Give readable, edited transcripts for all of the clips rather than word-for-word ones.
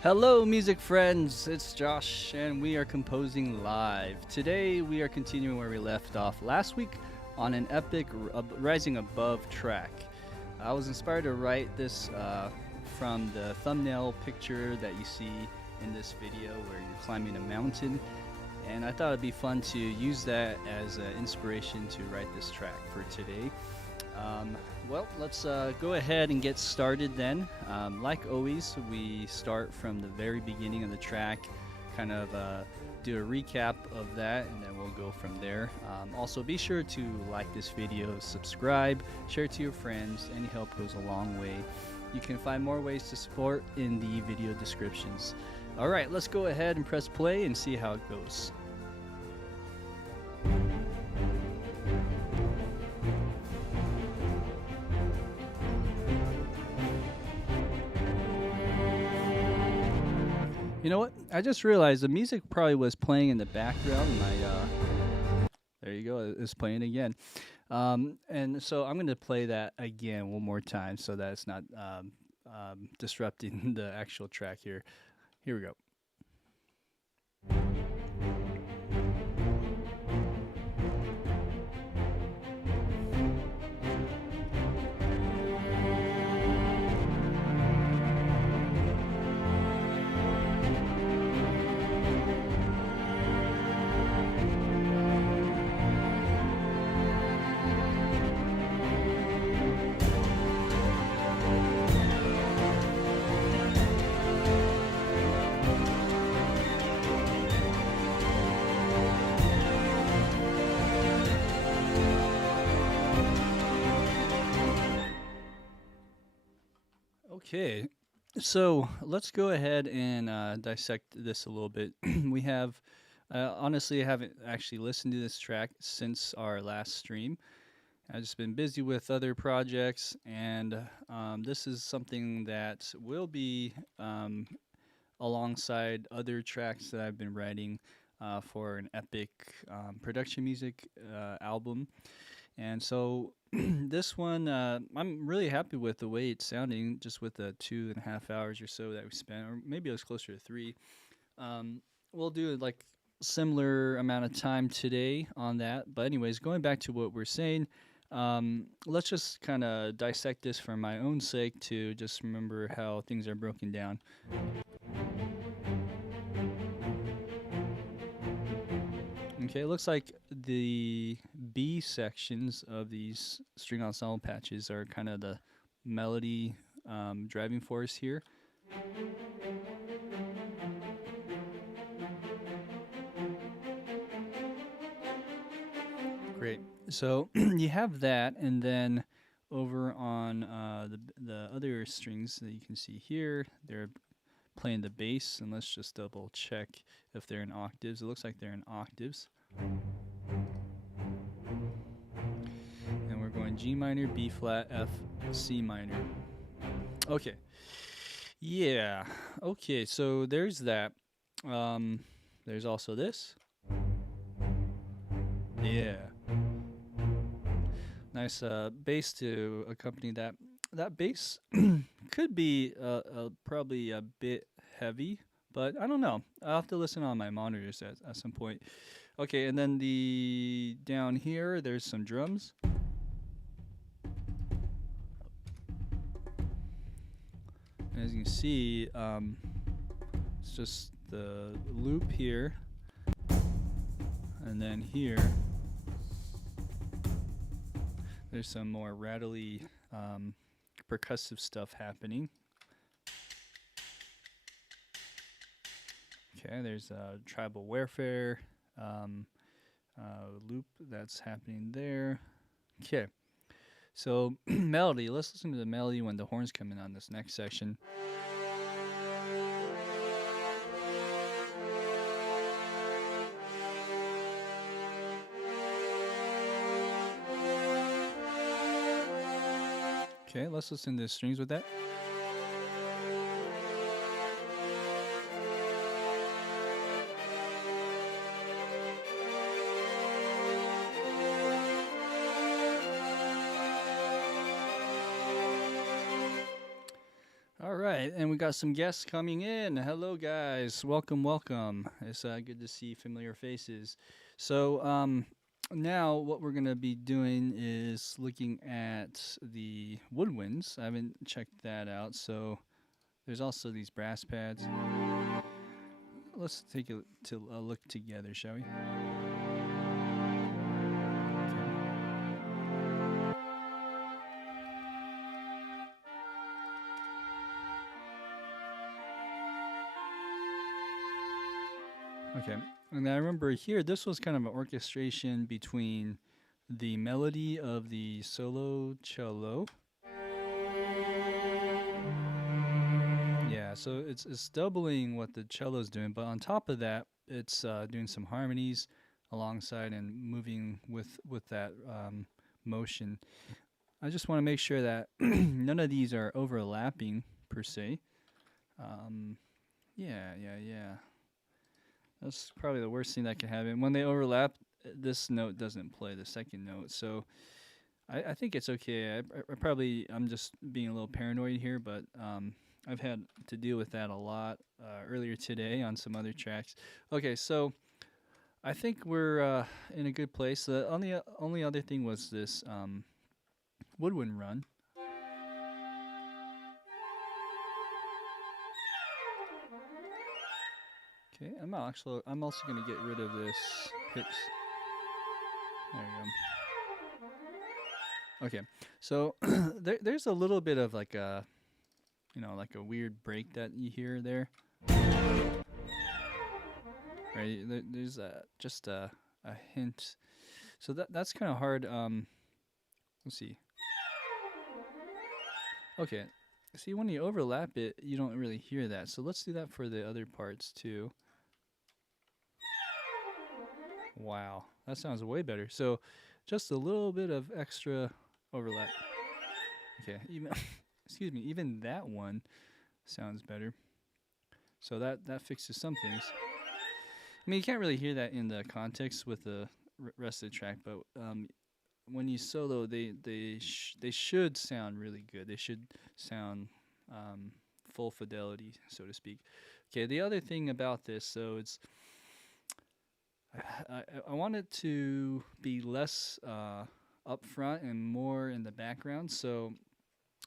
Hello, music friends. It's Josh, and we are composing live. Today, we are continuing where we left off last week on an epic Rising Above track. I was inspired to write this from the thumbnail picture that you see in this video where you're climbing a mountain, and I thought it'd be fun to use that as an inspiration to write this track for today. Well, let's go ahead and get started then. Like always, we start from the very beginning of the track, kind of do a recap of that, and then we'll go from there. Also, be sure to like this video, subscribe, share it to your friends. Any help goes a long way. You can find more ways to support in the video descriptions. All right, let's go ahead and press play and see how it goes. You know what? I just realized the music probably was playing in the background. There you go. It's playing again. And so I'm going to play that again one more time so that it's not disrupting the actual track here. Here we go. Okay, so let's go ahead and dissect this a little bit. We have, honestly, I haven't actually listened to this track since our last stream. I've just been busy with other projects, and this is something that will be alongside other tracks that I've been writing for an epic production music album. And so this one, I'm really happy with the way it's sounding, just with the 2.5 hours or so that we spent, or maybe it was closer to 3. We'll do like similar amount of time today on that. But anyways, going back to what we're saying, let's just kind of dissect this for my own sake to just remember how things are broken down. Okay, it looks like the B sections of these string ensemble patches are kind of the melody driving force here. Great. So you have that, and then over on the other strings that you can see here, they're playing the bass, and let's just double check if they're in octaves. It looks like they're in octaves. And we're going G minor, B flat, F, C minor. Okay. Yeah. Okay, so there's that. There's also this. Yeah. Nice bass to accompany that. That bass could be probably a bit heavy, but I don't know. I'll have to listen on my monitors at some point. Okay, and then the down here, there's some drums. And as you can see, it's just the loop here, and then here, there's some more rattly percussive stuff happening. Okay, there's a tribal warfare loop that's happening there. Okay, so melody. Let's listen to the melody when the horns come in on this next section. Okay, let's listen to the strings with that. All right, and we got some guests coming in. Hello, guys. Welcome, welcome. It's good to see familiar faces. So, now what we're gonna be doing is looking at the woodwinds. I haven't checked that out. So, there's also these brass pads. Let's take a look together, shall we? Okay, and I remember here, this was kind of an orchestration between the melody of the solo cello. Yeah, so it's doubling what the cello's doing, but on top of that, it's doing some harmonies alongside and moving with that motion. I just want to make sure that none of these are overlapping per se. Yeah. That's probably the worst thing that can happen. When they overlap, this note doesn't play the second note. So I think it's okay. I'm just being a little paranoid here, but I've had to deal with that a lot earlier today on some other tracks. Okay, so I think we're in a good place. The only other thing was this woodwind run. Okay, I'm also gonna get rid of this hits. There you go. Okay, so there's a little bit of like a, like a weird break that you hear there. Right, there's just a hint. So that's kind of hard. Let's see. Okay, see, when you overlap it, you don't really hear that. So let's do that for the other parts too. Wow, that sounds way better. So just a little bit of extra overlap. Okay, excuse me, even that one sounds better. So that fixes some things. I mean, you can't really hear that in the context with the rest of the track, but when you solo, they should sound really good. They should sound full fidelity, so to speak. Okay, the other thing about this, so it's I want it to be less up front and more in the background. So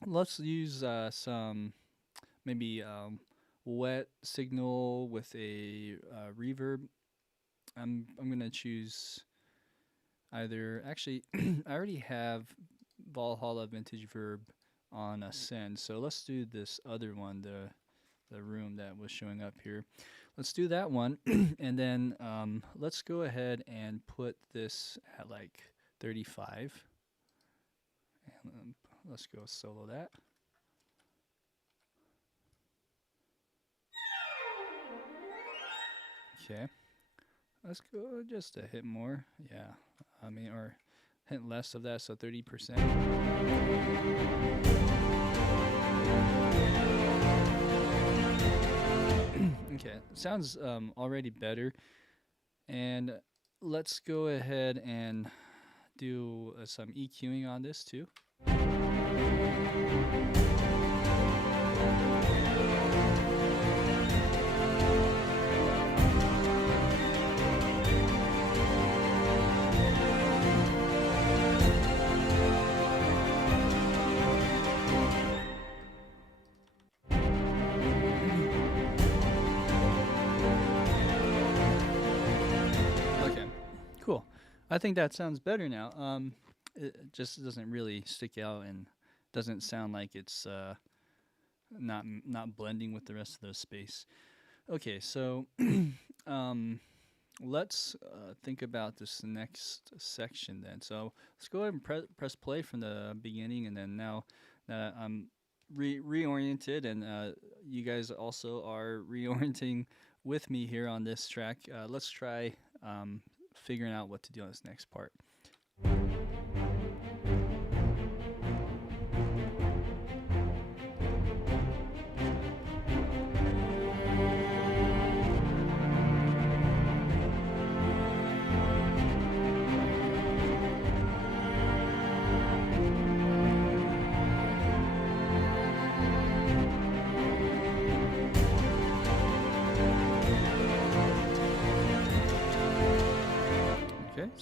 let's use some maybe wet signal with a reverb. I'm gonna choose either. Actually, I already have Valhalla Vintage Verb on a send. So let's do this other one, the room that was showing up here. Let's do that one, and then let's go ahead and put this at like 35. And let's go solo that. Okay, let's go just a hit more. Yeah, I mean, or hit less of that, so 30%. Okay, sounds already better. And let's go ahead and do some EQing on this too. Cool. I think that sounds better now. It just doesn't really stick out and doesn't sound like it's not blending with the rest of the space. Okay, so let's think about this next section then. So let's go ahead and press play from the beginning, and then now that I'm reoriented and you guys also are reorienting with me here on this track, let's try figuring out what to do on this next part.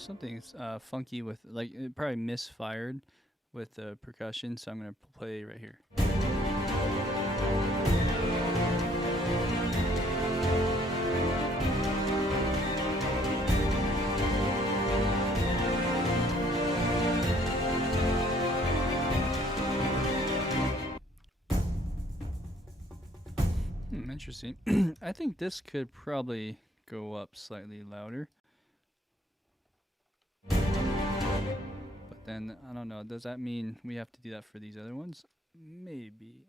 something's funky with, like, it probably misfired with the percussion, so I'm gonna play right here. Interesting. I think this could probably go up slightly louder. But then, I don't know, does that mean we have to do that for these other ones? Maybe.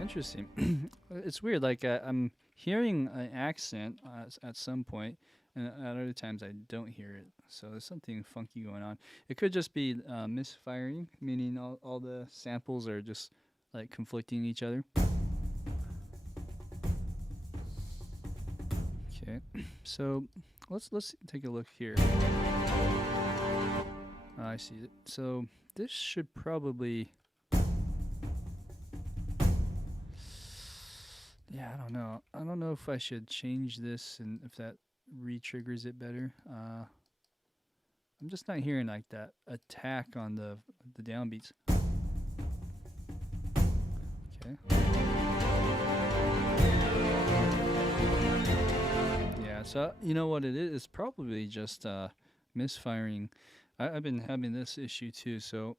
Interesting. It's weird, like I'm hearing an accent at some point, and at other times I don't hear it. So there's something funky going on. It could just be misfiring, meaning all the samples are just like conflicting each other. Okay, so let's take a look here. I see it. So this should probably, yeah, I don't know. I don't know if I should change this and if that re-triggers it better. I'm just not hearing like that attack on the downbeats. Okay. Yeah, so you know what it is? It's probably just misfiring. I've been having this issue too, so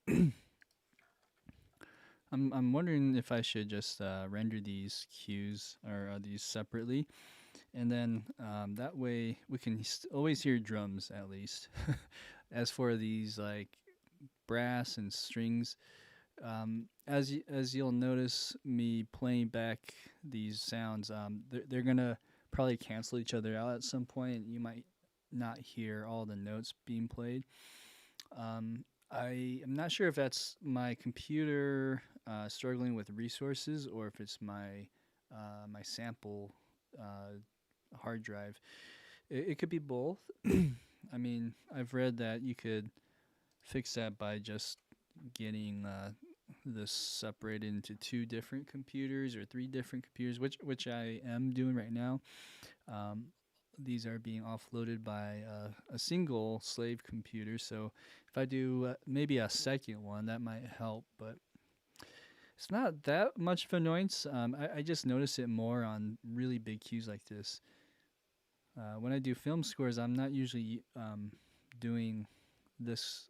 I'm wondering if I should just render these cues or these separately, and then that way we can always hear drums at least. As for these like brass and strings, as you'll notice me playing back these sounds, they're gonna probably cancel each other out at some point. You might not hear all the notes being played. I am not sure if that's my computer struggling with resources or if it's my my sample hard drive. It could be both. I mean, I've read that you could fix that by just getting this separated into 2 different computers or 3 different computers, which I am doing right now. These are being offloaded by a single slave computer, so if I do maybe a second one, that might help, but it's not that much of an annoyance. I just notice it more on really big cues like this. When I do film scores, I'm not usually doing this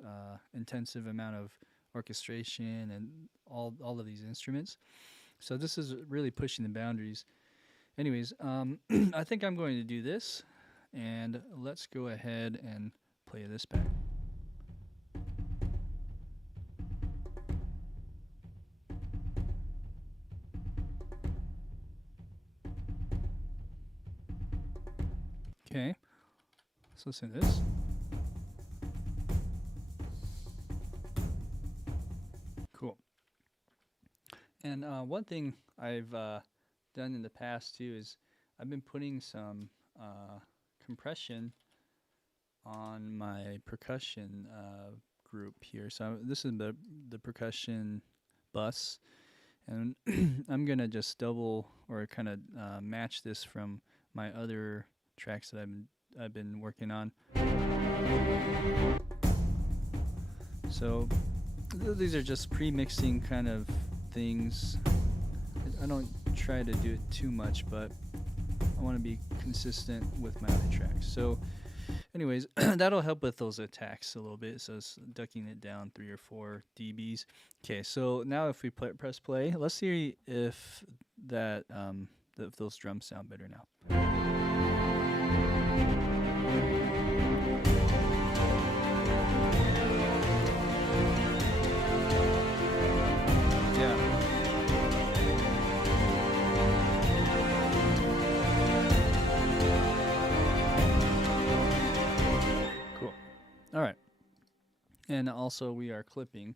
intensive amount of orchestration and all of these instruments. So this is really pushing the boundaries. Anyways, I think I'm going to do this, and let's go ahead and play this back. Okay, let's listen to this. Cool. And one thing I've done in the past too is I've been putting some compression on my percussion group here. So this is the percussion bus, and I'm gonna just double or kind of match this from my other tracks that I've been working on. So these are just pre-mixing kind of things. I don't try to do it too much, but I want to be consistent with my other tracks. So anyways, that'll help with those attacks a little bit. So it's ducking it down 3 or 4 dBs. Okay, so now if we press play, let's see if that if those drums sound better now. Yeah. Cool. All right. And also we are clipping.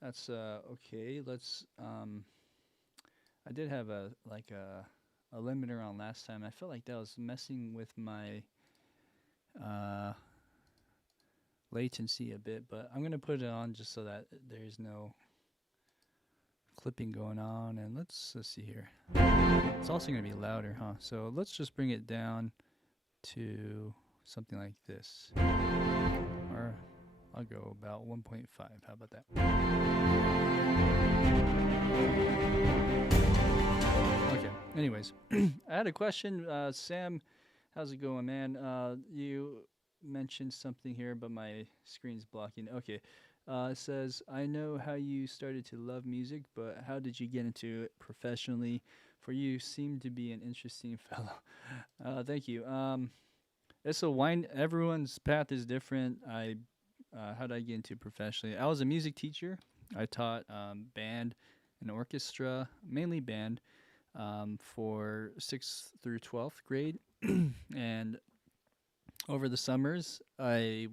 That's okay. Let's I did have a limiter on last time. I felt like that was messing with my latency a bit, but I'm gonna put it on just so that there's no clipping going on, and let's see here. It's also going to be louder, huh? So let's just bring it down to something like this. Or I'll go about 1.5. How about that? Okay. Anyways, I had a question. Sam, how's it going, man? You mentioned something here, but my screen's blocking. Okay. It says, I know how you started to love music, but how did you get into it professionally? For you seem to be an interesting fellow. Thank you. It's a wine. Everyone's path is different. How did I get into it professionally? I was a music teacher. I taught band and orchestra, mainly band, for 6th through 12th grade. And over the summers, I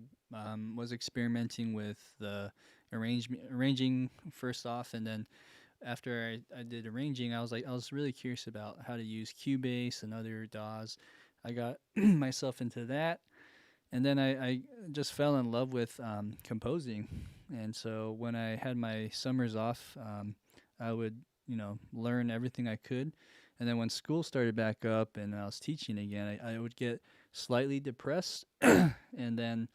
was experimenting with the arranging first off, and then after I did arranging, I was really curious about how to use Cubase and other DAWs. I got myself into that, and then I just fell in love with composing. And so when I had my summers off, I would learn everything I could. And then when school started back up and I was teaching again, I would get slightly depressed, and then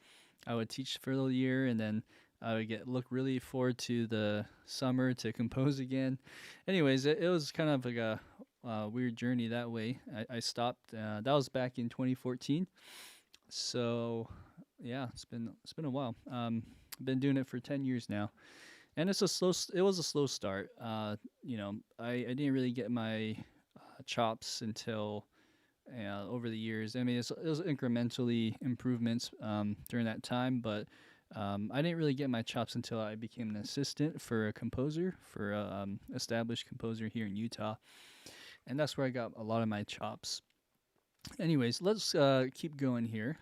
I would teach for the year, and then I would look really forward to the summer to compose again. Anyways, it was kind of like a weird journey that way. I stopped. That was back in 2014. So yeah, it's been a while. I've been doing it for 10 years now, and it was a slow start. I didn't really get my chops until over the years. I mean, it was incrementally improvements during that time, but I didn't really get my chops until I became an assistant for a composer, for a established composer here in Utah, and that's where I got a lot of my chops. Anyways, let's keep going here.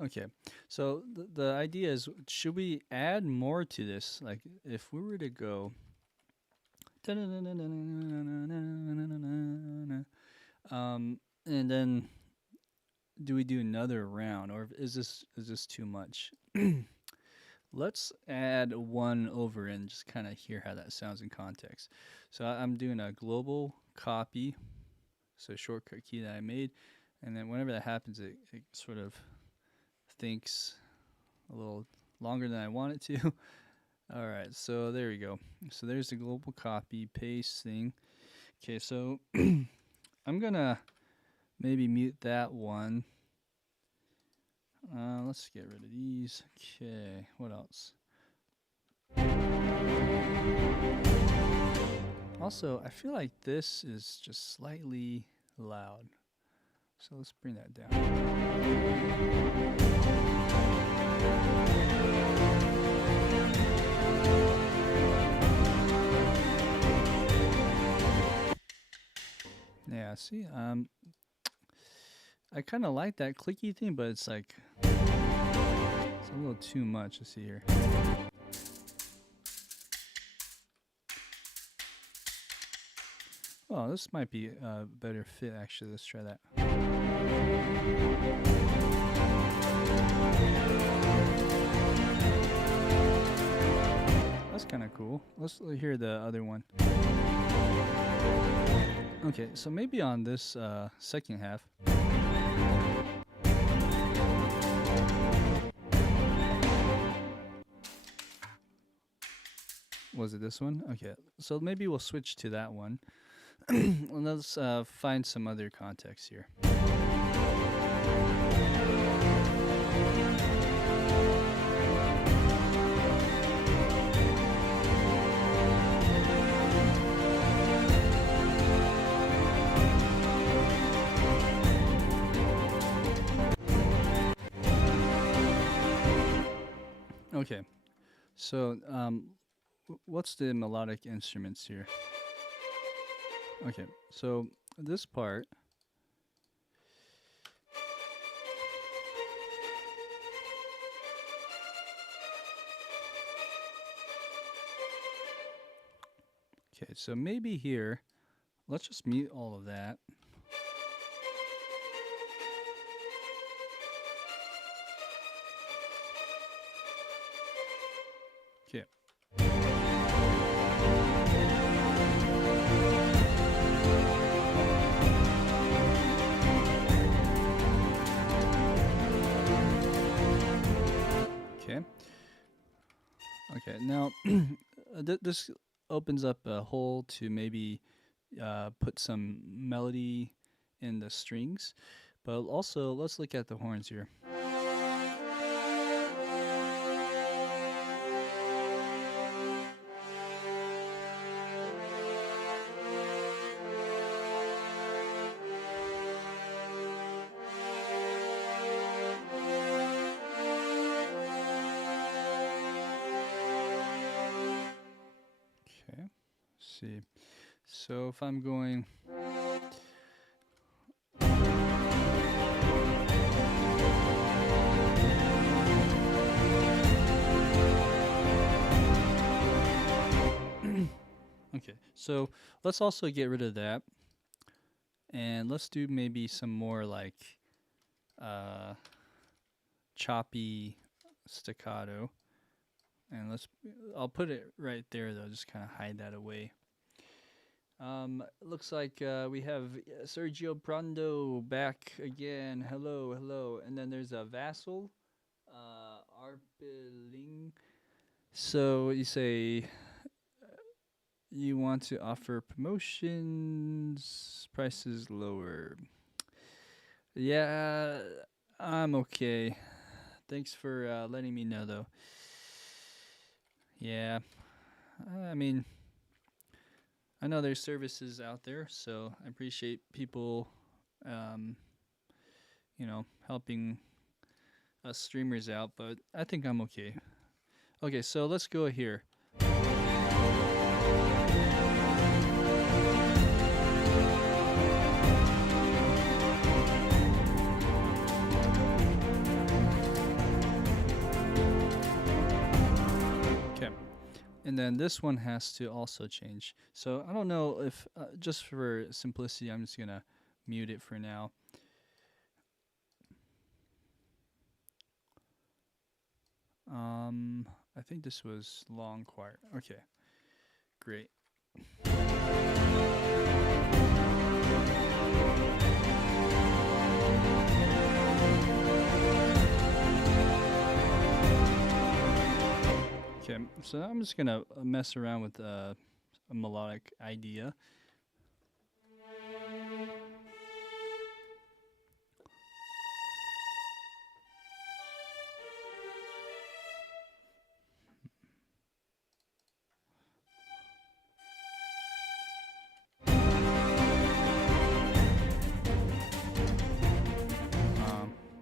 Okay, so the idea is, should we add more to this? Like, if we were to go, and then do we do another round, or is this too much? Let's add one over and just kind of hear how that sounds in context. So I'm doing a global copy, so a shortcut key that I made, and then whenever that happens, it sort of thinks a little longer than I want it to. All right, so there we go. So there's the global copy paste thing. Okay, so I'm gonna maybe mute that one. Let's get rid of these. Okay, what else? Also, I feel like this is just slightly loud. So let's bring that down. Yeah, see, I kind of like that clicky thing, but it's like, it's a little too much to see here. Oh, this might be a better fit, actually. Let's try that. That's kind of cool. Let's hear the other one. Okay, so maybe on this second half. Was it this one? Okay, so maybe we'll switch to that one. Let's find some other context here. Okay, so what's the melodic instruments here? Okay, so this part, Okay, so maybe here, let's just mute all of that. Okay. Okay. Okay, now this opens up a hole to maybe put some melody in the strings, but also let's look at the horns here. Okay, let's see. So if I'm going okay, so let's also get rid of that, and let's do maybe some more like choppy staccato, and I'll put it right there though, just kind of hide that away. Looks like we have Sergio Prando back again. Hello, hello. And then there's a vassal, Arpeling. So you say you want to offer promotions, prices lower. Yeah, I'm okay. Thanks for letting me know, though. Yeah, I mean, I know there's services out there, so I appreciate people, helping us streamers out, but I think I'm okay. Okay, so let's go here. And then this one has to also change. So I don't know if, just for simplicity, I'm just going to mute it for now. I think this was long choir. Okay, great. Okay, so I'm just gonna mess around with a melodic idea.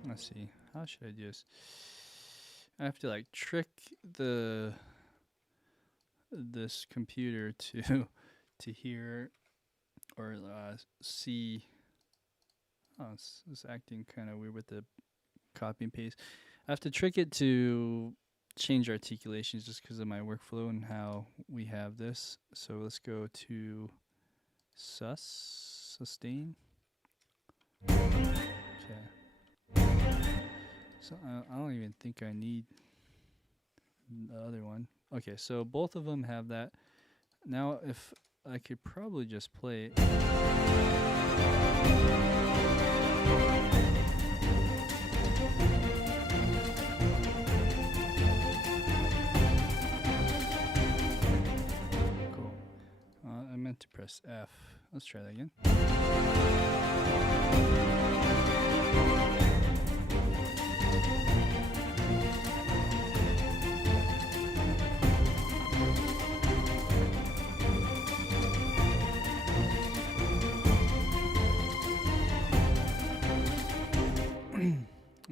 Let's see, how should I do this? I have to like trick this computer to hear or see. Oh, it's acting kind of weird with the copy and paste. I have to trick it to change articulations just because of my workflow and how we have this. So let's go to sustain. Okay. So I don't even think I need the other one. Okay, so both of them have that. Now if I could probably just play it. Cool. I meant to press F. Let's try that again.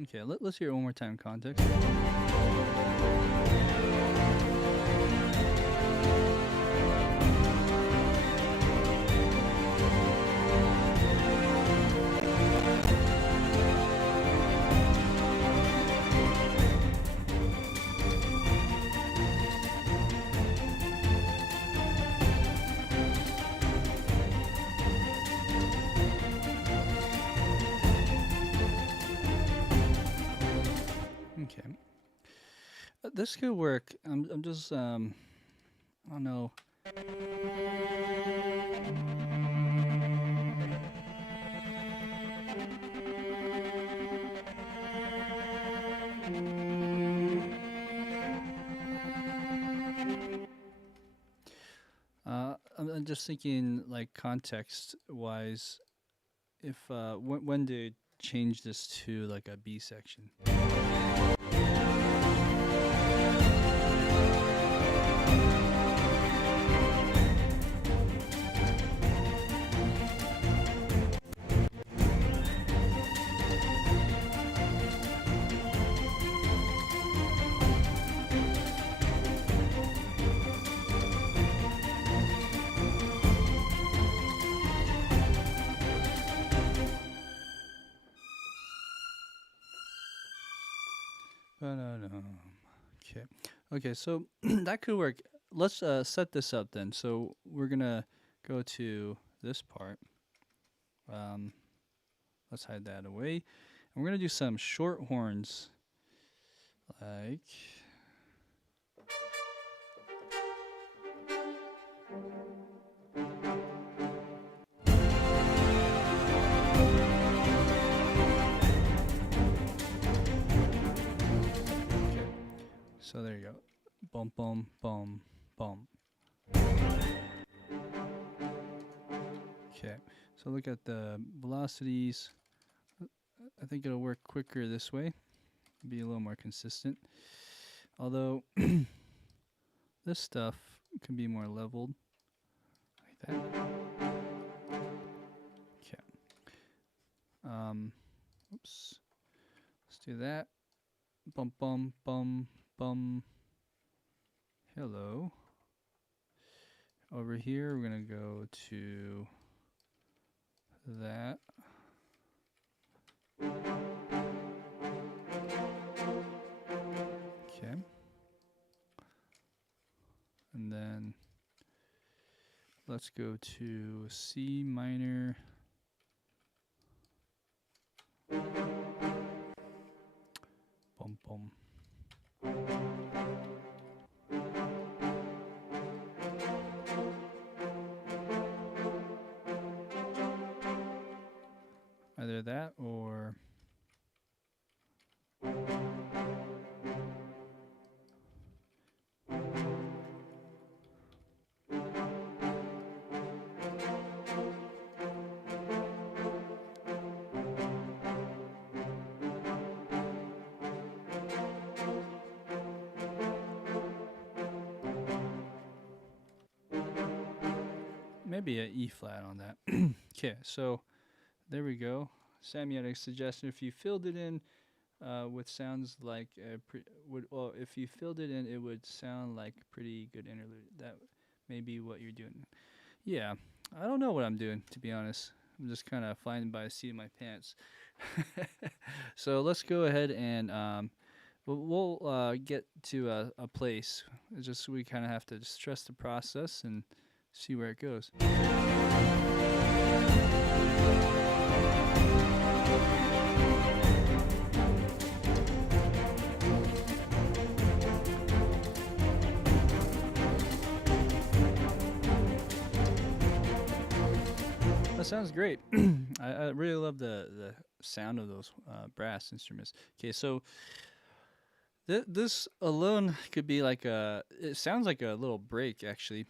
Okay, let's hear it one more time in context. Okay. This could work. I'm just I don't know. I'm just thinking, like, context wise, if when to change this to like a B section. Okay. Okay, so that could work. Let's set this up then. So we're gonna go to this part. Um, let's hide that away. And we're gonna do some short horns, like. Okay. So there you go. Bum bum bum bum. Okay. So look at the velocities. I think it'll work quicker this way. Be a little more consistent. Although this stuff can be more leveled like that. Okay. Oops. Let's do that. Bum bum bum bum. Hello. Over here, we're gonna go to that. Okay. And then let's go to C minor. Bum bum. Either that or maybe an E flat on that. Okay, so there we go. Sammy had a suggestion. If you filled it in with sounds like if you filled it in, it would sound like pretty good interlude. That may be what you're doing. Yeah, I don't know what I'm doing, to be honest. I'm just kind of flying by the seat of my pants. So let's go ahead and we'll get to a place. It's just we kind of have to just trust the process and see where it goes. That sounds great. I really love the sound of those brass instruments. Okay, so this alone could be like it sounds like a little break, actually.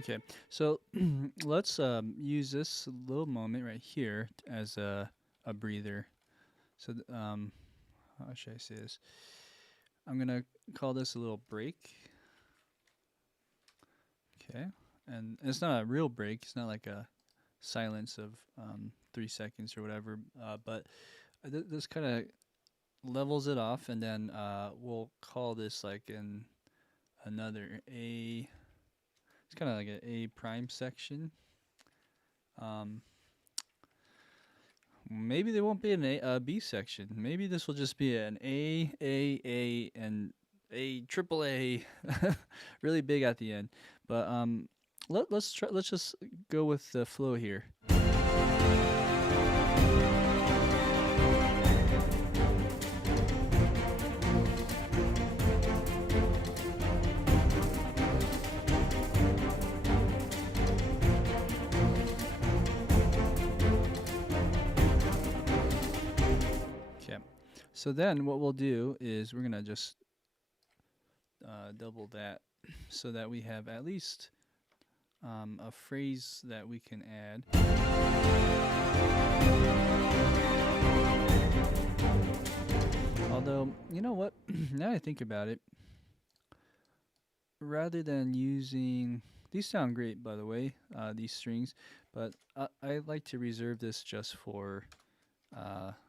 Okay, so let's use this little moment right here as a breather. So how should I say this? I'm gonna call this a little break. Okay, and it's not a real break. It's not like a silence of 3 seconds or whatever. But this kind of levels it off, and then we'll call this like another A. It's kind of like an A prime section. Maybe there won't be an B section. Maybe this will just be an A, and A, triple A, really big at the end. But let's try. Let's just go with the flow here. So then what we'll do is we're going to just double that so that we have at least a phrase that we can add. Although, you know what? Now I think about it, rather than using... These sound great, by the way, these strings, but I like to reserve this just for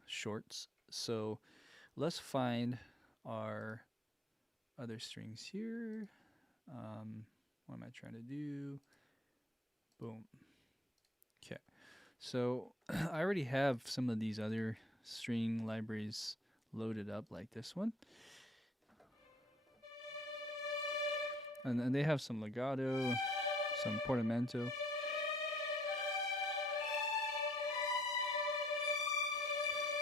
shorts. So let's find our other strings here. What am I trying to do? Boom. Okay. So I already have some of these other string libraries loaded up, like this one. And then they have some legato, some portamento.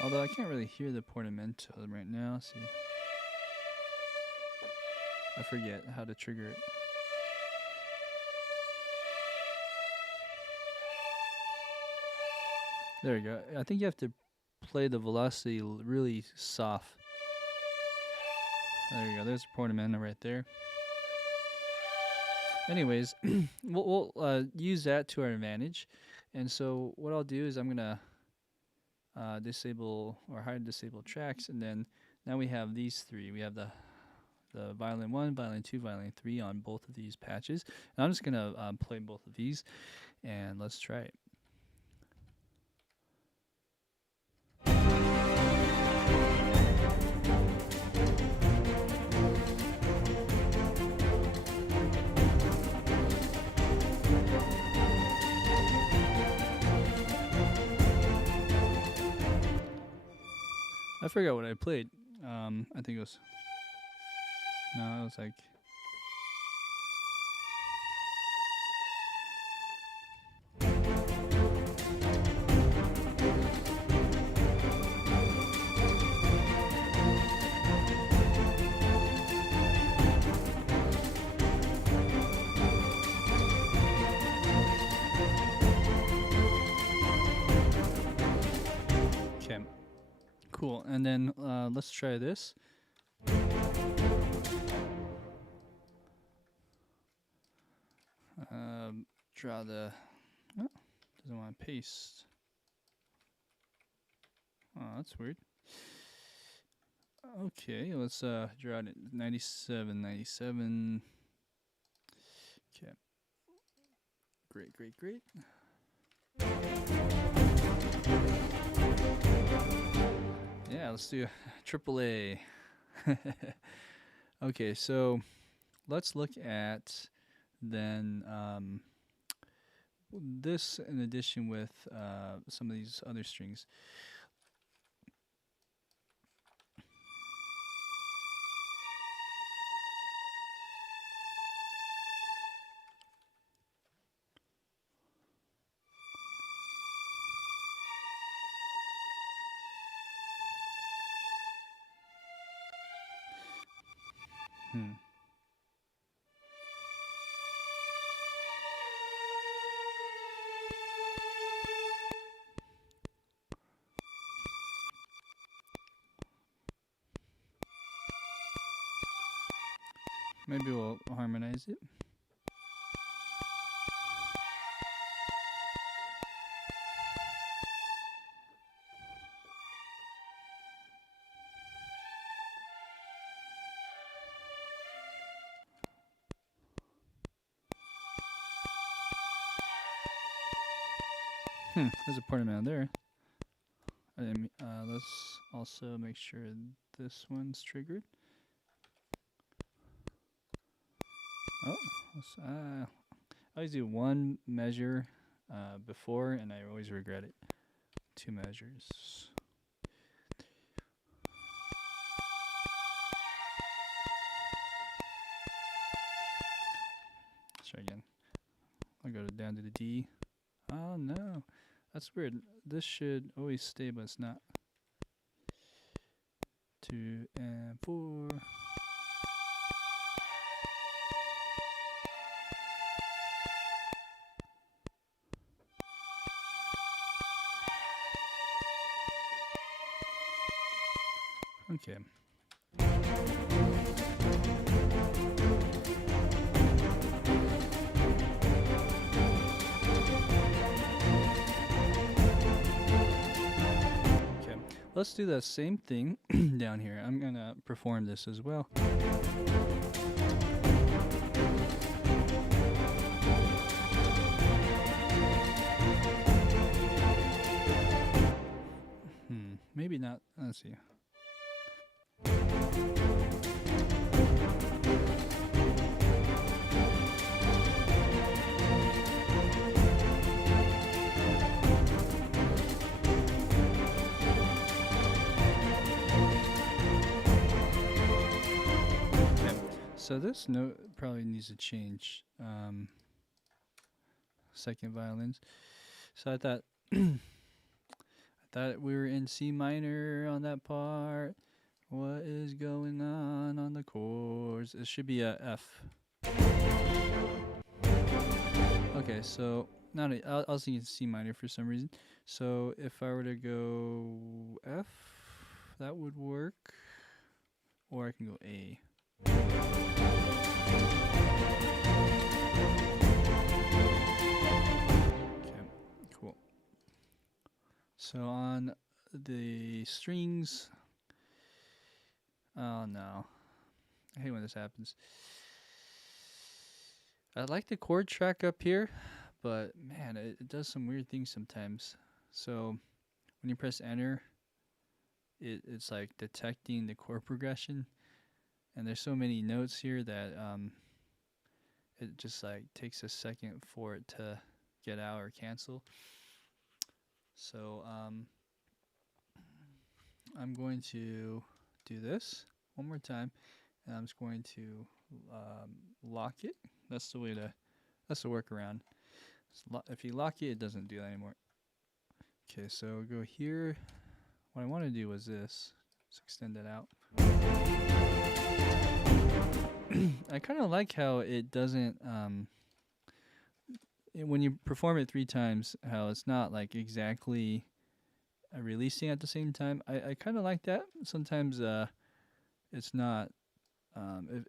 Although I can't really hear the portamento right now. Let's see. I forget how to trigger it. There we go. I think you have to play the velocity really soft. There you go. There's a portamento right there. Anyways, we'll use that to our advantage. And so what I'll do is I'm going to disable or hide disable tracks, and then now we have these three. We have the violin 1, violin 2, violin 3 on both of these patches. And I'm just going to play both of these, and let's try it. I forgot what I played. I think it was... No, it was like... Okay. Cool. And then let's try this. Draw the... Oh, doesn't want to paste. Oh, that's weird. Okay, let's draw it at 97, 97. Okay. Great, great, great. Yeah, let's do triple A. Okay, so let's look at then this in addition with some of these other strings. Maybe we'll harmonize it. There's a part amount there. Let's also make sure this one's triggered. Oh, I always do one measure before, and I always regret it. 2 measures. Let's try again. I'll go down to the D. Oh no, that's weird. This should always stay, but it's not. 2 and 4. Okay. Let's do the same thing down here. I'm gonna perform this as well. Maybe not. Let's see. So this note probably needs to change. Second violins. So I thought we were in C minor on that part. What is going on the chords? It should be a F. Okay, so not a, I was thinking C minor for some reason. So if I were to go F, that would work. Or I can go A. Okay, cool. So on the strings, oh no, I hate when this happens. I like the chord track up here, but man, it does some weird things sometimes. So when you press enter, it's like detecting the chord progression. And there's so many notes here that it just like takes a second for it to get out or cancel. So I'm going to do this one more time, and I'm just going to lock it. That's the way to, that's the workaround. If you lock it, it doesn't do that anymore. Okay, so go here. What I want to do was this. Let's extend that out. I kind of like how it doesn't, when you perform it 3 times, how it's not like exactly releasing at the same time. I kind of like that. Sometimes it's not,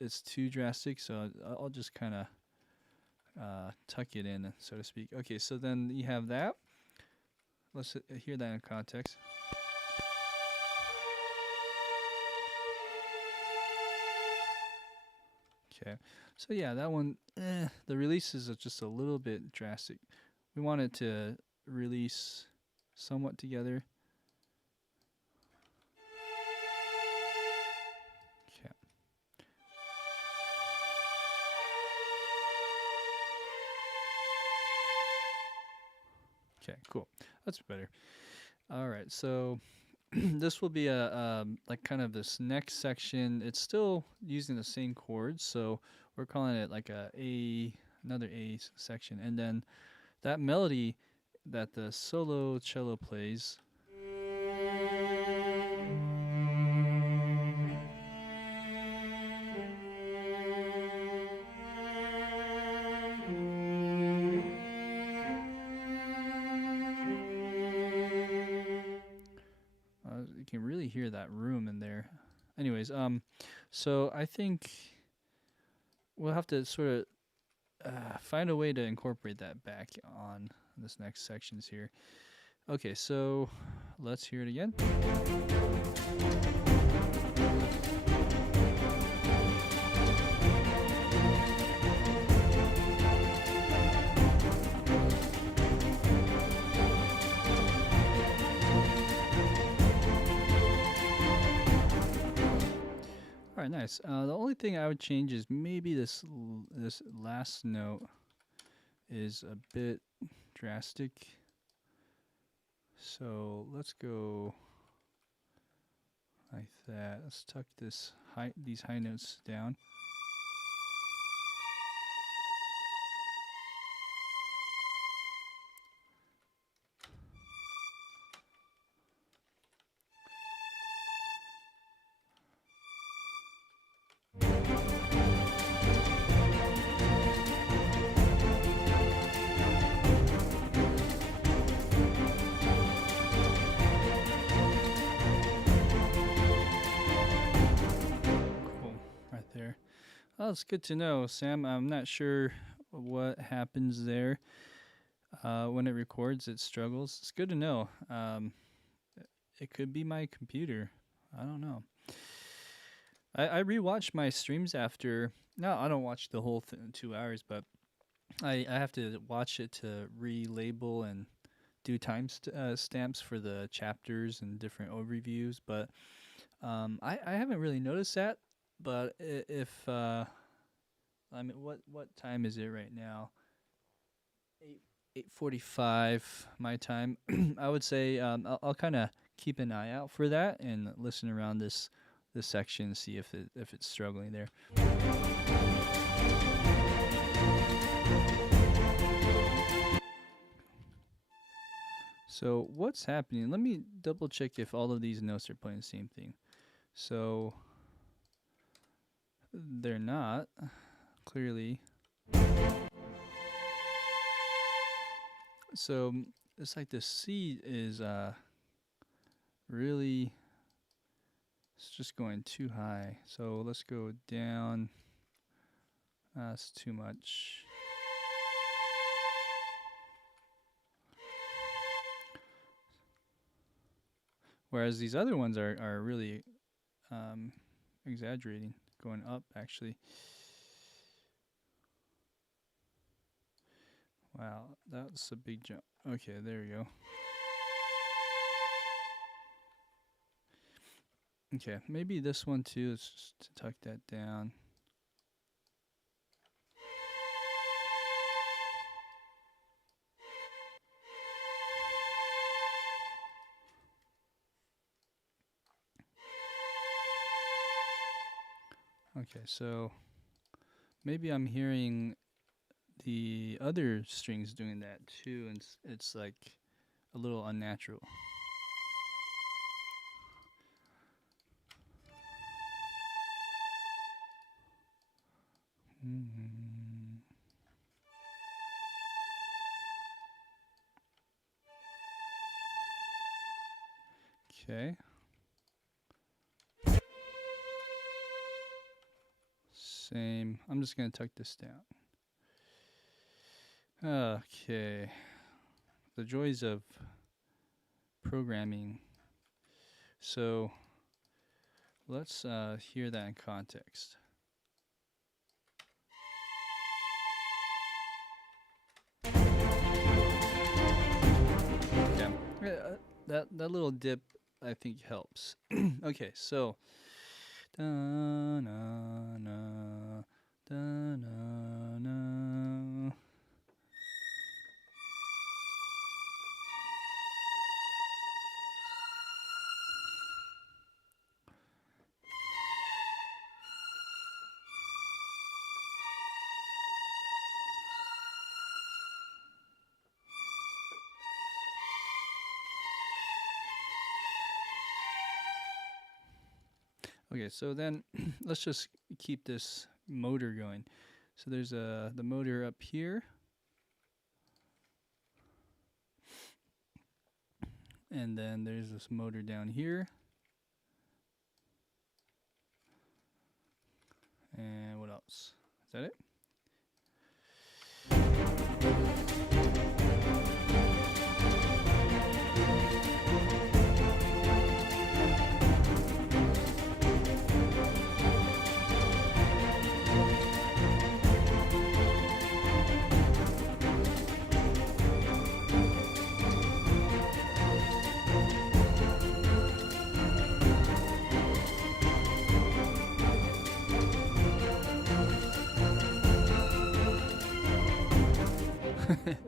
it's too drastic, so I'll just kind of tuck it in, so to speak. Okay, so then you have that. Let's hear that in context. Okay, so yeah, that one, the releases are just a little bit drastic. We want it to release somewhat together. Okay. Okay, cool. That's better. All right, so this will be a like kind of this next section. It's still using the same chords, so we're calling it like another A section, and then that melody that the solo cello plays. You can really hear that room in there. Anyways, so I think we'll have to sort of find a way to incorporate that back on this next sections here. Okay, so let's hear it again. All right, nice. The only thing I would change is maybe this last note is a bit drastic. So let's go like that. Let's tuck these high notes down. Oh, it's good to know, Sam. I'm not sure what happens there when it records. It struggles. It's good to know. It could be my computer. I don't know. I rewatched my streams after. No, I don't watch the whole 2 hours, but I have to watch it to relabel and do stamps for the chapters and different overviews. But I haven't really noticed that. But if I mean, what time is it right now? 8:45 my time. I would say I'll kind of keep an eye out for that and listen around this section and see if it's struggling there. So what's happening? Let me double check if all of these notes are playing the same thing. So they're not, clearly. So it's like the C is really, it's just going too high. So let's go down. That's too much. Whereas these other ones are really exaggerating, going up actually. Wow, that's a big jump. Okay, there we go. Okay, maybe this one too. Let's just tuck that down. Okay, so maybe I'm hearing the other strings doing that too, and it's like a little unnatural. Okay. Same. I'm just going to tuck this down. Okay. The joys of programming. So let's hear that in context. Yeah. That little dip I think helps. Okay, so da na na da na na. Okay, so then let's just keep this motor going. So there's the motor up here. And then there's this motor down here. And what else? Is that it?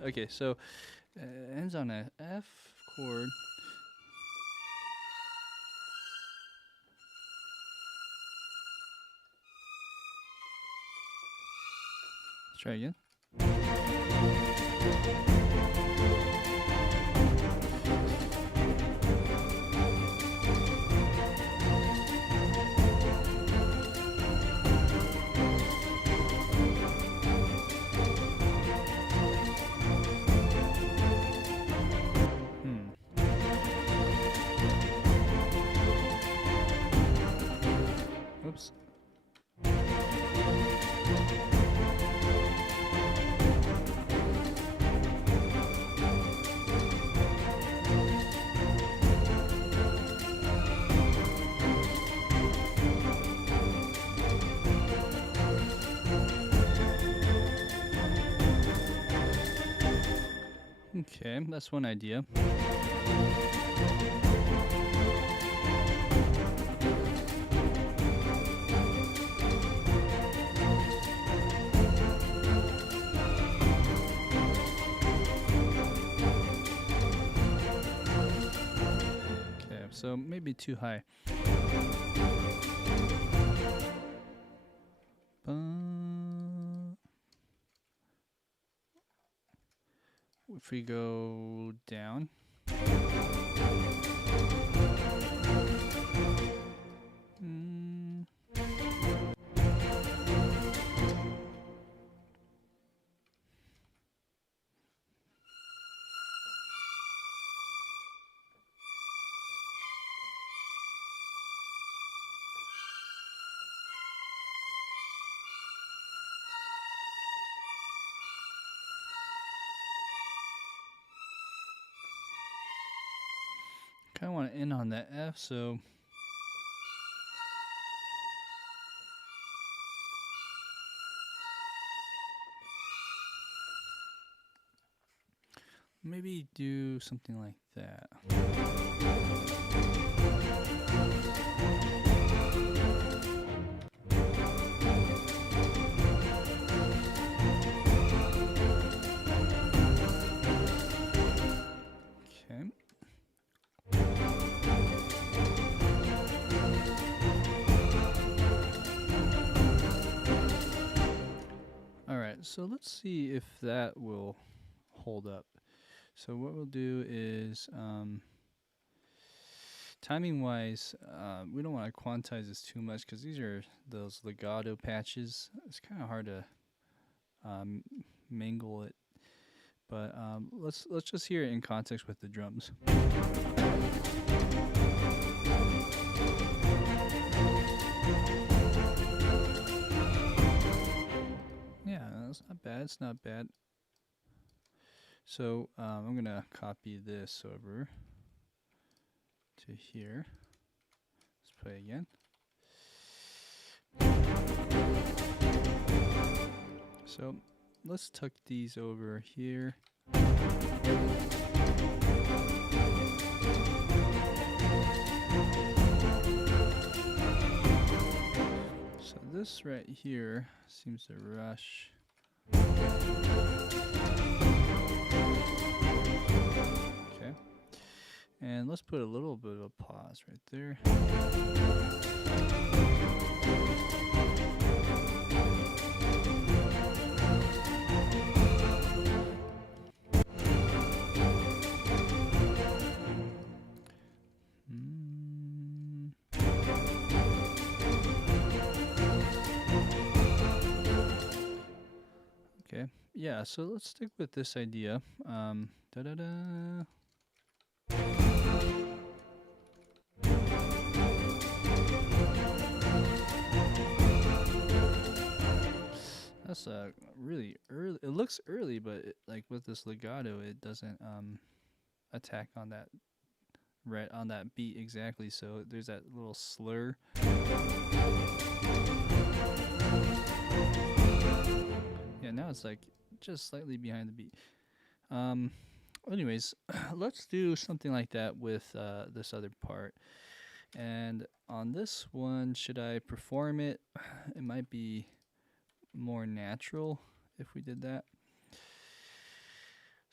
Okay, so ends on a F chord. Let's try again. Oops. Okay, that's one idea. Okay, so maybe too high. If we go down. Kind of want to end on that F, so maybe do something like that. Okay. All right, so let's see if that will hold up. So what we'll do is, timing-wise, we don't want to quantize this too much because these are those legato patches. It's kind of hard to mingle it, but let's just hear it in context with the drums. Yeah, that's not bad. It's not bad. So I'm gonna copy this over to here. Let's play again. So let's tuck these over here. So this right here seems to rush. Okay. And let's put a little bit of a pause right there. Okay, yeah, so let's stick with this idea. Da-da-da. That's really early. It looks early, but like with this legato, it doesn't attack on that on that beat exactly. So there's that little slur. Yeah, now it's like just slightly behind the beat. Anyways, let's do something like that with this other part. And on this one, should I perform it? It might be more natural if we did that.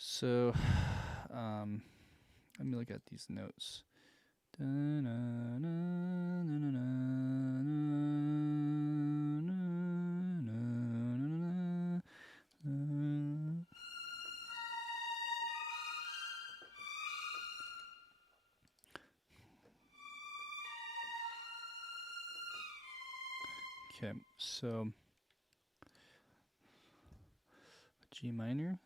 So, let me look at these notes. Okay, so G minor.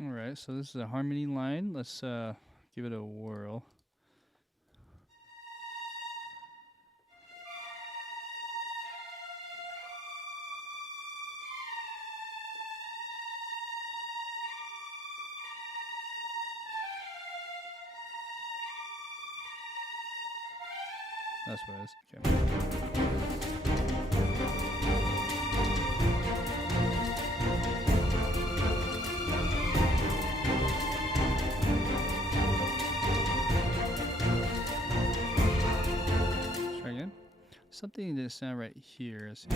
All right, so this is a harmony line. Let's give it a whirl. That's what it is. Okay. Try again. Something didn't sound right here. That's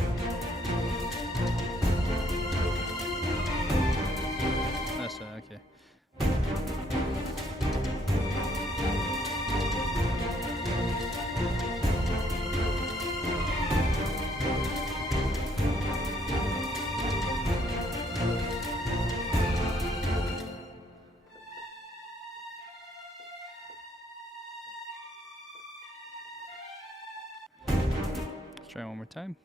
okay. Let's try one more time.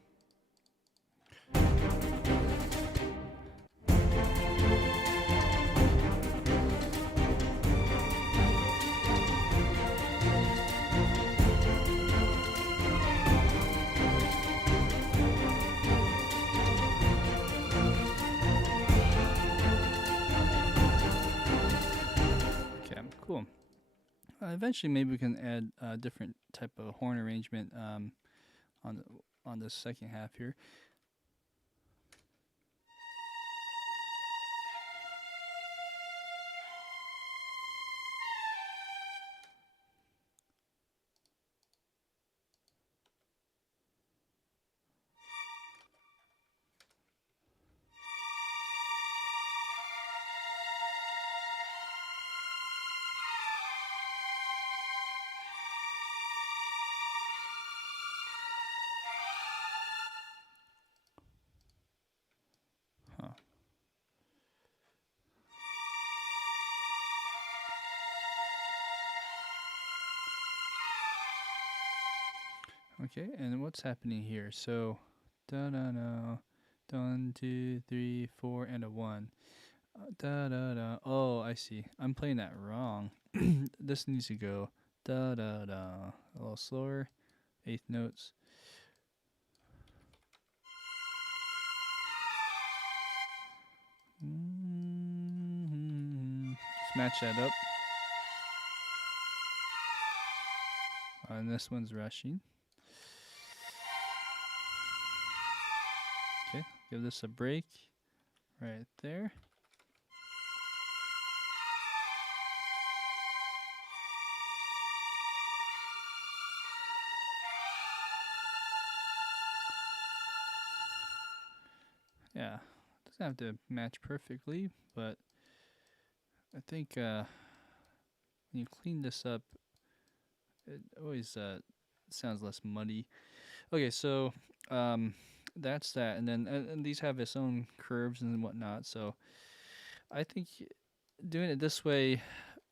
Okay, cool. Eventually, maybe we can add a different type of horn arrangement on the second half here. Huh. Okay, and what's happening here? So, da da da, 1, 2, 3, 4, and a 1. Da da da. Oh, I see. I'm playing that wrong. This needs to go da da da. A little slower. Eighth notes. Let's match that up. And this one's rushing. Okay, give this a break right there. Yeah, doesn't have to match perfectly, but I think when you clean this up, it always sounds less muddy. Okay, so that's that, and then and these have its own curves and whatnot. So I think doing it this way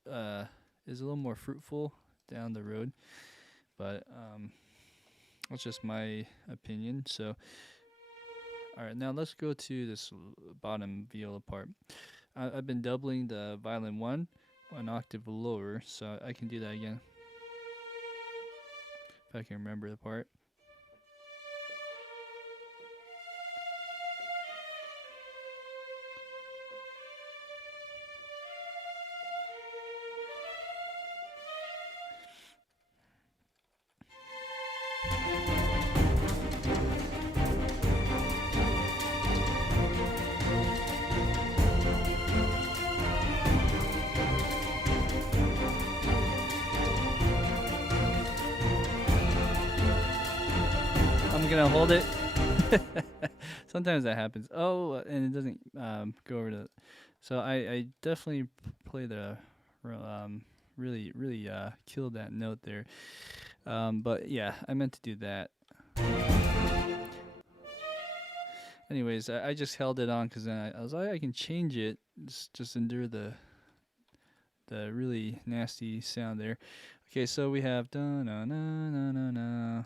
is a little more fruitful down the road, but that's just my opinion. So all right, now let's go to this bottom viola part. I've been doubling the violin one octave lower, so I can do that again if I can remember the part. gonna hold it. Sometimes that happens. Oh, and it doesn't go over to. So I definitely play the really killed that note there. But yeah, I meant to do that. Anyways, I just held it on because then I was like, I can change it. Just endure the really nasty sound there. Okay, so we have da na na na na na,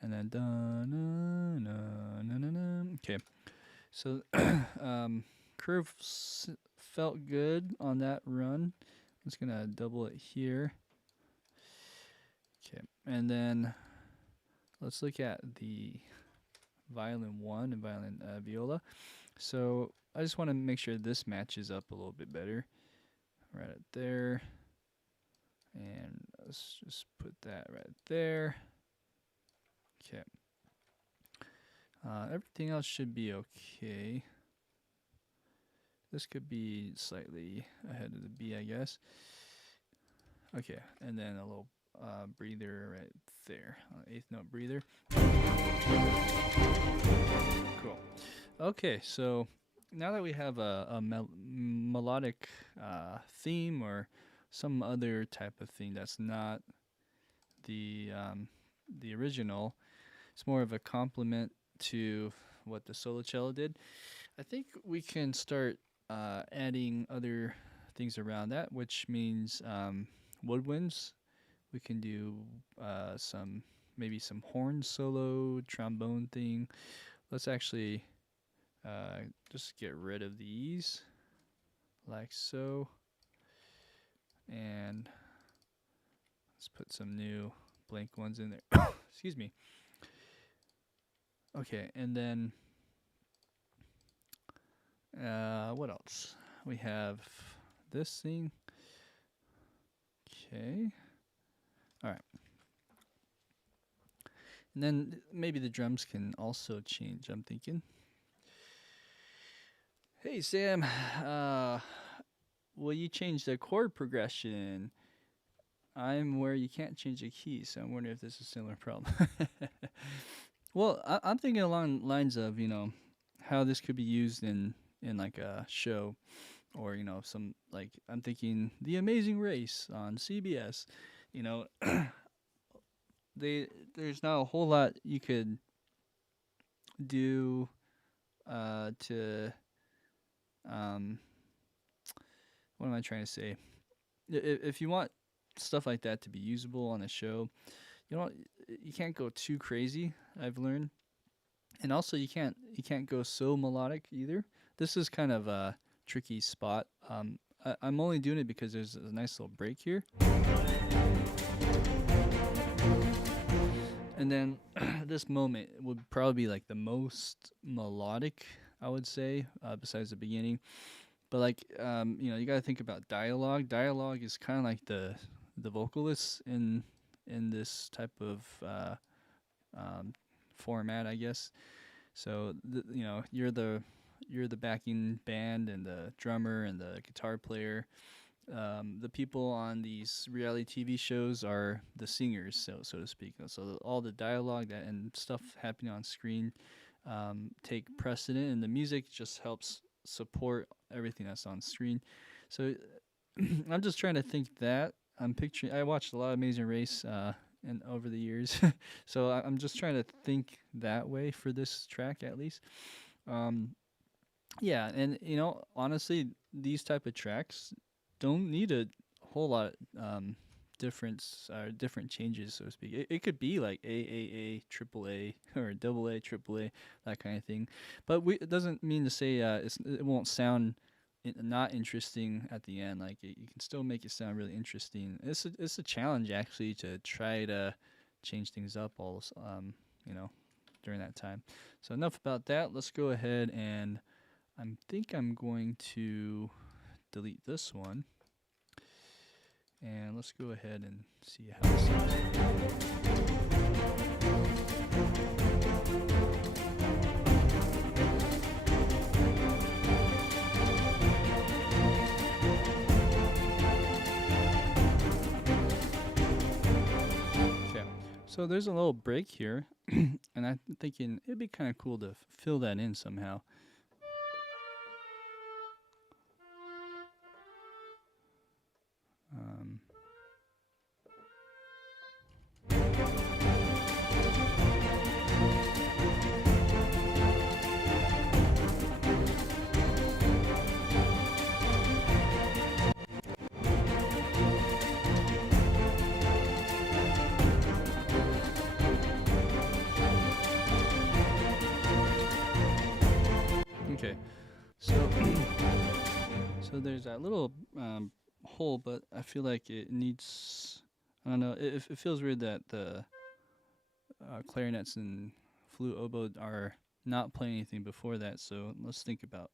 and then da na na na na na. Okay, so curve felt good on that run. I'm just gonna double it here. Okay, and then let's look at the violin 1 and violin viola. So I just want to make sure this matches up a little bit better. Right up there. And let's just put that right there. Okay. Everything else should be okay. This could be slightly ahead of the B, I guess. Okay, and then a little breather right there, 8th note breather. Cool. Okay, so now that we have a melodic theme or some other type of thing that's not the original, it's more of a complement to what the solo cello did. I think we can start adding other things around that, which means woodwinds. We can do maybe some horn solo, trombone thing. Let's actually just get rid of these like so. And let's put some new blank ones in there. Excuse me. Okay, and then what else? We have this thing. Okay. All right. And then maybe the drums can also change, I'm thinking. Hey, Sam. Will you change the chord progression? I'm where you can't change the key, so I'm wondering if this is a similar problem. Well, I'm thinking along lines of, how this could be used in like a show, or some, like, I'm thinking The Amazing Race on CBS. There's not a whole lot you could do to what am I trying to say? If you want stuff like that to be usable on a show, you can't go too crazy, I've learned. And also you can't go so melodic either. This is kind of a tricky spot. I'm only doing it because there's a nice little break here. And then this moment would probably be like the most melodic, I would say, besides the beginning. But like, you got to think about dialogue. Dialogue is kind of like the vocalists in this type of format, I guess. So you're the backing band and the drummer and the guitar player. The people on these reality TV shows are the singers, so to speak. So all the dialogue and stuff happening on screen take precedent, and the music just helps support everything that's on screen. So I'm just trying to think that. I watched a lot of Amazing Race and over the years, so I'm just trying to think that way for this track at least. Yeah, and honestly, these type of tracks don't need a whole lot different changes, so to speak. It could be like A, triple A, or double A, triple A, that kind of thing. But it doesn't mean to say it won't sound not interesting at the end. Like you can still make it sound really interesting. It's a challenge actually to try to change things up during that time. So enough about that. Let's go ahead and I think I'm going to delete this one. And let's go ahead and see how it sounds. Okay, So there's a little break here, and I'm thinking it'd be kind of cool to fill that in somehow. Okay, so so there's that little hole, but I feel like it needs. I don't know. It feels weird that the clarinets and flute oboe are not playing anything before that. So let's think about.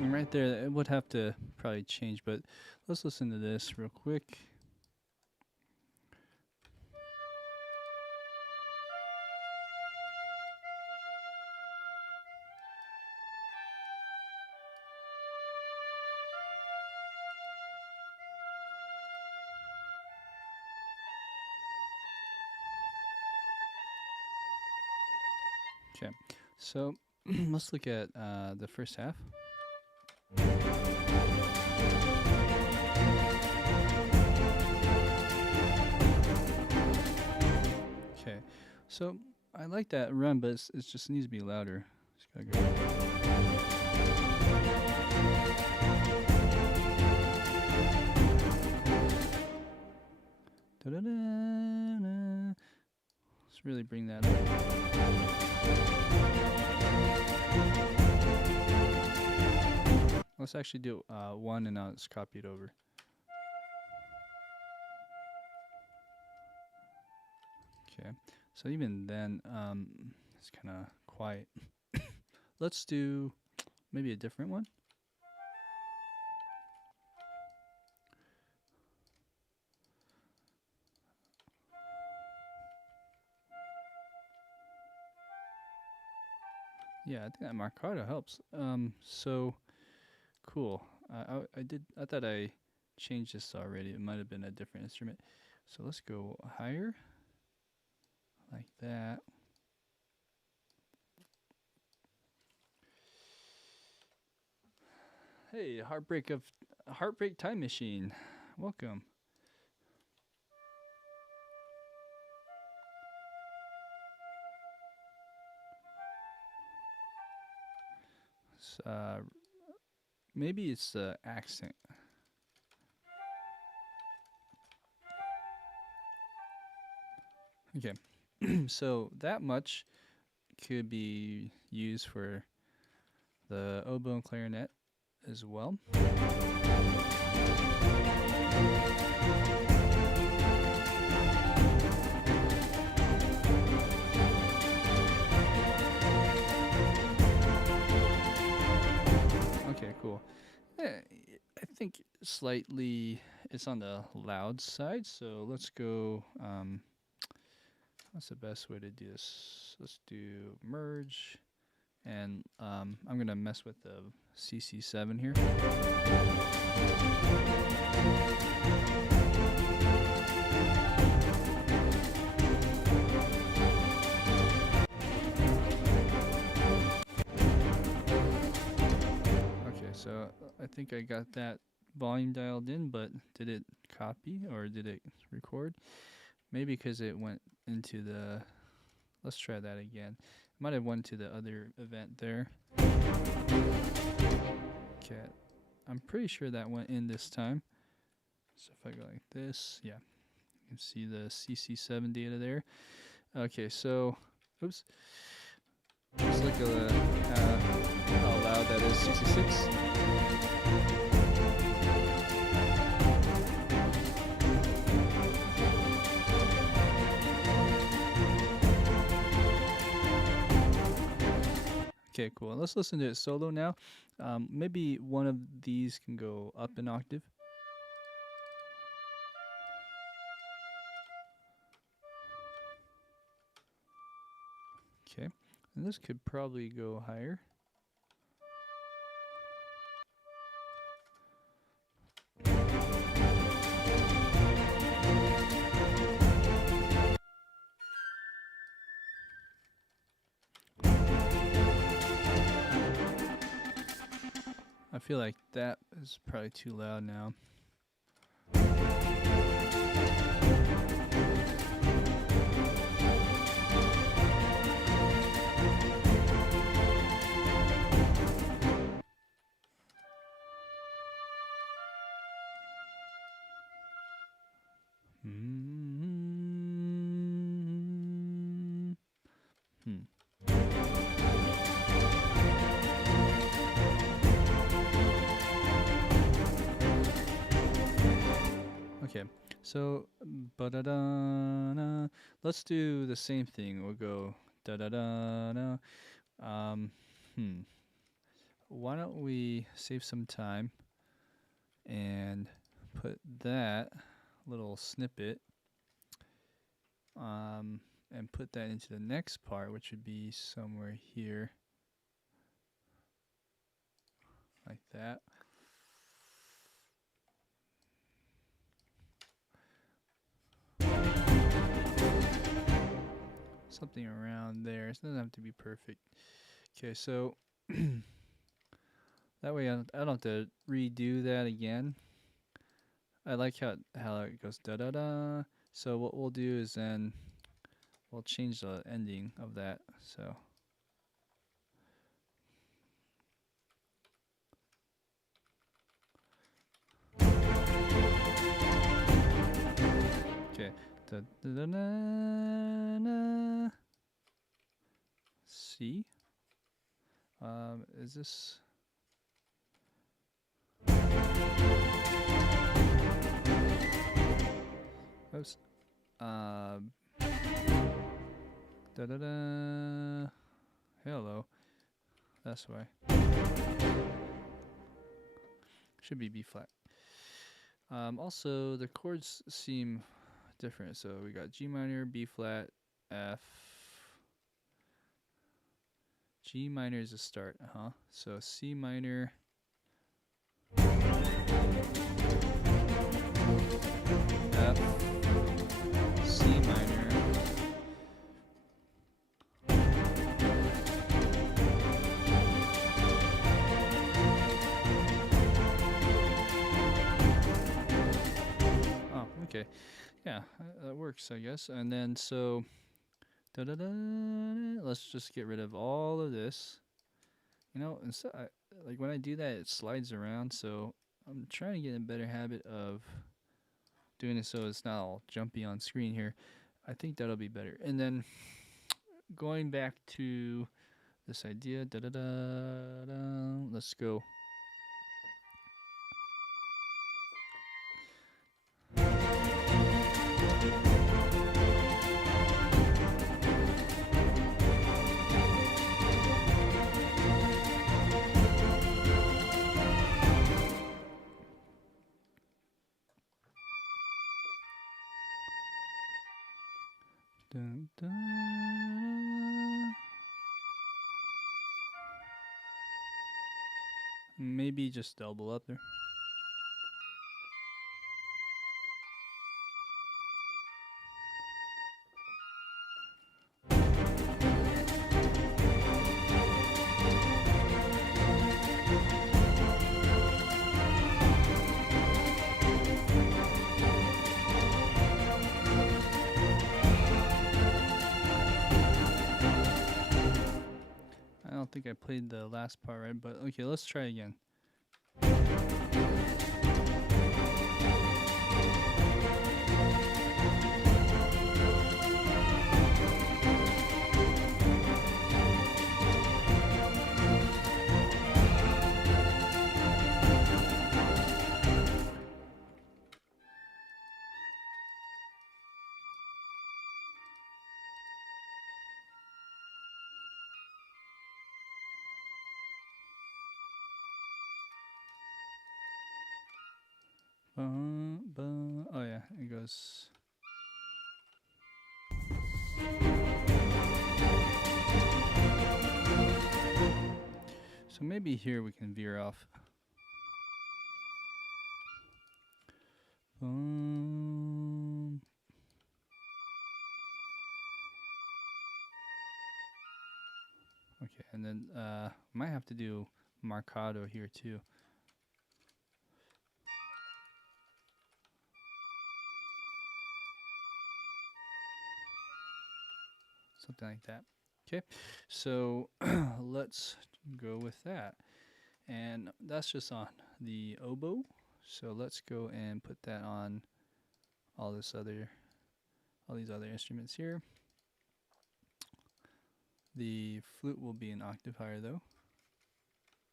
Right there, it would have to probably change, but let's listen to this real quick. Okay, so let's look at the first half. Okay, so I like that run, but it just needs to be louder. Just gotta go. Da-da-da-da. Let's really bring that up. Let's actually do one and now let's copy it over. Okay, so even then, it's kind of quiet. Let's do maybe a different one. Yeah, I think that marcato helps. So cool. I thought I changed this already. It might have been a different instrument. So let's go higher, like that. Hey, Heartbreak Time Machine. Welcome. Maybe it's the accent. Okay, so that much could be used for the oboe and clarinet as well. think slightly it's on the loud side. So let's go. What's the best way to do this? Let's do merge, and I'm gonna mess with the CC7 here. Okay, so I think I got that volume dialed in, but did it copy or did it record? Maybe because it went into the, let's try that again. It might have went to the other event there. Okay, I'm pretty sure that went in this time. So if I go like this, yeah, you can see the CC7 data there. Okay, so, oops. Let's look at how loud that is, 66. Okay, cool. Let's listen to it solo now. Maybe one of these can go up an octave. Okay, and this could probably go higher. I feel like that is probably too loud now. Okay, so ba-da-da-na. Let's do the same thing. We'll go da-da-da-na. Why don't we save some time and put that little snippet and put that into the next part, which would be somewhere here, like that. Something around there. It doesn't have to be perfect. Okay, so that way I don't have to redo that again. I like how it goes da da da. So what we'll do is then we'll change the ending of that. So okay, da da da na na. C. Is this? Oops. Da da da. Hello. That's why. Should be B flat. Also, the chords seem different. So we got G minor, B flat, F. G minor is a start. So C minor. F. C minor. Oh, okay. Yeah, that works, I guess. And then so, let's just get rid of all of this. You know, and so like when I do that, it slides around. So I'm trying to get in a better habit of doing it so it's not all jumpy on screen here. I think that'll be better. And then going back to this idea, let's go. Dun, dun. Maybe just double up there. I don't think I played the last part right, but okay, let's try again. Oh yeah, it goes. So maybe here we can veer off. Okay, and then might have to do marcato here too. Something like that. Okay, so let's go with that. And that's just on the oboe. So let's go and put that on all these other instruments here. The flute will be an octave higher though.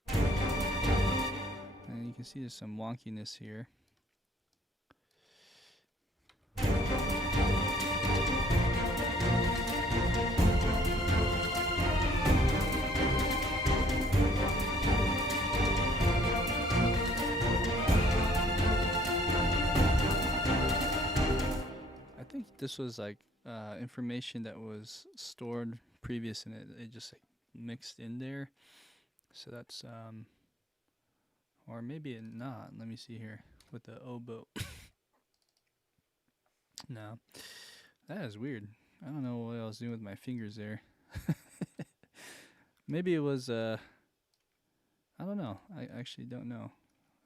And you can see there's some wonkiness here. I think this was like information that was stored previous and it just like mixed in there. So that's or maybe not. Let me see here with the oboe. No, that is weird. I don't know what I was doing with my fingers there. Maybe it was I don't know. I actually don't know.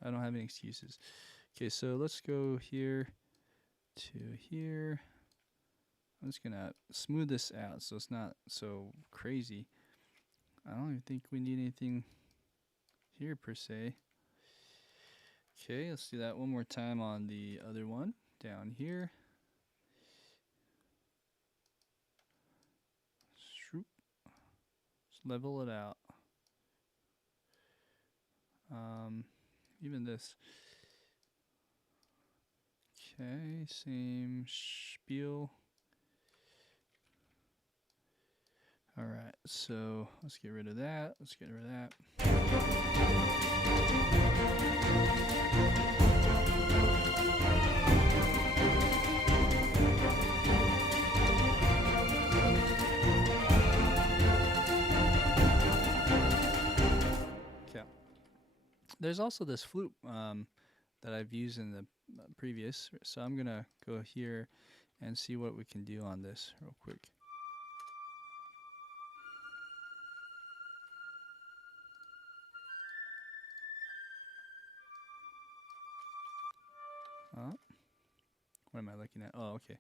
I don't have any excuses. Okay, so let's go here to here. I'm just gonna smooth this out so it's not so crazy. I don't even think we need anything here per se. Okay, let's do that one more time on the other one down here. Just level it out. Even this. Okay, same spiel. Alright, so let's get rid of that. Let's get rid of that. Okay. There's also this flute that I've used in the previous, so I'm gonna go here and see what we can do on this real quick. What am I looking at? Oh, okay.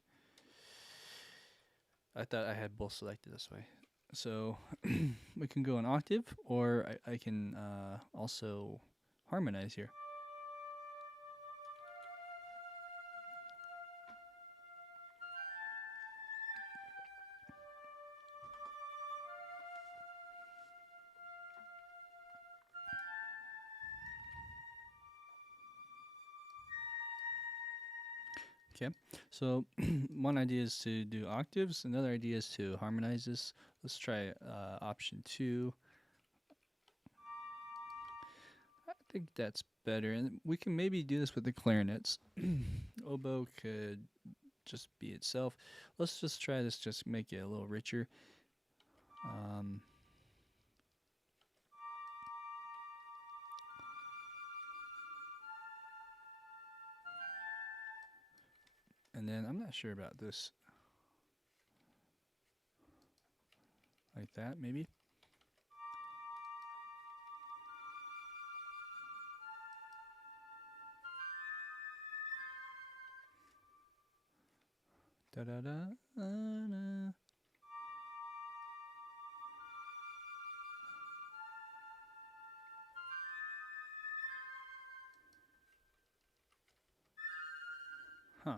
I thought I had both selected this way. So we can go an octave, or I can also harmonize here. Okay, so one idea is to do octaves. Another idea is to harmonize this. Let's try option 2. I think that's better, and we can maybe do this with the clarinets. Oboe could just be itself. Let's just try this, just make it a little richer. And then I'm not sure about this. Like that, maybe. Da da da da. Huh.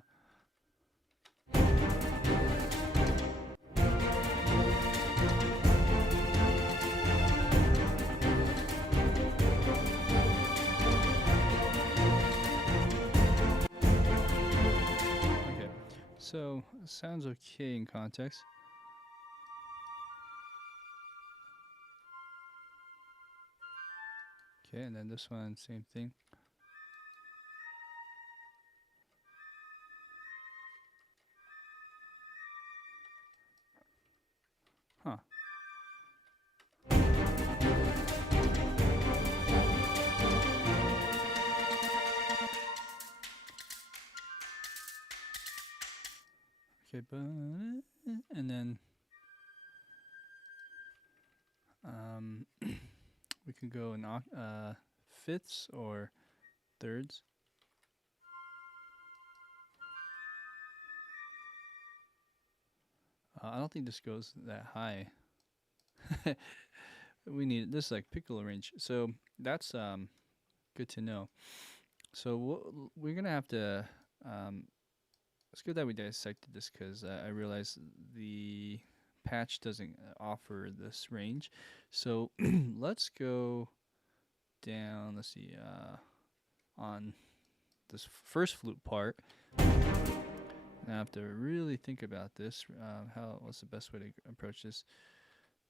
Okay, so sounds okay in context. Okay, and then this one, same thing. Huh. Okay, but and then we can go in fifths or thirds. I don't think this goes that high. We need this like piccolo range, so that's good to know. So we're gonna have to. It's good that we dissected this because I realized the patch doesn't offer this range. So let's go down. Let's see on this first flute part. I have to really think about this. What's the best way to approach this?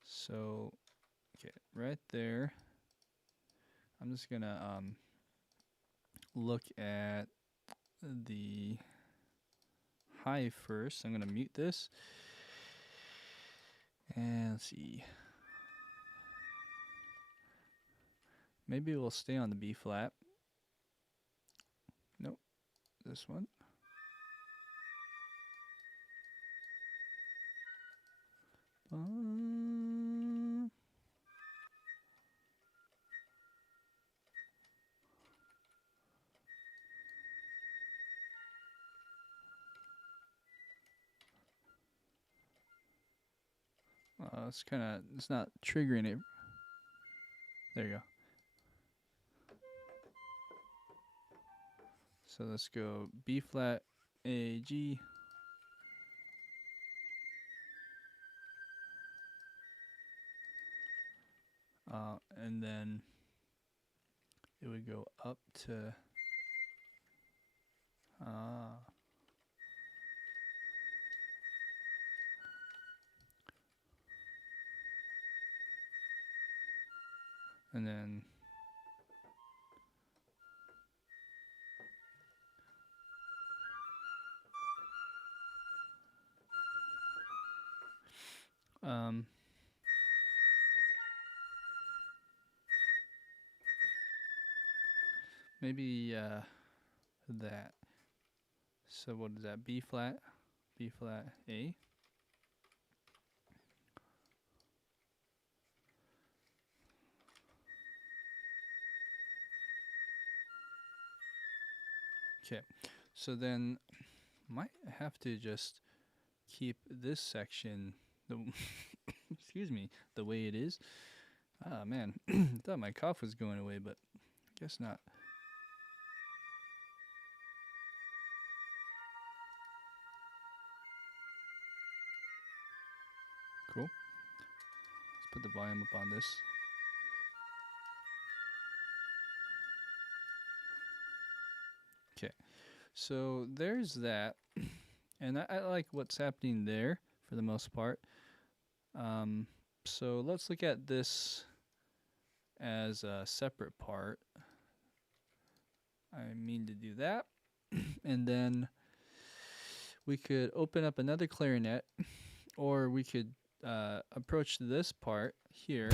So, okay, right there. I'm just gonna look at the high first. I'm gonna mute this, and let's see. Maybe we'll stay on the B flat. Nope, this one. It's not triggering it. There you go. So let's go B flat, A, G. And then it would go up to and then maybe that. So what is that? B flat, A. Okay, so then might have to just keep this section excuse me, the way it is. Ah man, I thought my cough was going away, but I guess not. Cool. Let's put the volume up on this. Okay, so there's that, and I like what's happening there for the most part. So let's look at this as a separate part. I mean to do that, and then we could open up another clarinet, or we could approach this part here.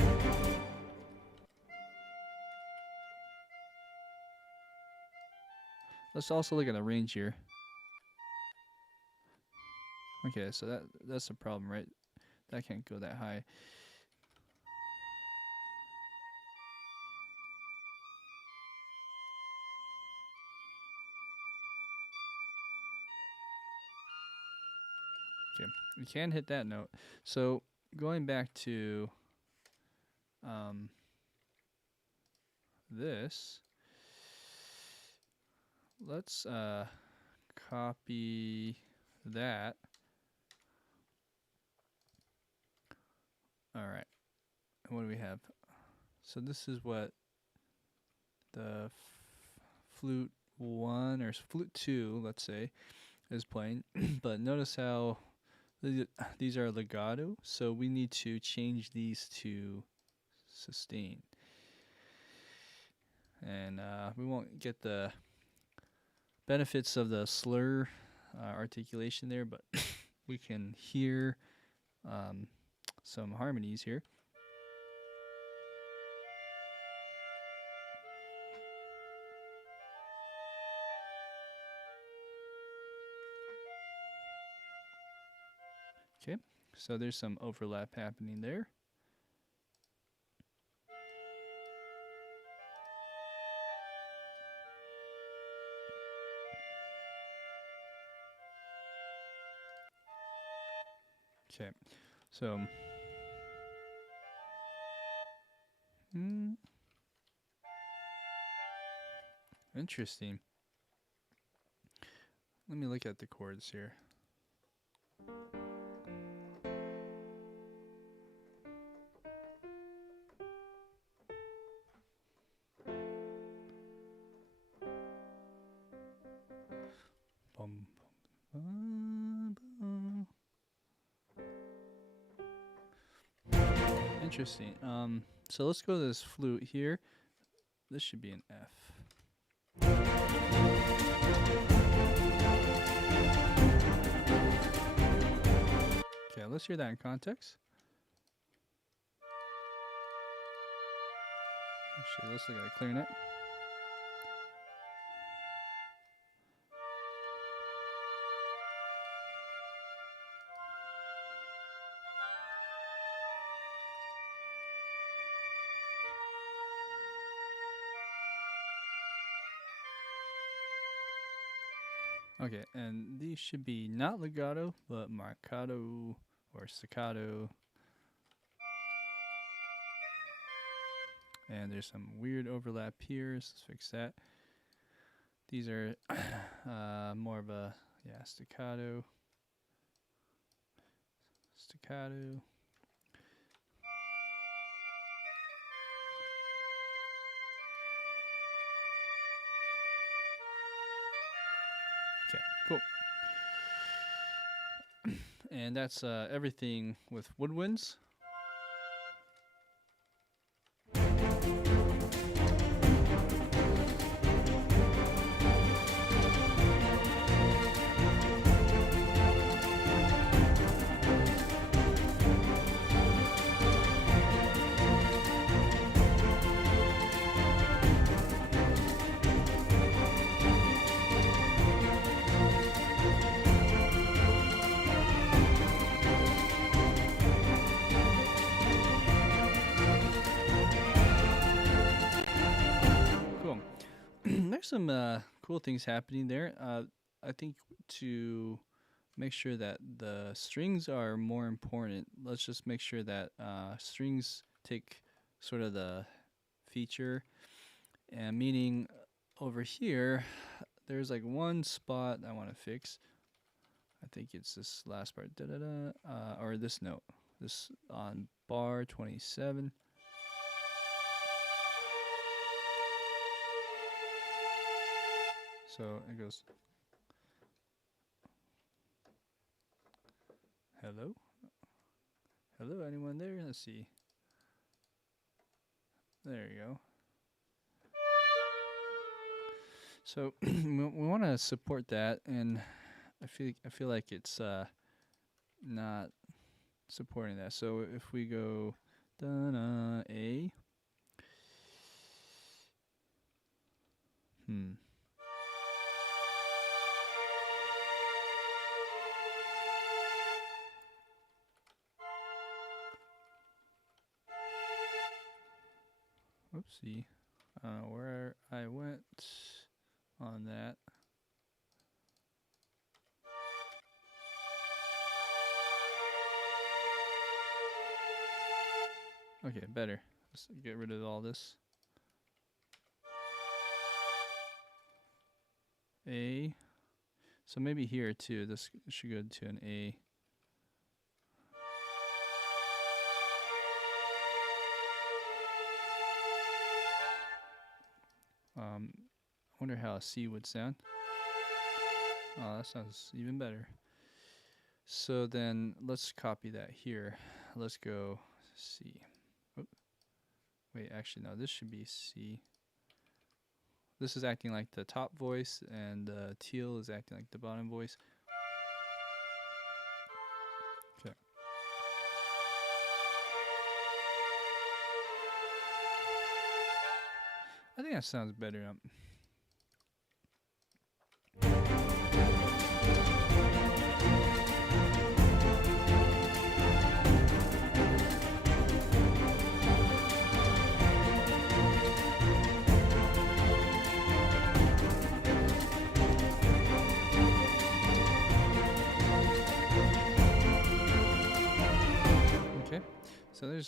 Let's also look at the range here. Okay, so that's the problem, right? That can't go that high. Okay, we can hit that note. So going back to this, let's copy that. All right, and what do we have? So this is what the flute 1 or flute 2, let's say, is playing. But notice how these are legato, so we need to change these to sustain. And we won't get the benefits of the slur articulation there, but we can hear some harmonies here. Okay, so there's some overlap happening there. Okay, so interesting. Let me look at the chords here. Bum, bum, bum. Interesting. So let's go to this flute here. This should be an F. Okay, let's hear that in context. Actually, let's look at a clarinet. Okay, and these should be not legato, but marcato or staccato. And there's some weird overlap here, so let's fix that. These are more of a, staccato. Staccato. Okay, cool. And that's everything with Woodwinds. There's some cool things happening there. I think to make sure that the strings are more important, let's just make sure that strings take sort of the feature, and meaning over here, there's like one spot I want to fix. I think it's this last part, or this note, this on bar 27. So it goes, hello? Hello, anyone there? Let's see. There you go. So we want to support that, and I feel like it's not supporting that. So if we go da A, Oopsie. Where I went on that. Okay, better. Let's get rid of all this. A. So maybe here too. This should go to an A. I wonder how a C would sound. Oh, that sounds even better. So then let's copy that here. Let's go C. Oop. Wait, actually no, this should be C. This is acting like the top voice, and teal is acting like the bottom voice. Okay. I think that sounds better. Okay. So there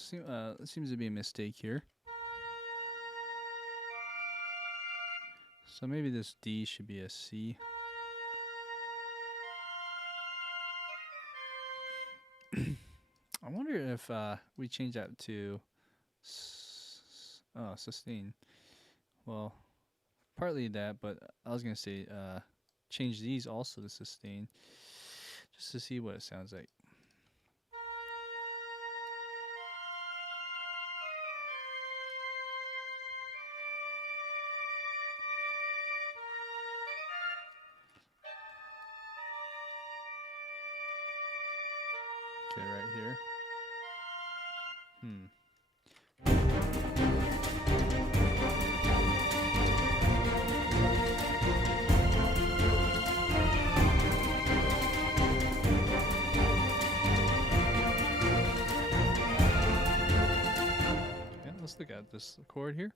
seems to be a mistake here. So maybe this D should be a C. I wonder if we change that to sustain. Well, partly that, but I was going to say change these also to sustain, just to see what it sounds like. Okay, right here. Okay, let's look at this chord here.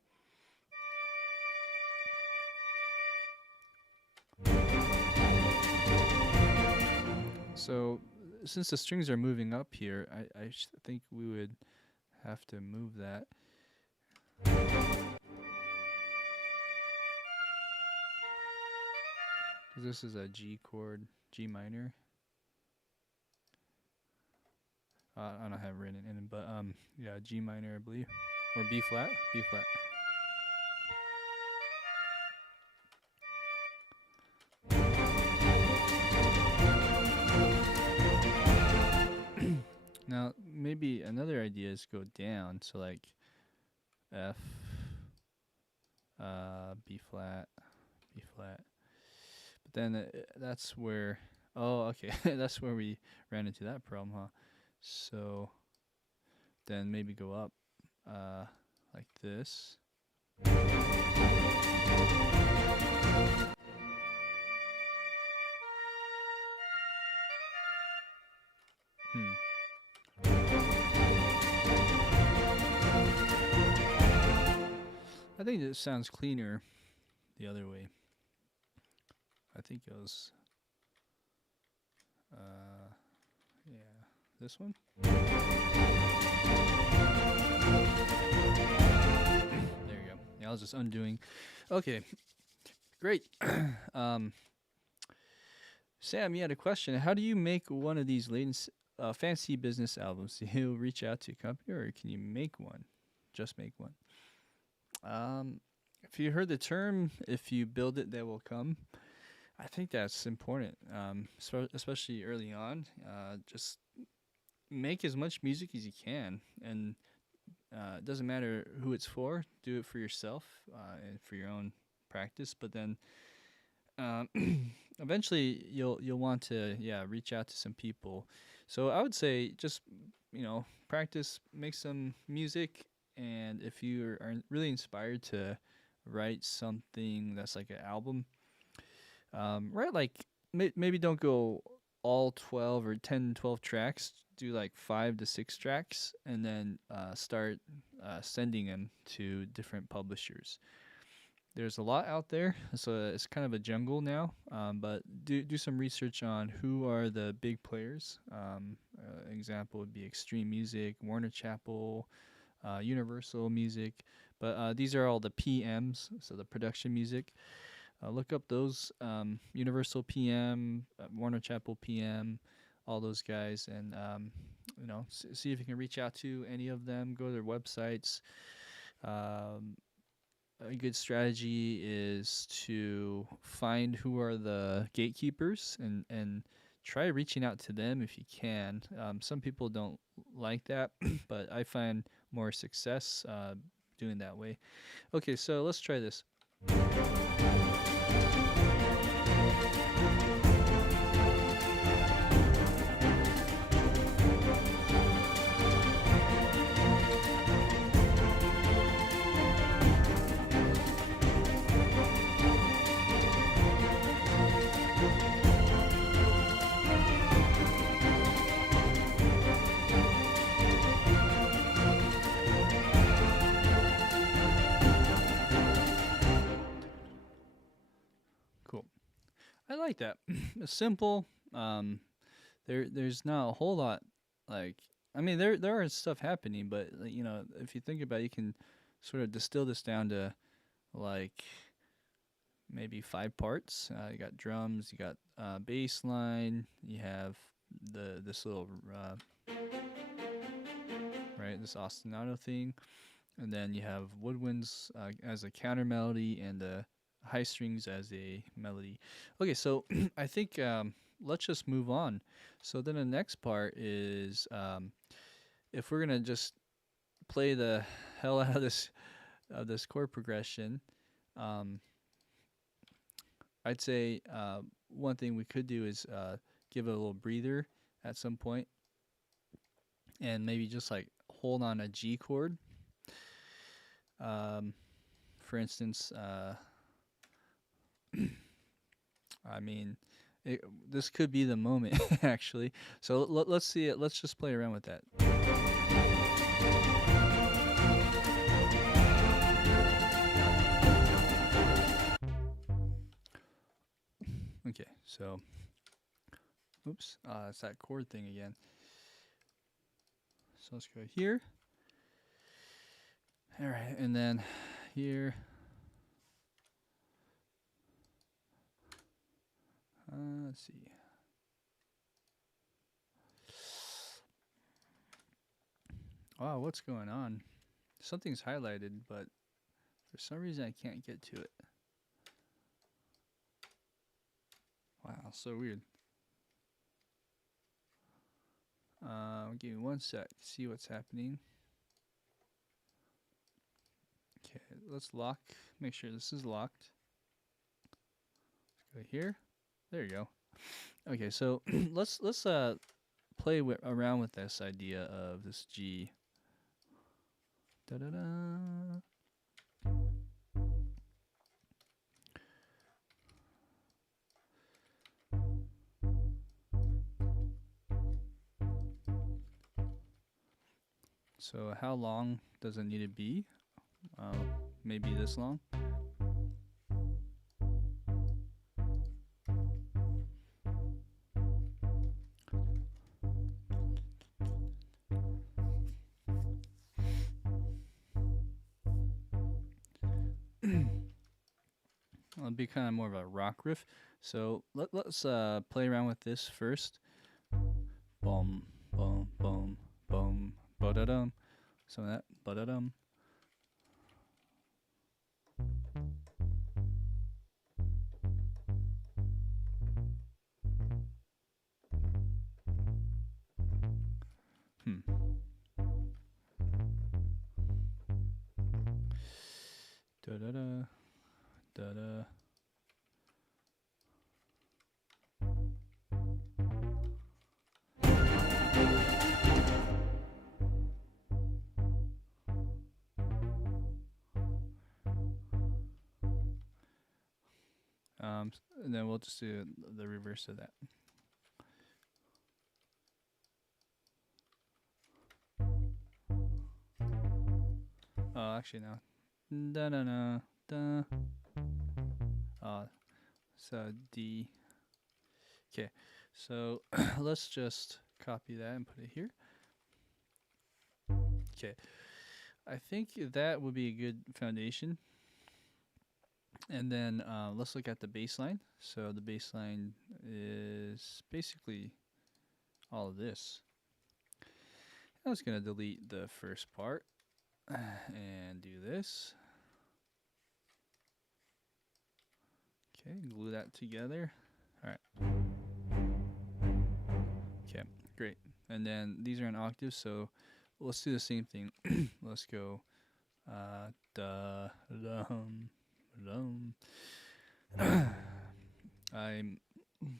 So since the strings are moving up here, I think we would have to move that. Because this is a G chord, G minor. I don't have it written in, but yeah, G minor, I believe, or B flat, B flat. Now, maybe another idea is go down, so like F, B flat, B flat. But then that's where, oh, okay, that's where we ran into that problem, huh? So then maybe go up, like this. I think it sounds cleaner the other way. I think it was, yeah, this one. There you go. Yeah, I was just undoing. Okay, great. Sam, you had a question. How do you make one of these fancy business albums? Do you reach out to a company, or can you make one? Just make one. If you heard the term, if you build it, they will come. I think that's important, especially early on. Just make as much music as you can, and it doesn't matter who it's for. Do it for yourself and for your own practice. But then eventually you'll want to reach out to some people. So I would say just practice, make some music, and if you are really inspired to write something that's like an album, write like maybe don't go all 12 or 10, 12 tracks. Do like 5 to 6 tracks, and then start sending them to different publishers. There's a lot out there, so it's kind of a jungle now. But do some research on who are the big players. Example would be Extreme Music, Warner Chappell, Universal Music. But these are all the PMs, so the production music. Look up those, Universal PM, Warner Chappell PM, all those guys, and see if you can reach out to any of them. Go to their websites. A good strategy is to find who are the gatekeepers, and try reaching out to them if you can. Some people don't like that, but I find more success doing that way. Okay, so let's try this. Cool. I like that. It's simple. There's not a whole lot, like, I mean, there are stuff happening, but if you think about it, you can sort of distill this down to like maybe 5 parts. You got drums, you got bass line, you have this little right, this ostinato thing, and then you have woodwinds as a counter melody, and the high strings as a melody. Okay, so I think let's just move on. So then the next part is, if we're gonna just play the hell out of this chord progression, um, I'd say one thing we could do is give it a little breather at some point, and maybe just like hold on a G chord. For instance, I mean, this could be the moment actually. So let's see it. Let's just play around with that. Okay, so oops, it's that chord thing again. So let's go here. All right, and then here. Let's see. Wow, what's going on? Something's highlighted, but for some reason I can't get to it. Wow, so weird. Give me 1 sec. See what's happening. Okay, let's lock. Make sure this is locked. Let's go here. There you go. Okay, so let's play around with this idea of this G. Da da da. So how long does it need to be? Maybe this long. It'll be kind of more of a rock riff. So let's play around with this first. Boom, boom, boom, boom, ba-da-dum. Some of that, ba-da-dum. Da-da-da, da-da. And then we'll just do the reverse of that. Oh, actually no. Da da da da. So D. Okay, so let's just copy that and put it here. Okay, I think that would be a good foundation. And then let's look at the bass line. So the bass line is basically all of this. I was going to delete the first part and do this. Okay, glue that together. All right. Okay, great. And then these are in octaves, so let's do the same thing. Let's go da dum dum. I'm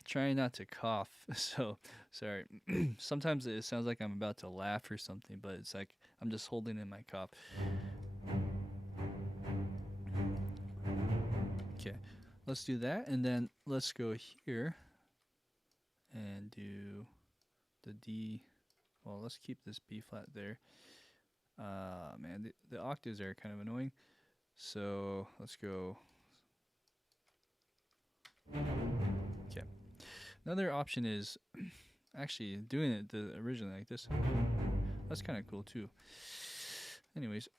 trying not to cough, so sorry. Sometimes it sounds like I'm about to laugh or something, but it's like I'm just holding in my cough. Okay, let's do that, and then let's go here and do the D. Well, let's keep this B flat there. Man, the octaves are kind of annoying. So let's go. Okay. Another option is actually doing it originally like this. That's kind of cool too. Anyways.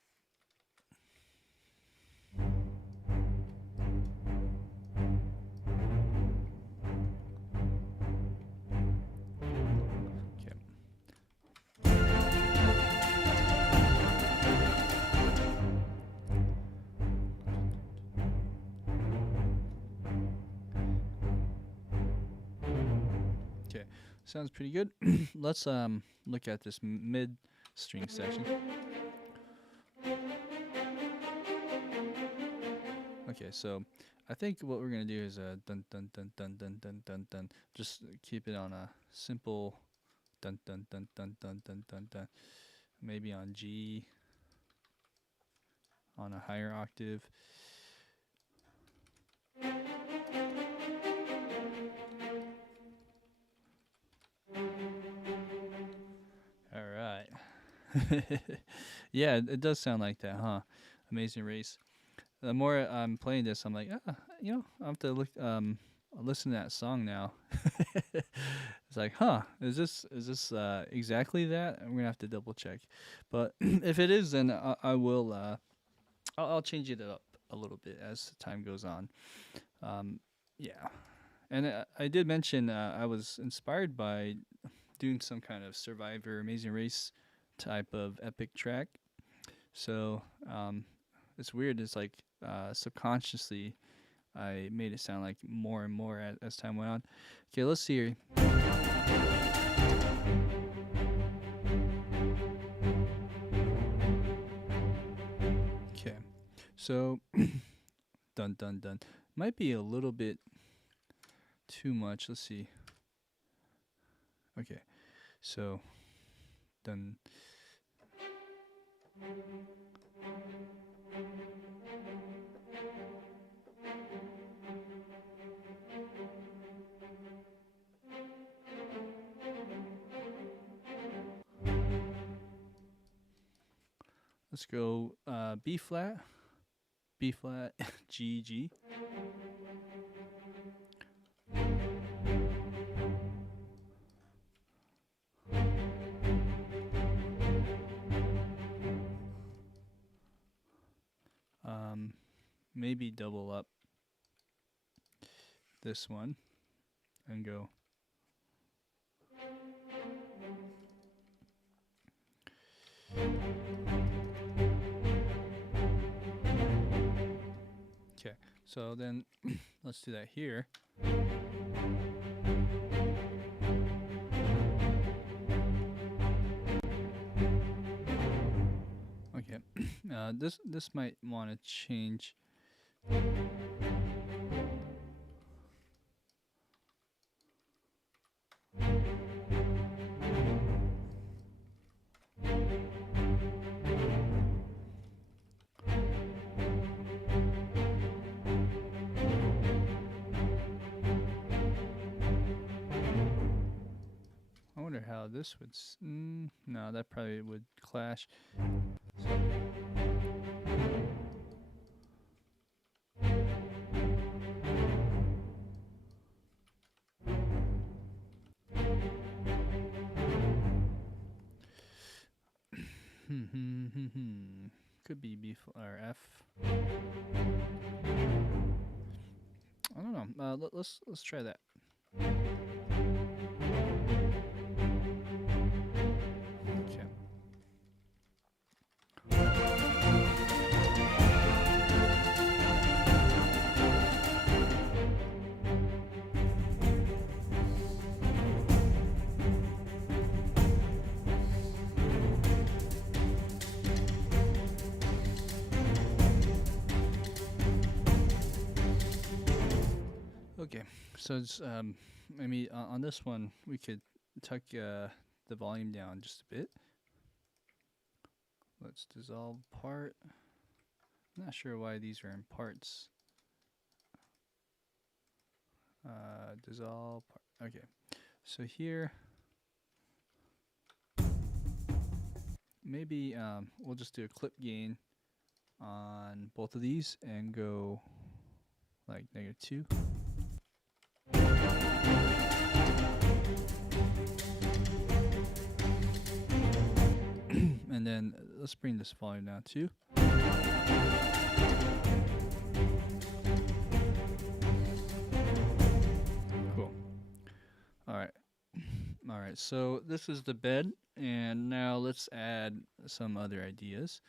Sounds pretty good. Let's look at this mid string section. Okay, so I think what we're gonna do is dun dun dun dun dun dun dun dun. Just keep it on a simple dun dun dun dun dun dun dun dun. Maybe on G, on a higher octave. Yeah, it does sound like that, huh? Amazing Race. The more I'm playing this, I'm like, I have to look, listen to that song now. It's like, is this exactly that? I'm gonna have to double check, but if it is, then I will. I'll change it up a little bit as time goes on. Yeah, and I did mention I was inspired by doing some kind of Survivor, Amazing Race type of epic track. So it's weird. It's like subconsciously I made it sound like more and more as time went on. Okay, let's see here. Okay, so dun dun dun. Might be a little bit too much. Let's see. Okay, so dun. Let's go B flat, G, G. Maybe double up this one and go. Okay, so then let's do that here. Okay, this might want to change. how this would. No, that probably would clash. Could be B or F. I don't know. Let's try that. Okay. Okay, so it's maybe on this one we could tuck the volume down just a bit. Let's dissolve part. I'm not sure why these are in parts. Dissolve part. Okay, so here maybe we'll just do a clip gain on both of these and go like -2. And then let's bring this volume down too. Cool. All right, so this is the bed, and now let's add some other ideas.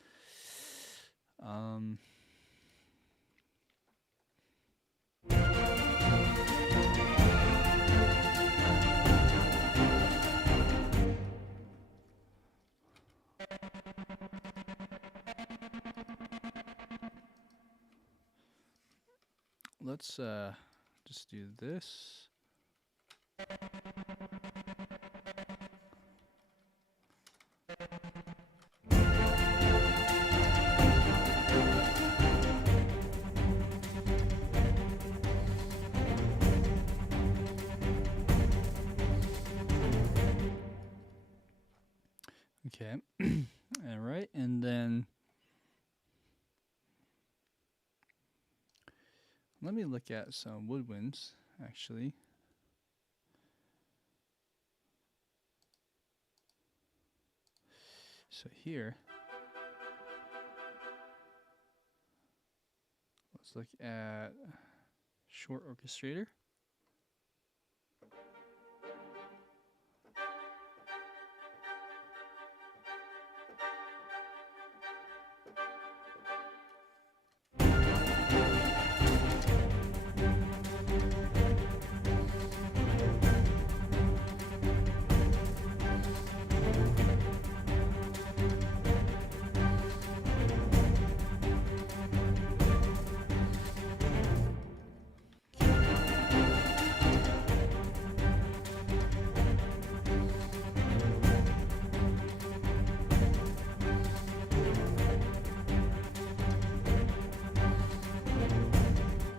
Let's just do this. Okay. All right, and then let me look at some woodwinds, actually. So here, let's look at short orchestrator.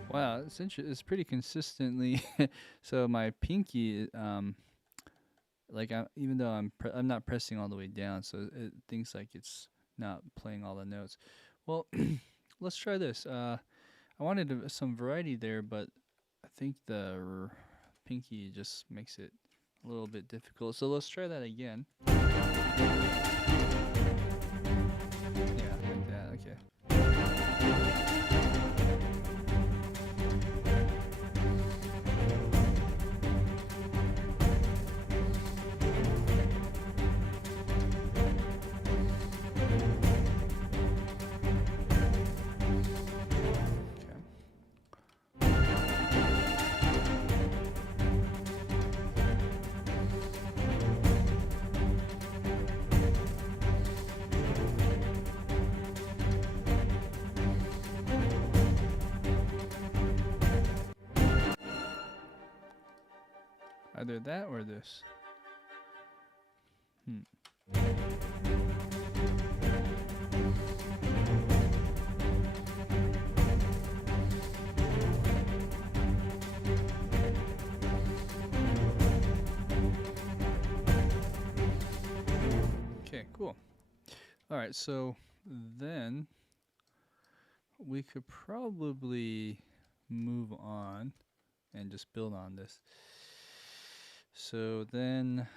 Wow, it's pretty consistently. So my pinky, like even though I'm not pressing all the way down, so it thinks like it's not playing all the notes. Well, let's try this. I wanted some variety there, but I think the pinky just makes it a little bit difficult. So let's try that again. Yeah, like that. Okay. Either that or this. Cool. All right, so then we could probably move on and just build on this. So then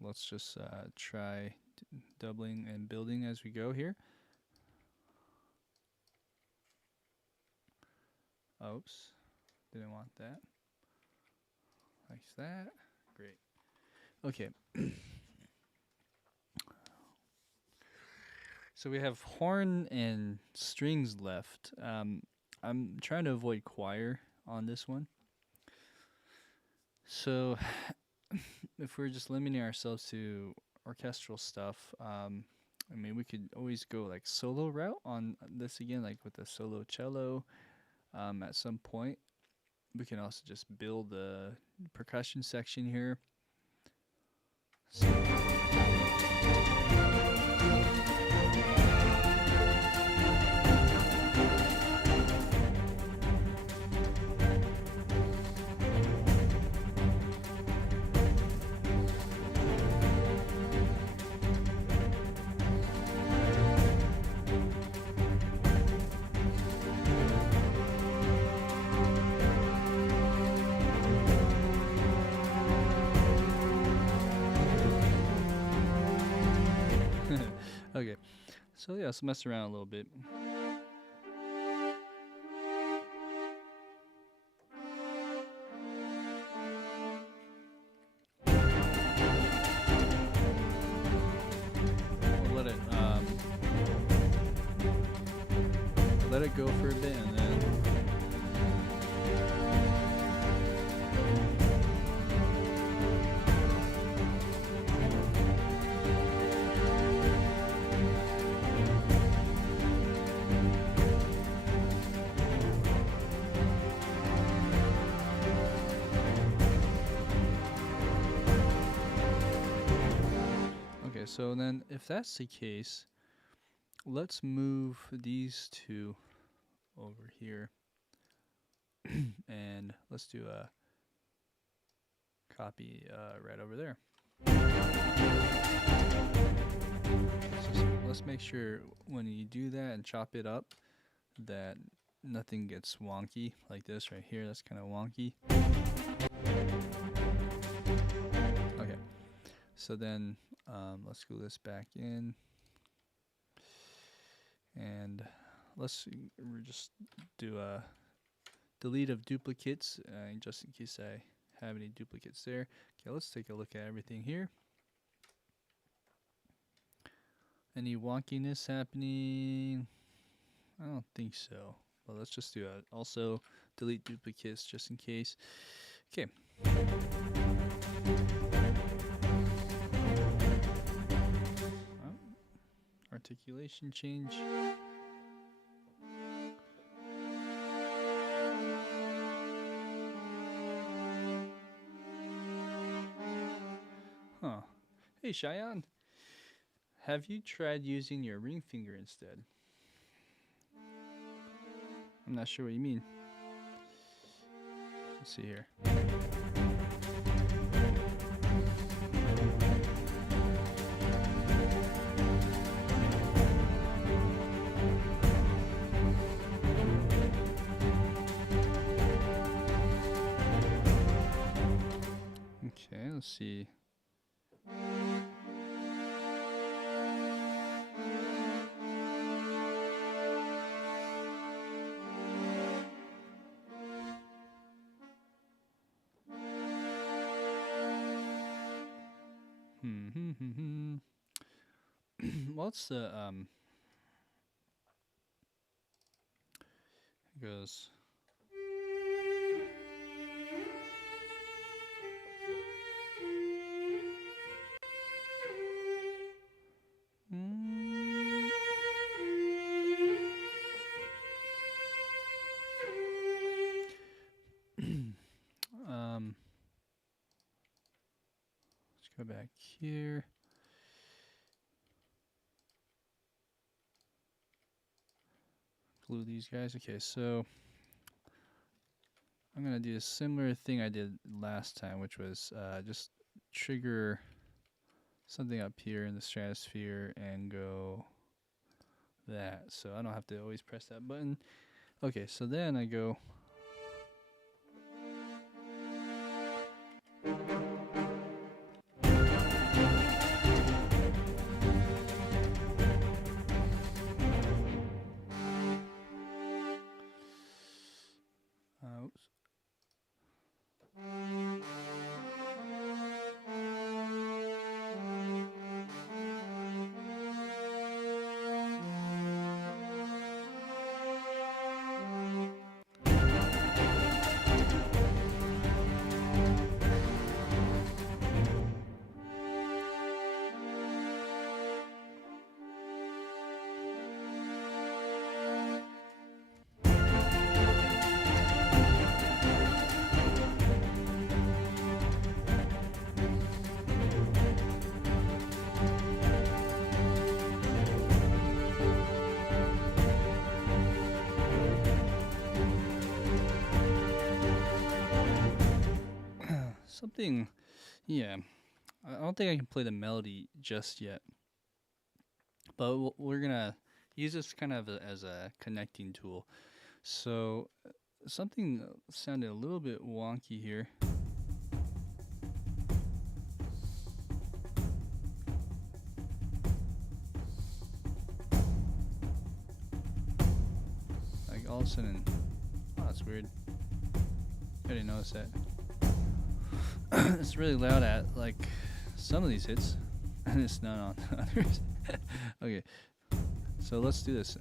let's just try doubling and building as we go here. Oops, didn't want that. Like that. Great. Okay. So we have horn and strings left. I'm trying to avoid choir on this one. So if we're just limiting ourselves to orchestral stuff, I mean, we could always go like solo route on this again, like with a solo cello. At some point, we can also just build the percussion section here. So okay, so yeah, let's mess around a little bit. We'll let it go for a bit, and then so then if that's the case, let's move these two over here. And let's do a copy right over there. Let's make sure when you do that and chop it up that nothing gets wonky like this right here. That's kind of wonky. Okay, so then let's glue this back in, and let's just do a delete of duplicates just in case I have any duplicates there. Okay, let's take a look at everything here. Any wonkiness happening? I don't think so. Well, let's just do it. Also delete duplicates just in case. Okay. Articulation change. Huh. Hey, Cheyenne. Have you tried using your ring finger instead? I'm not sure what you mean. Let's see here. Okay, let's see. What's the it goes let's go back here. Glue these guys. Okay, so I'm gonna do a similar thing I did last time, which was just trigger something up here in the stratosphere and go that, so I don't have to always press that button. Okay, so then I go oops. Something, yeah. I don't think I can play the melody just yet, but we're gonna use this kind of as a connecting tool. So something sounded a little bit wonky here. Like all of a sudden, oh, that's weird. I didn't notice that. It's really loud at like some of these hits, and it's not on others. Okay, so let's do this.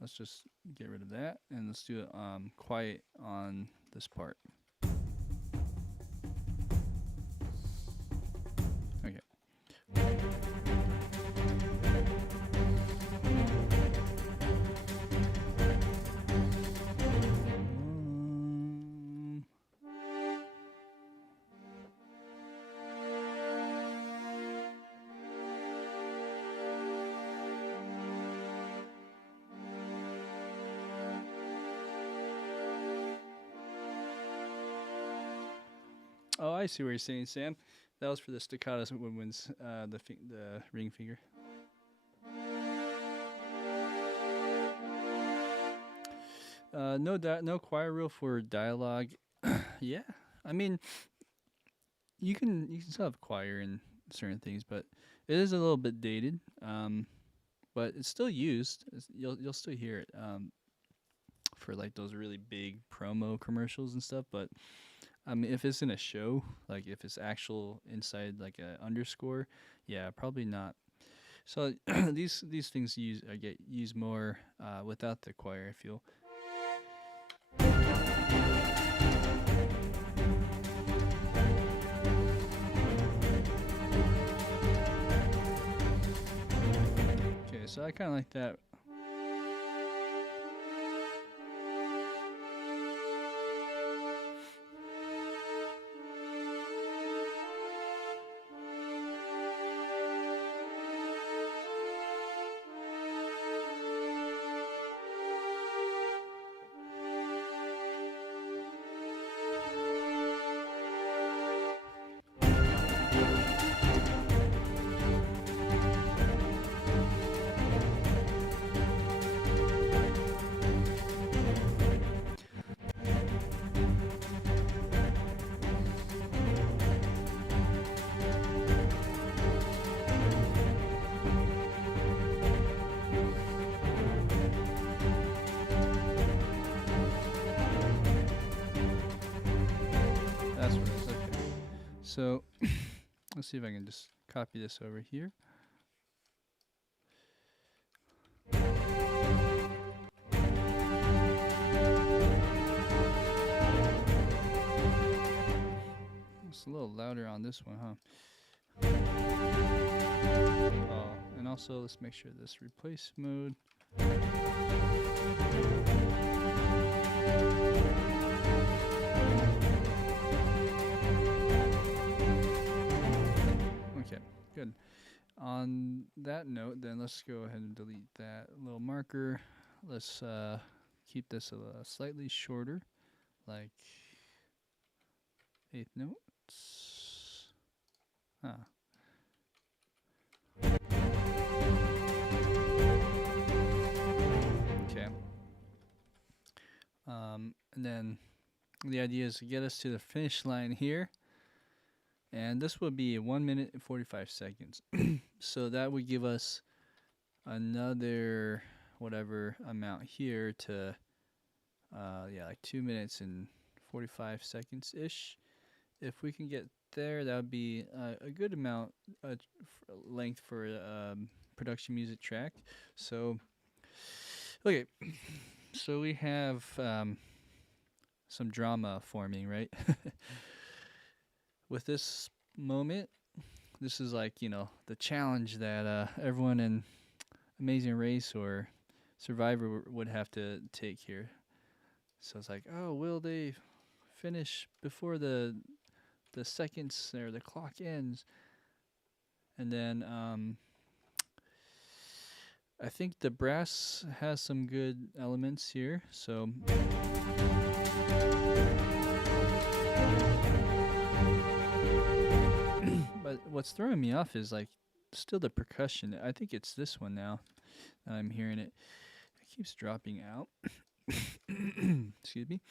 Let's just get rid of that, and let's do it quiet on this part. Okay. Oh, I see what you're saying, Sam. That was for the staccatos woodwinds, the ring finger. No choir reel for dialogue. Yeah, I mean, you can still have choir in certain things, but it is a little bit dated. But it's still used. You'll still hear it for like those really big promo commercials and stuff. But I mean, if it's in a show, like if it's actual inside like a underscore, yeah, probably not. So these things get used more without the choir, I feel. Okay, so I kind of like that. That's what it is. Okay. So let's see if I can just copy this over here. It's a little louder on this one, huh? Oh, and also let's make sure this replace mode. Okay, good. On that note, then let's go ahead and delete that little marker. Let's keep this slightly shorter, like 8th note. notes. Huh. Okay. And then the idea is to get us to the finish line here. And this would be 1 minute and 45 seconds. So that would give us another whatever amount here to, yeah, like 2 minutes and 45 seconds ish. If we can get there, that would be a good amount length for a production music track. So, okay, so we have some drama forming, right? With this moment, this is like, you know, the challenge that everyone in Amazing Race or Survivor would have to take here. So it's like, oh, will they finish before the seconds or the clock ends? And then I think the brass has some good elements here. So but what's throwing me off is like still the percussion. I think it's this one now that I'm hearing it. It keeps dropping out. Excuse me.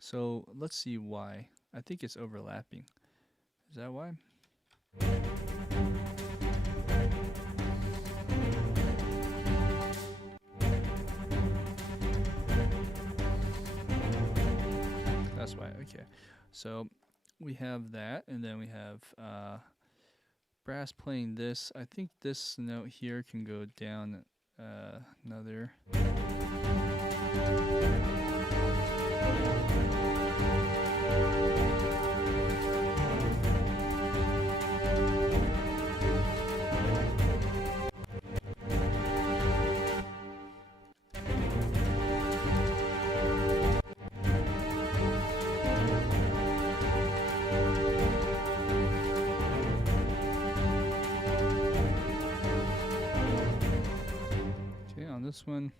So let's see why. I think it's overlapping. Is that why? That's why. Okay. So we have that, and then we have brass playing this. I think this note here can go down another. Okay, on this one.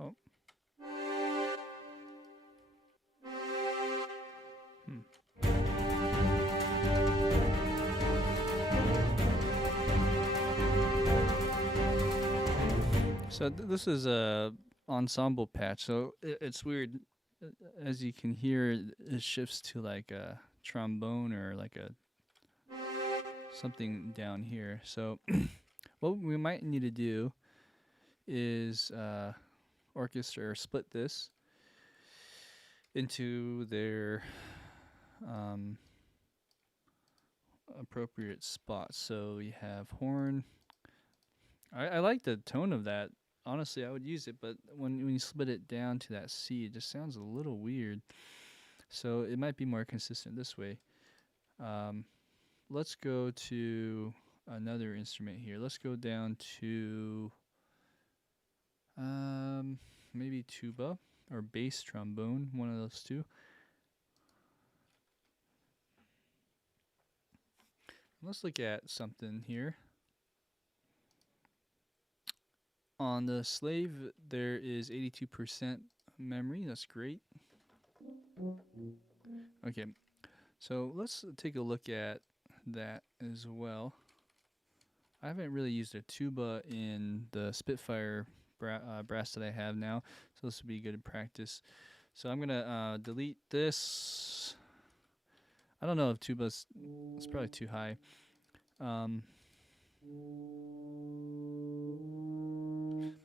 Oh. So this is a ensemble patch. So it's weird. As you can hear, it shifts to like a trombone or like a something down here. So what we might need to do is orchestra or split this into their appropriate spots. So we have horn. I like the tone of that. Honestly, I would use it, but when you split it down to that C, it just sounds a little weird. So it might be more consistent this way. Let's go to another instrument here. Let's go down to maybe tuba or bass trombone, one of those two. Let's look at something here. On the slave, there is 82% memory. That's great. Okay, so let's take a look at that as well. I haven't really used a tuba in the Spitfire brass that I have now, so this would be good practice. So I'm gonna delete this. I don't know if tuba's, it's probably too high.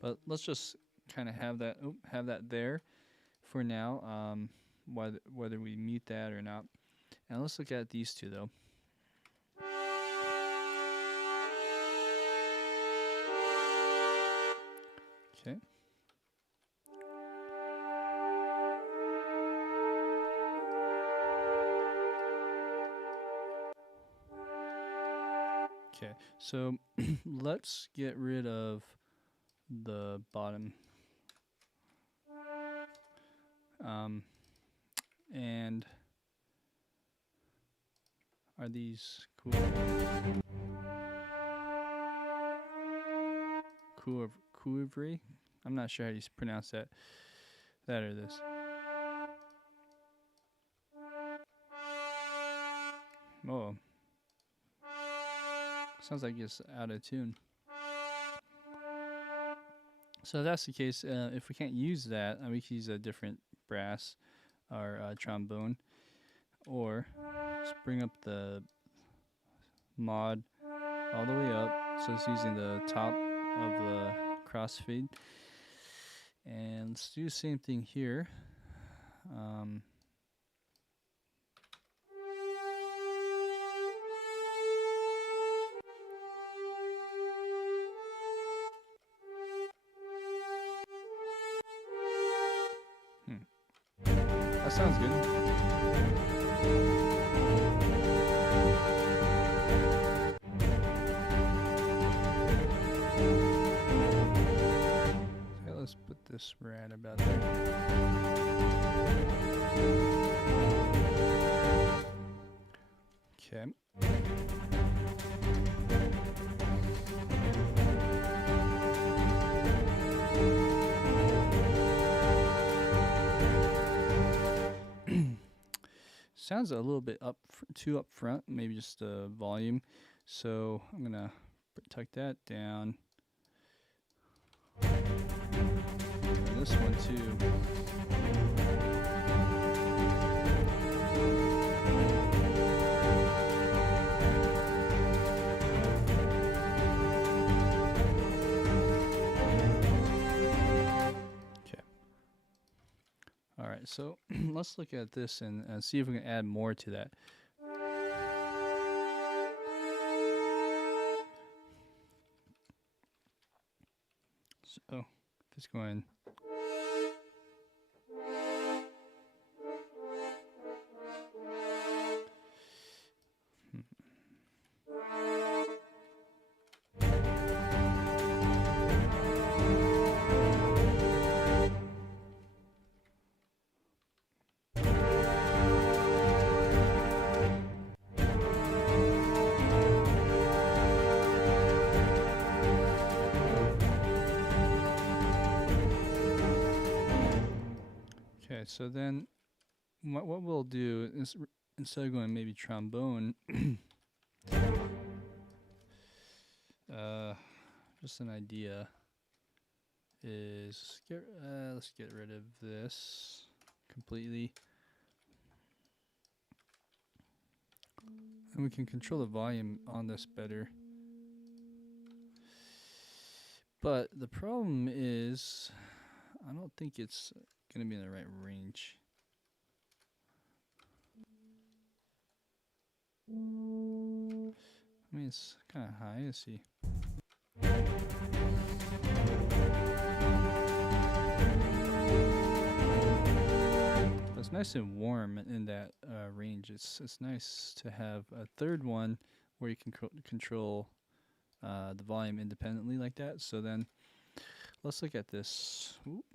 But let's just kind of have that there for now, whether we mute that or not. And let's look at these two though. Okay. Okay, so let's get rid of the bottom. And are these cool? Cuivre. I'm not sure how you pronounce that. That or this. Oh. Sounds like it's out of tune. So if that's the case, if we can't use that, we can use a different brass or trombone, or just bring up the mod all the way up. So it's using the top of the crossfade. And let's do the same thing here. That sounds good. Okay, let's put this right about there. Okay. Sounds a little bit too up front, maybe just the volume. So I'm gonna tuck that down. And this one too. Alright, so let's look at this and see if we can add more to that. So, just going. Okay, so then what we'll do is instead of going maybe trombone, just an idea is let's get rid of this completely, and we can control the volume on this better. But the problem is, I don't think it's gonna be in the right range. I mean, it's kind of high. Let's see. It's nice and warm in that range. It's nice to have a third one where you can control the volume independently like that. So then, let's look at this. Oop.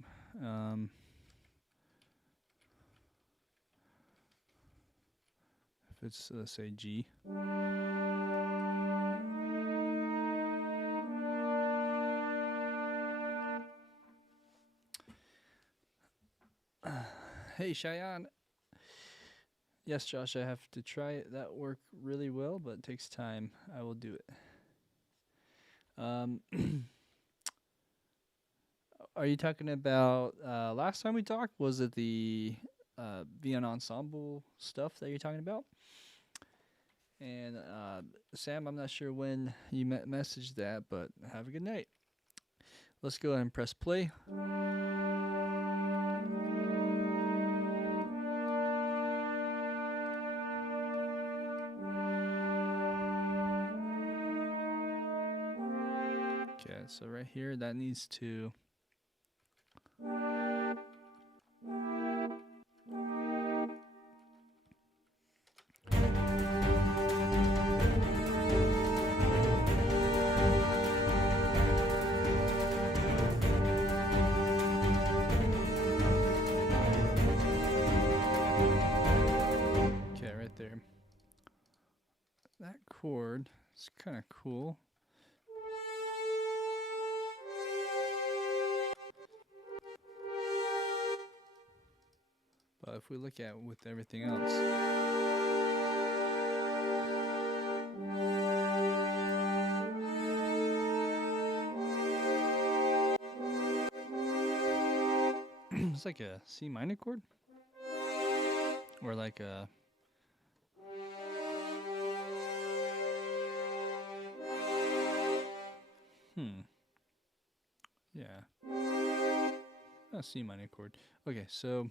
If it's let's say G. Hey Cheyenne. Yes, Josh, I have to try it. That worked really well, but it takes time. I will do it. Are you talking about last time we talked? Was it the Vienna ensemble stuff that you're talking about? And Sam, I'm not sure when you messaged that, but have a good night. Let's go ahead and press play. Okay, so right here, that needs to. There. That chord is kind of cool. But if we look at with everything else, it's like a C minor chord, or like a yeah, a C minor chord. Okay, so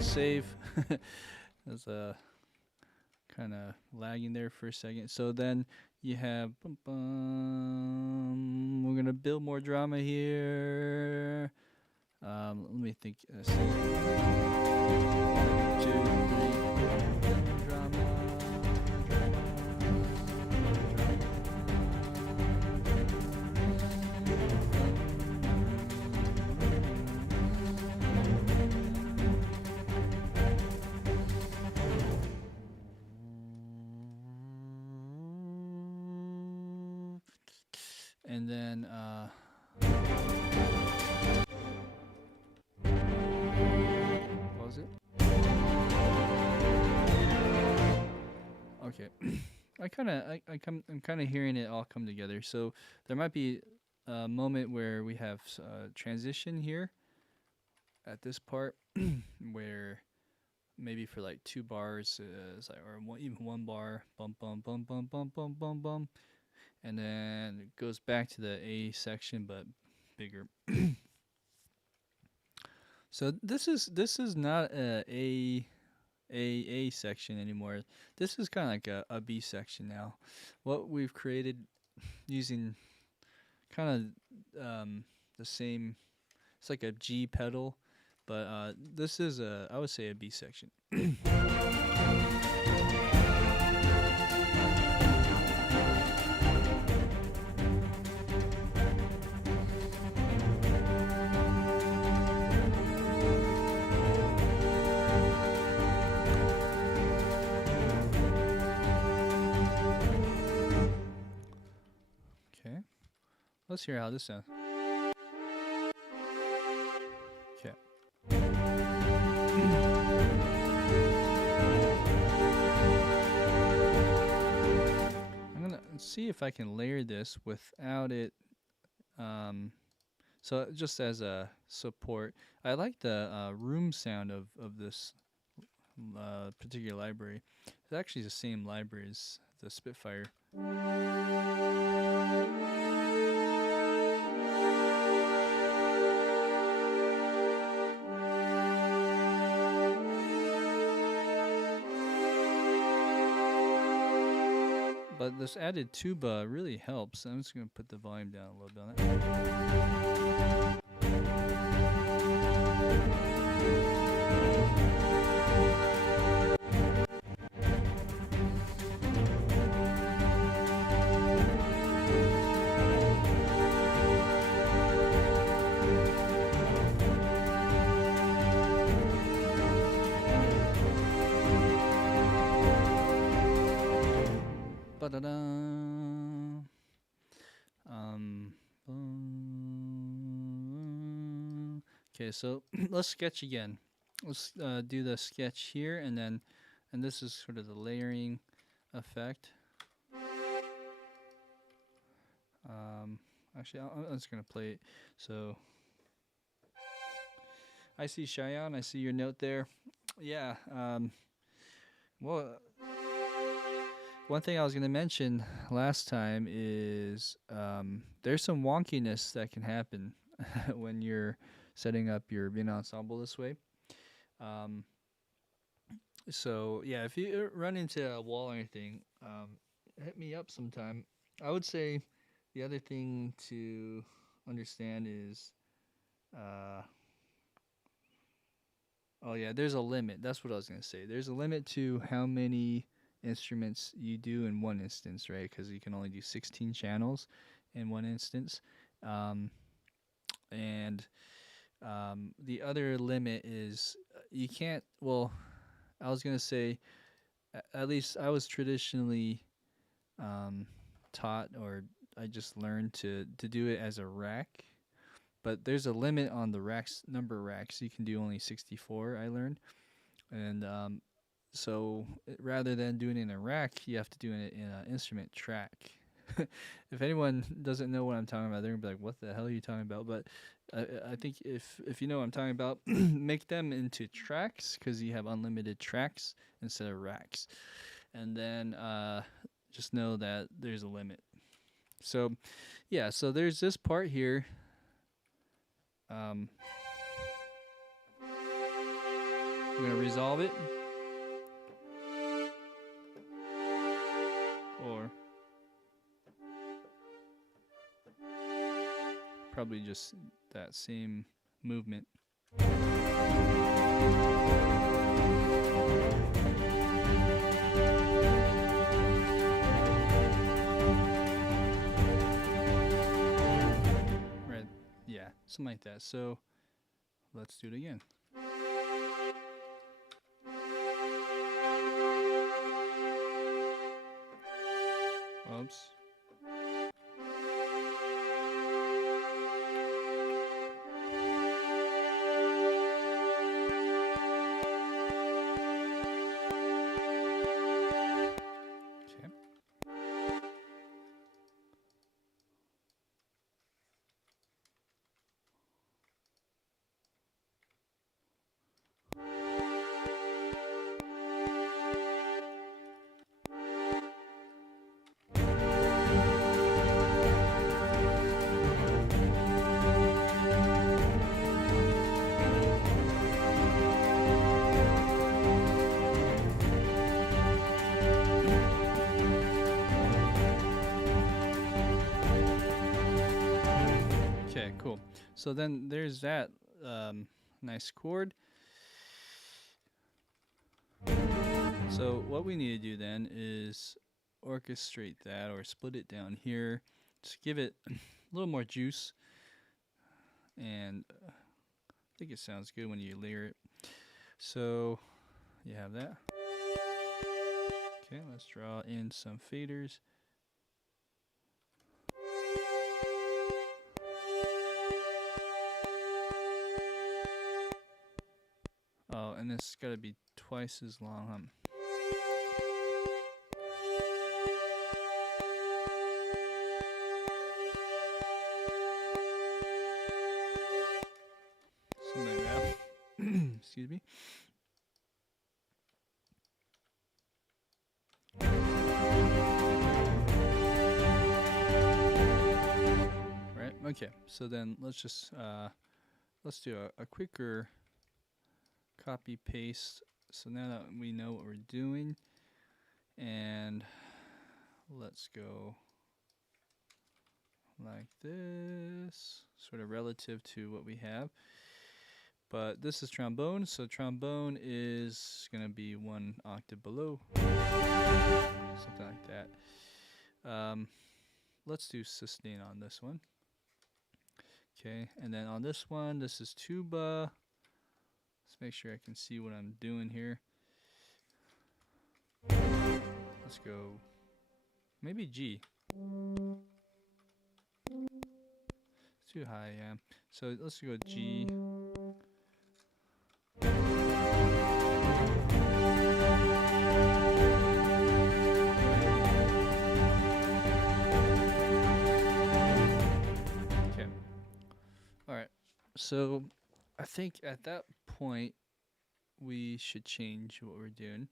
save. There's a kind of lagging there for a second. So then you have we're gonna build more drama here. Let me think. See. 1, 2, 3. Drama. And then what was it? Okay. I'm kind of hearing it all come together. So there might be a moment where we have transition here at this part where maybe for like 2 bars or even 1 bar, bum bum bum bum bum bum bum bum, and then it goes back to the A section but bigger. So this is not a section anymore. This is kind of like a B section now. What we've created using kind of the same, it's like a G pedal, but this is I would say a B section. Let's hear how this sounds. Okay. I'm gonna see if I can layer this without it. So just as a support, I like the room sound of this particular library. It's actually the same library as the Spitfire. But this added tuba really helps. I'm just going to put the volume down a little bit on it. Okay, so let's sketch again. Let's do the sketch here, and this is sort of the layering effect. Actually, I'm just gonna play it. So I see Cheyenne. I see your note there. Yeah. Well, one thing I was gonna mention last time is there's some wonkiness that can happen when you're setting up your Vienna ensemble this way. So yeah, if you run into a wall or anything, hit me up sometime. I would say the other thing to understand is, oh yeah, there's a limit. That's what I was gonna say. There's a limit to how many instruments you do in one instance, right? Because you can only do 16 channels, in one instance. Um, and the other limit is you can't, well, I was going to say, at least I was traditionally um, taught, or I just learned to do it as a rack. But there's a limit on the racks, number of racks. You can do only 64, I learned. And so rather than doing it in a rack, you have to do it in an instrument track. If anyone doesn't know what I'm talking about, they're gonna be like, "What the hell are you talking about?" But I think if you know what I'm talking about, make them into tracks because you have unlimited tracks instead of racks, and then just know that there's a limit. So, yeah. So there's this part here. I'm gonna resolve it, or probably just that same movement. Right, yeah, something like that. So let's do it again. Oops. Okay. Okay, cool. So then there's that nice chord. So what we need to do then is orchestrate that, or split it down here. Just give it a little more juice. And I think it sounds good when you layer it. So you have that. Okay, let's draw in some faders. Oh, and it's got to be twice as long, Something like that. Excuse me. Right. Okay. So then let's just let's do a quicker copy paste. So now that we know what we're doing, and let's go like this, sort of relative to what we have. But this is trombone, so trombone is gonna be one octave below, something like that. Let's do sustain on this one. Okay, and then on this one, this is tuba. Let's make sure I can see what I'm doing here. Let's go maybe G. It's too high, yeah. So let's go G. Okay. All right. So I think at that point we should change what we're doing.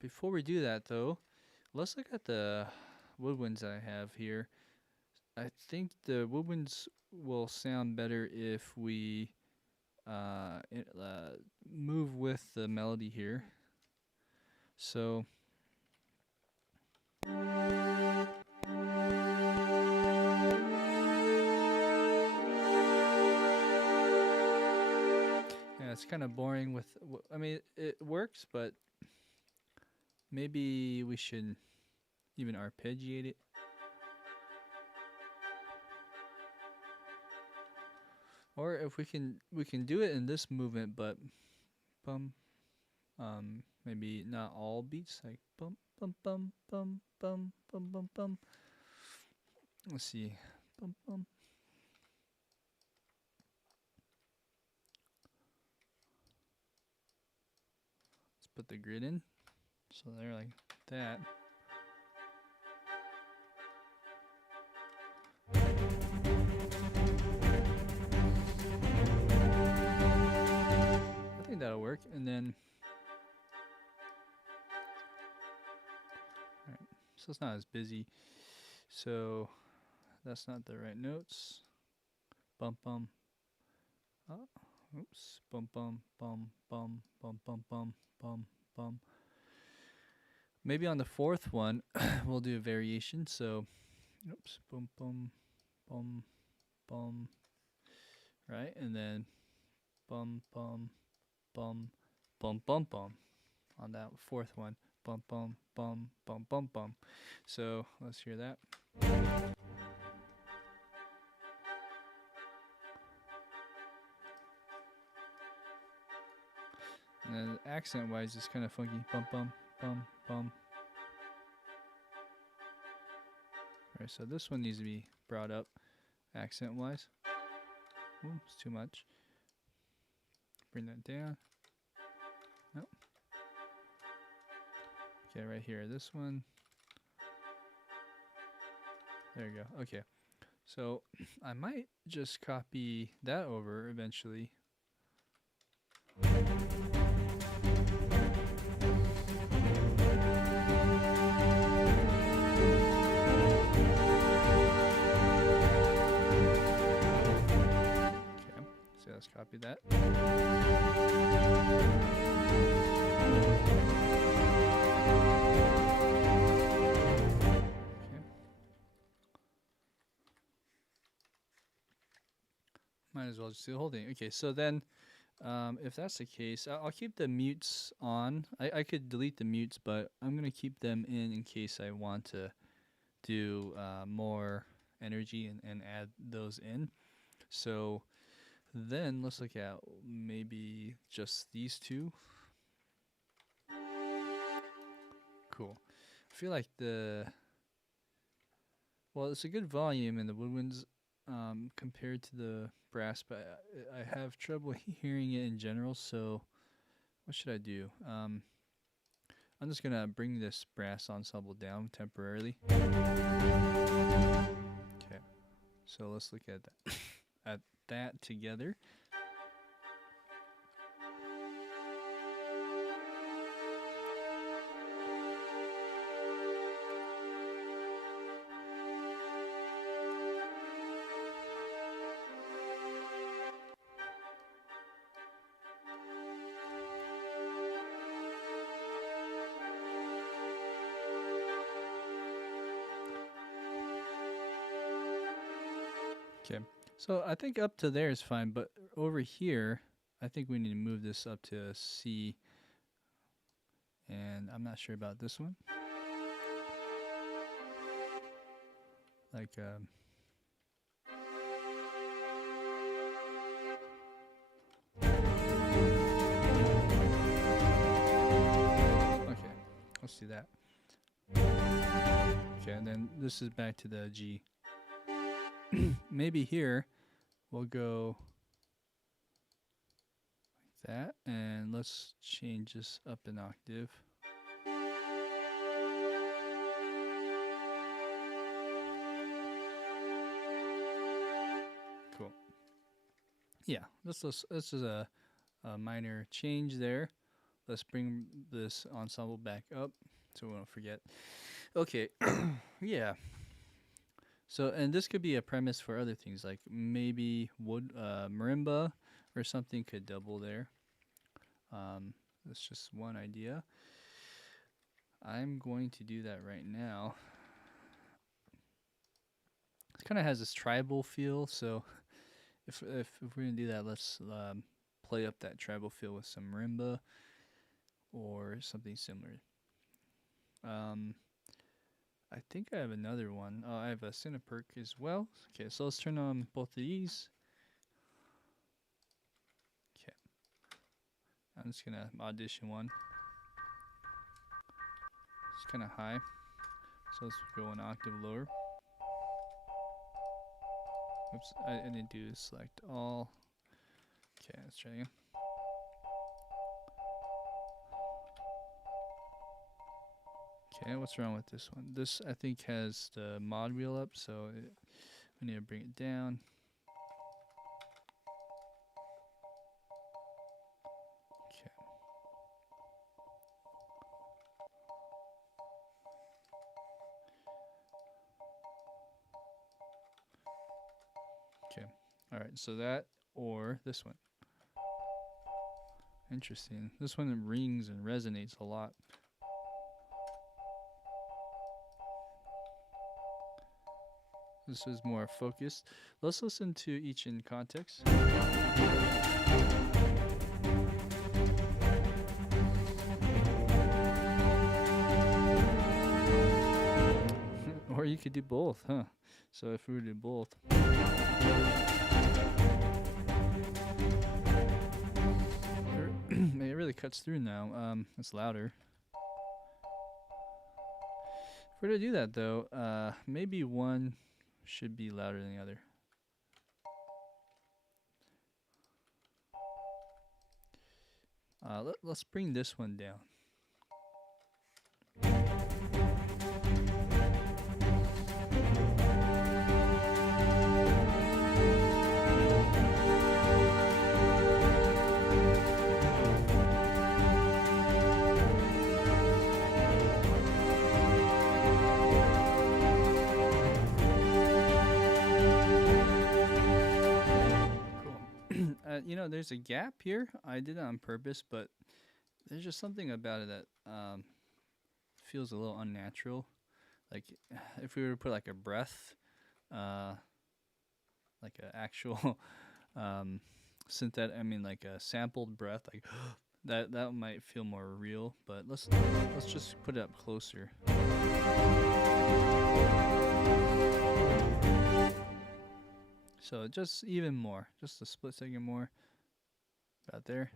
Before we do that though, let's look at the woodwinds I have here. I think the woodwinds will sound better if we move with the melody here. So yeah, it's kind of boring with, I mean, it works, but maybe we should even arpeggiate it. Or if we can do it in this movement, but bum, maybe not all beats, like bum bum bum bum bum bum bum bum. Let's see, bum bum. Let's put the grid in, so they're like that. I think that'll work, and then. Alright, so it's not as busy. So that's not the right notes. Bum bum. Oh, oops. Bum bum bum bum bum bum bum bum bum. Maybe on the fourth one we'll do a variation. So, oops. Bum bum bum bum. Right, and then bum bum bum bum bum bum on that fourth one. Bum bum bum bum bum bum. So let's hear that. And then accent wise it's kind of funky. Bum bum bum bum. Alright, so this one needs to be brought up accent wise. Ooh, it's too much. Bring that down. Nope. Okay, right here. This one. There you go. Okay. So I might just copy that over eventually. So let's copy that. Okay. Might as well just do the whole thing. Okay, so then if that's the case, I'll keep the mutes on. I could delete the mutes, but I'm going to keep them in case I want to do more energy and add those in. So then let's look at maybe just these two. Cool. I feel like well, it's a good volume in the Woodwinds compared to the brass, but I have trouble hearing it in general, so what should I do? I'm just going to bring this brass ensemble down temporarily. Okay, so let's look at that, at that together. Okay, so I think up to there is fine, but over here, I think we need to move this up to a C, and I'm not sure about this one. Like, okay, let's do that. Okay, and then this is back to the G. Maybe here we'll go like that, and let's change this up an octave. Cool. Yeah, this is a minor change there. Let's bring this ensemble back up so we won't forget. Okay, yeah. So, and this could be a premise for other things, like maybe marimba or something could double there. That's just one idea. I'm going to do that right now. It kind of has this tribal feel, so if we're gonna do that, let's play up that tribal feel with some marimba or something similar. I think I have another one. Oh, I have a Cineperk as well. Okay, so let's turn on both of these. Okay. I'm just gonna audition one. It's kind of high, so let's go an octave lower. Oops, I didn't do select all. Okay, let's try again. Okay, what's wrong with this one? This, I think, has the mod wheel up, so we need to bring it down. Okay. Okay. All right, so that or this one. Interesting. This one rings and resonates a lot. This is more focused. Let's listen to each in context. Or you could do both, huh? So if we were to do both. It really cuts through now. It's louder. If we're to do that though, maybe one should be louder than the other. Let's bring this one down. You know, there's a gap here. I did it on purpose, but there's just something about it that feels a little unnatural. Like if we were to put like a breath, like an actual synthetic, I mean like a sampled breath, like that might feel more real. But let's just put it up closer. So just even more, just a split second more. About there.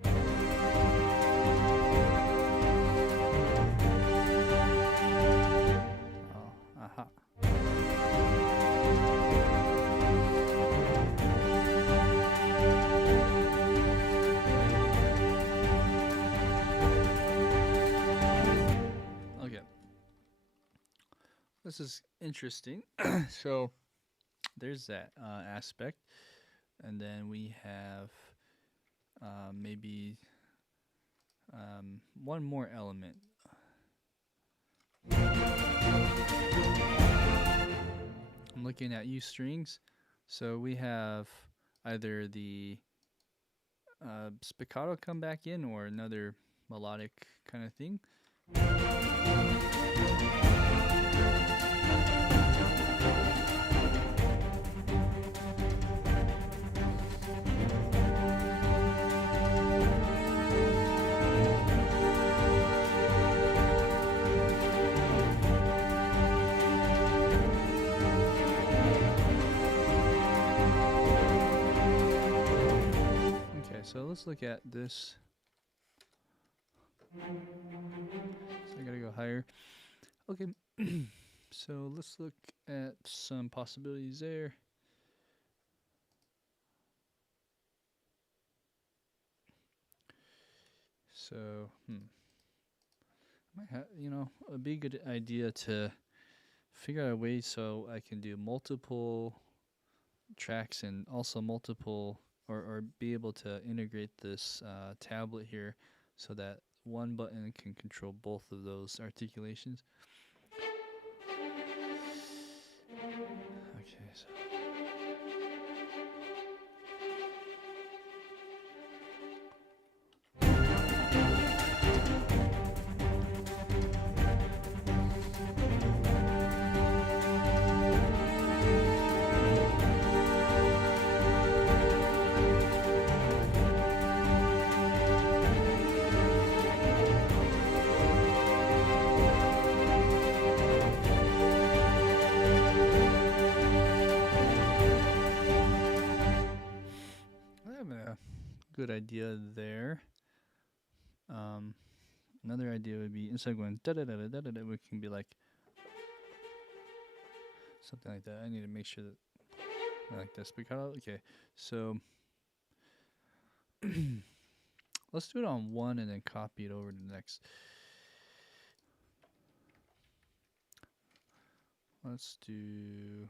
Oh, aha. Okay. This is interesting. So there's that aspect, and then we have maybe one more element. I'm looking at U strings, so we have either the spiccato come back in or another melodic kind of thing. So let's look at this. So I gotta go higher. Okay, so let's look at some possibilities there. So, might have, you know, it'd be a good idea to figure out a way so I can do multiple tracks and also multiple. Or be able to integrate this tablet here so that one button can control both of those articulations. Okay, so. good idea there. Another idea would be instead of going da da da da da da, we can be like something like that. I need to make sure that I like that spiccato. Okay, so let's do it on one and then copy it over to the next. Let's do.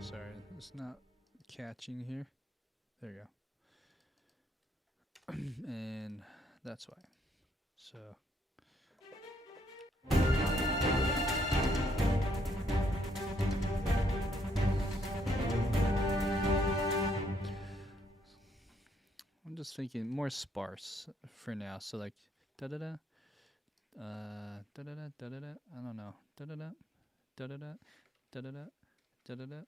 Sorry, it's not catching here. There you go. And that's why. So. I'm just thinking more sparse for now. So like da da da, da da da da da da. I don't know. Da da da, da da da, da da da, da da da.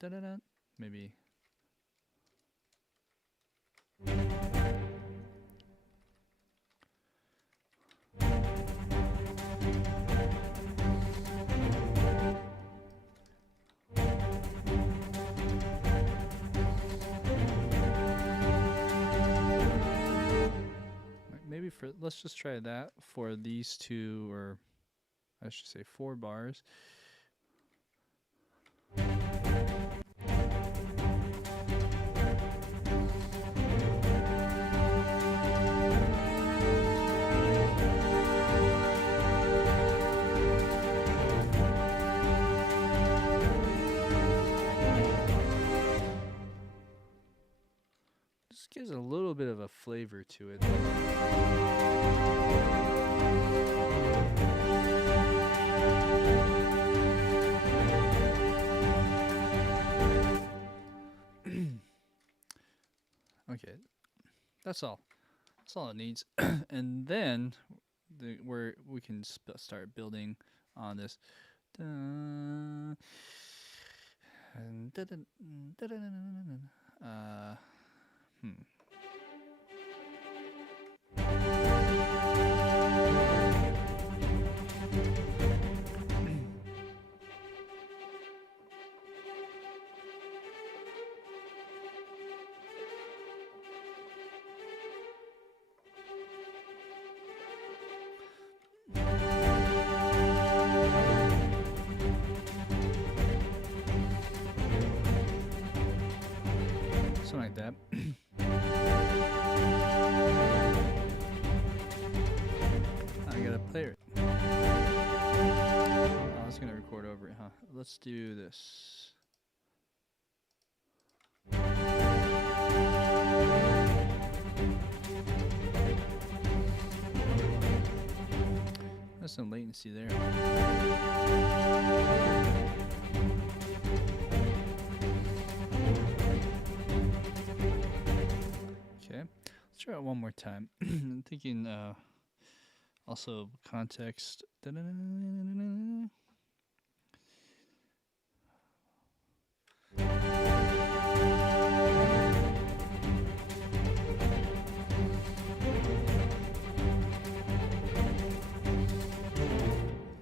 Da da da. Maybe. Maybe for, let's just try that for these two, or I should say 4 bars. Just gives a little bit of a flavor to it. Okay, that's all. That's all it needs. And then where we can start building on this. Something like that. I gotta play it. Oh, I was gonna record over it, huh? Let's do this. There's some latency there. Okay, let's try it one more time. I'm thinking also context.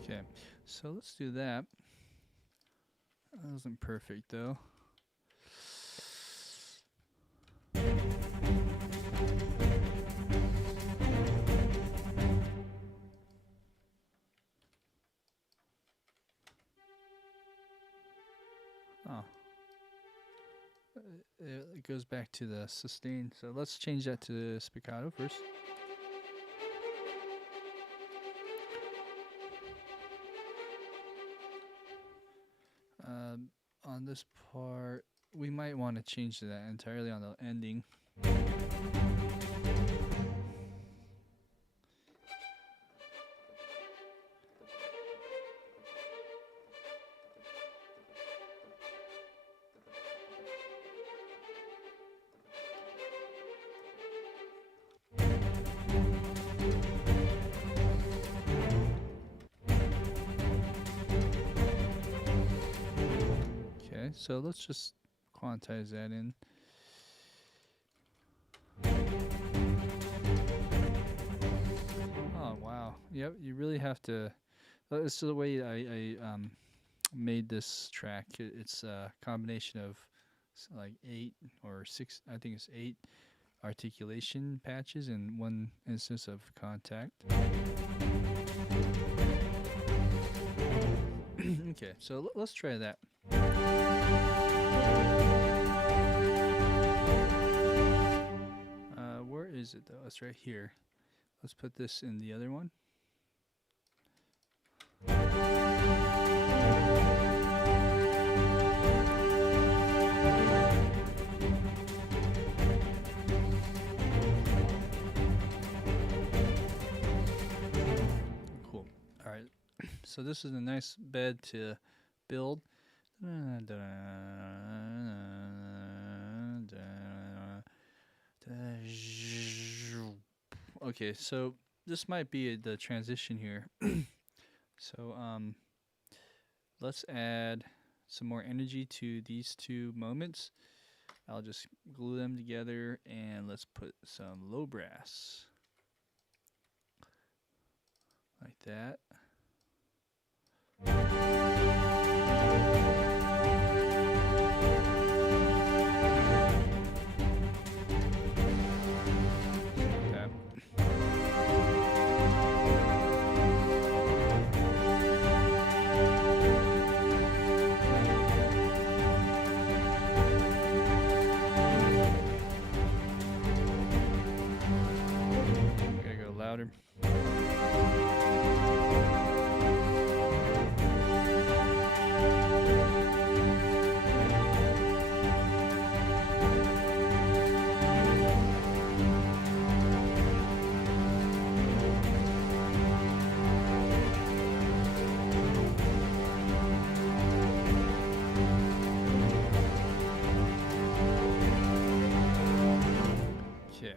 Okay, so let's do that. That wasn't perfect though. Oh, it goes back to the sustain. So let's change that to the spiccato first. On this part, we might want to change that entirely on the ending. So let's just quantize that in. Oh wow. Yep. You really have to. This is the way I made this track. It's a combination of like 8 or 6. I think it's 8 articulation patches and 1 instance of contact. Okay, so let's try that. Where is it though? It's right here. Let's put this in the other one. Cool. All right. So this is a nice bed to build. Okay, so this might be the transition here. So let's add some more energy to these 2 moments. I'll just glue them together and let's put some low brass like that. Louder. Okay.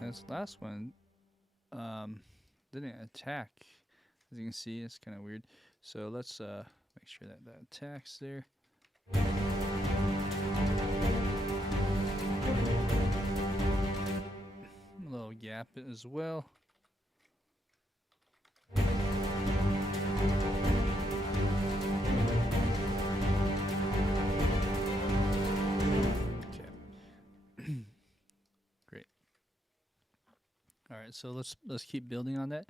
This last one didn't attack. As you can see, it's kind of weird. So let's make sure that that attacks there. A little gap as well. Great. All right, so let's keep building on that.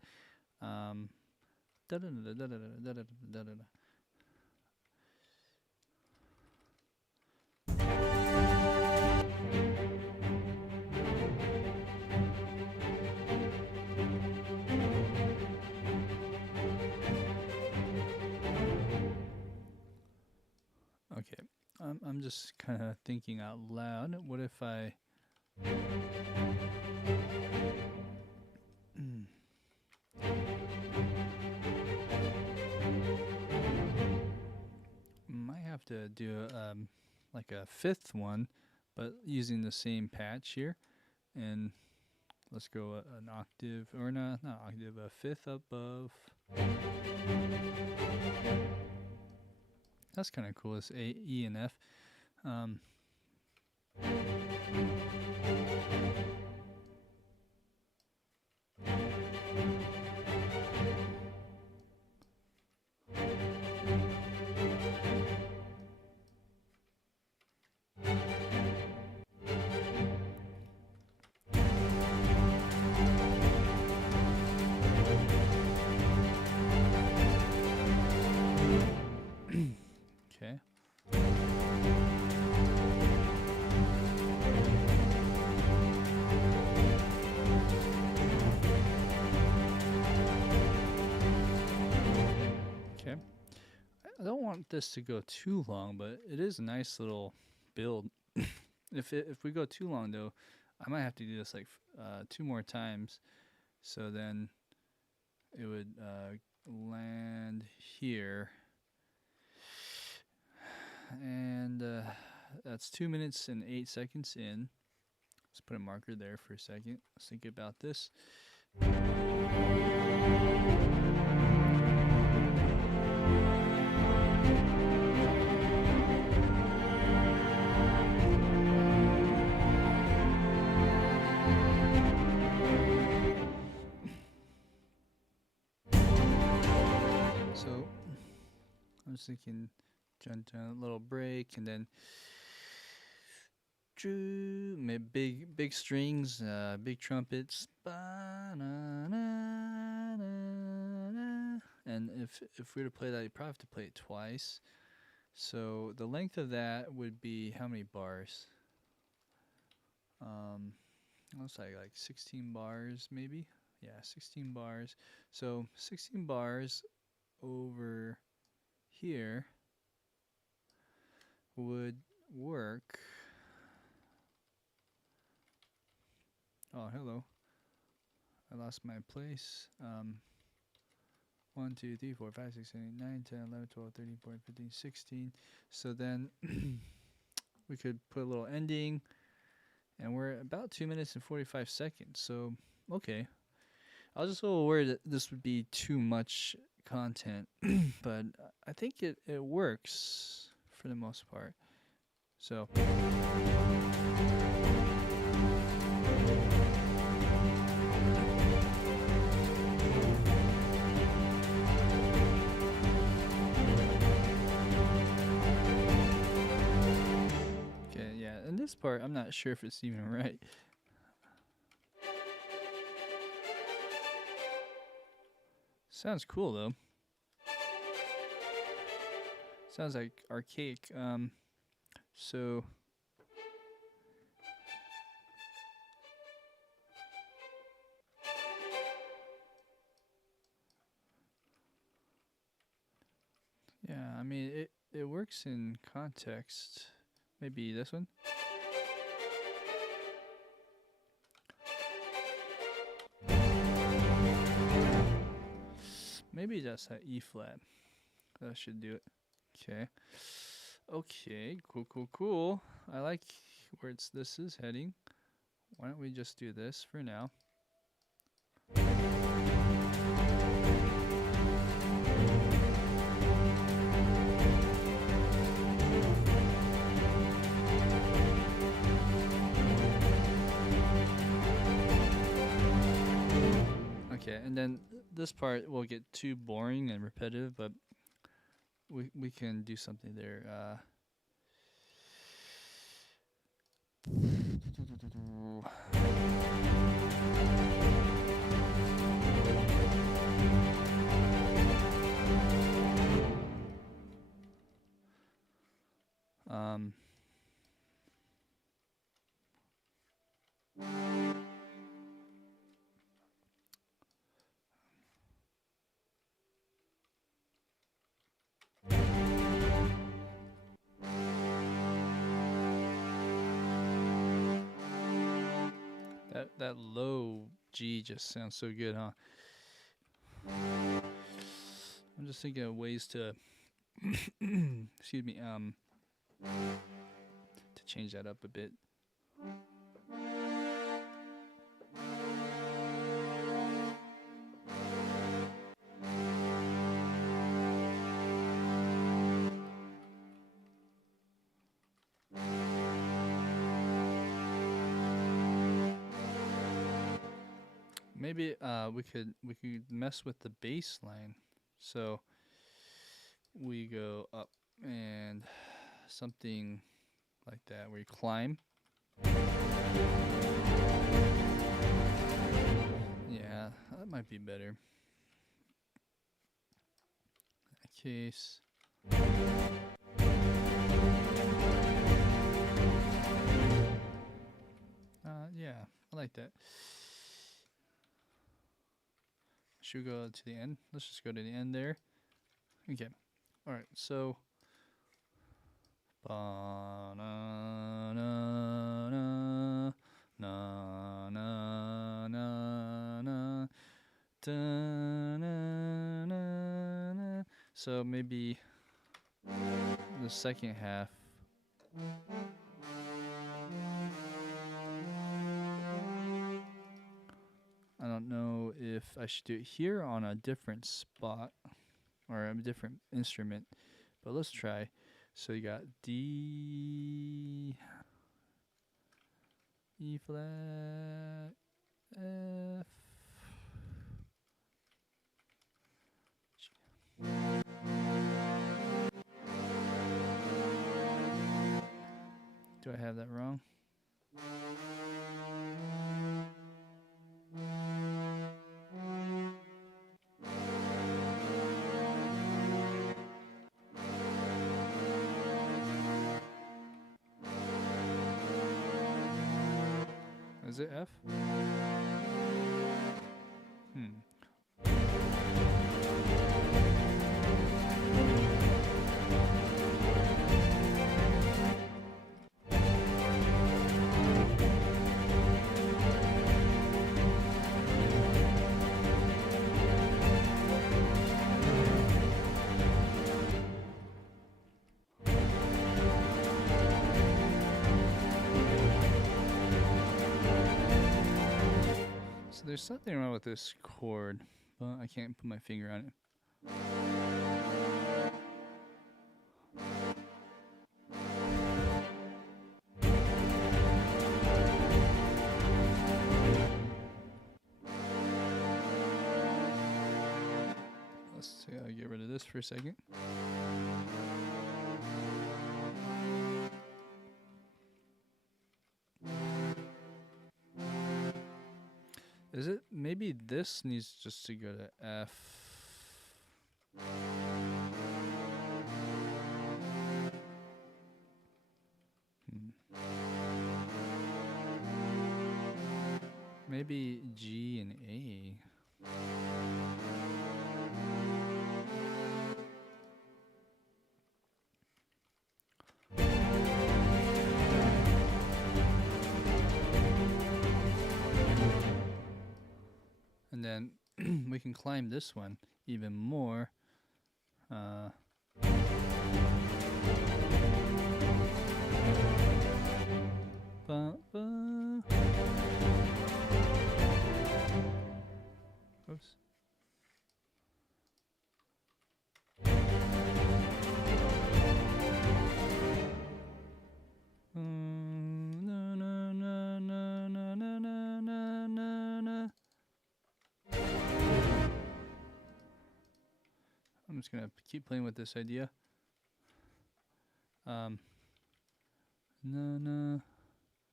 Okay, I'm just kind of thinking out loud. What if I might have to do like a 5th one, but using the same patch here, and let's go an octave, or not octave, a 5th above. That's kind of cool. It's A, E, and F. Okay. I don't want this to go too long, but it is a nice little build. If we go too long though, I might have to do this like 2 more times. So then it would land here, and that's 2 minutes and 8 seconds in. Let's put a marker there for a second. Let's think about this. So I was thinking, jump down a little break, and then big strings, big trumpets, and if we were to play that, you probably have to play it twice. So the length of that would be how many bars? Looks like 16 bars maybe. Yeah, 16 bars. So 16 bars over here would work. Oh, hello. I lost my place. 1, 2, 3, 4, 5, 6, 7, 8, 9, 10, 11, 12, 13, 14, 15, 16. So then we could put a little ending, and we're about 2 minutes and 45 seconds. So, okay. I was just a little worried that this would be too much content, but I think it works for the most part. So. Okay, yeah, and this part, I'm not sure if it's even right. Sounds cool though. Sounds like archaic. So yeah, I mean it works in context. Maybe this one. Maybe just that E flat. That should do it. Okay. Okay, cool. I like where this is heading. Why don't we just do this for now? Okay, and then this part will get too boring and repetitive, but we can do something there. That low G just sounds so good, huh? I'm just thinking of ways to excuse me, to change that up a bit. Maybe we could mess with the bass line. So we go up and something like that where you climb. Yeah, that might be better. In that case. Yeah, I like that. Should we go to the end? Let's just go to the end there. Okay. All right, so ba na na na na na na na da, na, na, na. So maybe the second half. I don't know if I should do it here on a different spot or a different instrument, but let's try. So you got D, E flat, F. Do I have that wrong? Is it F? So there's something wrong with this chord, but I can't put my finger on it. Let's get rid of this for a second. Is it? Maybe this needs just to go to F. Maybe G and A. And then we can climb this one even more. Oops. Na na na na na na na na na. I'm just gonna keep playing with this idea. Na na na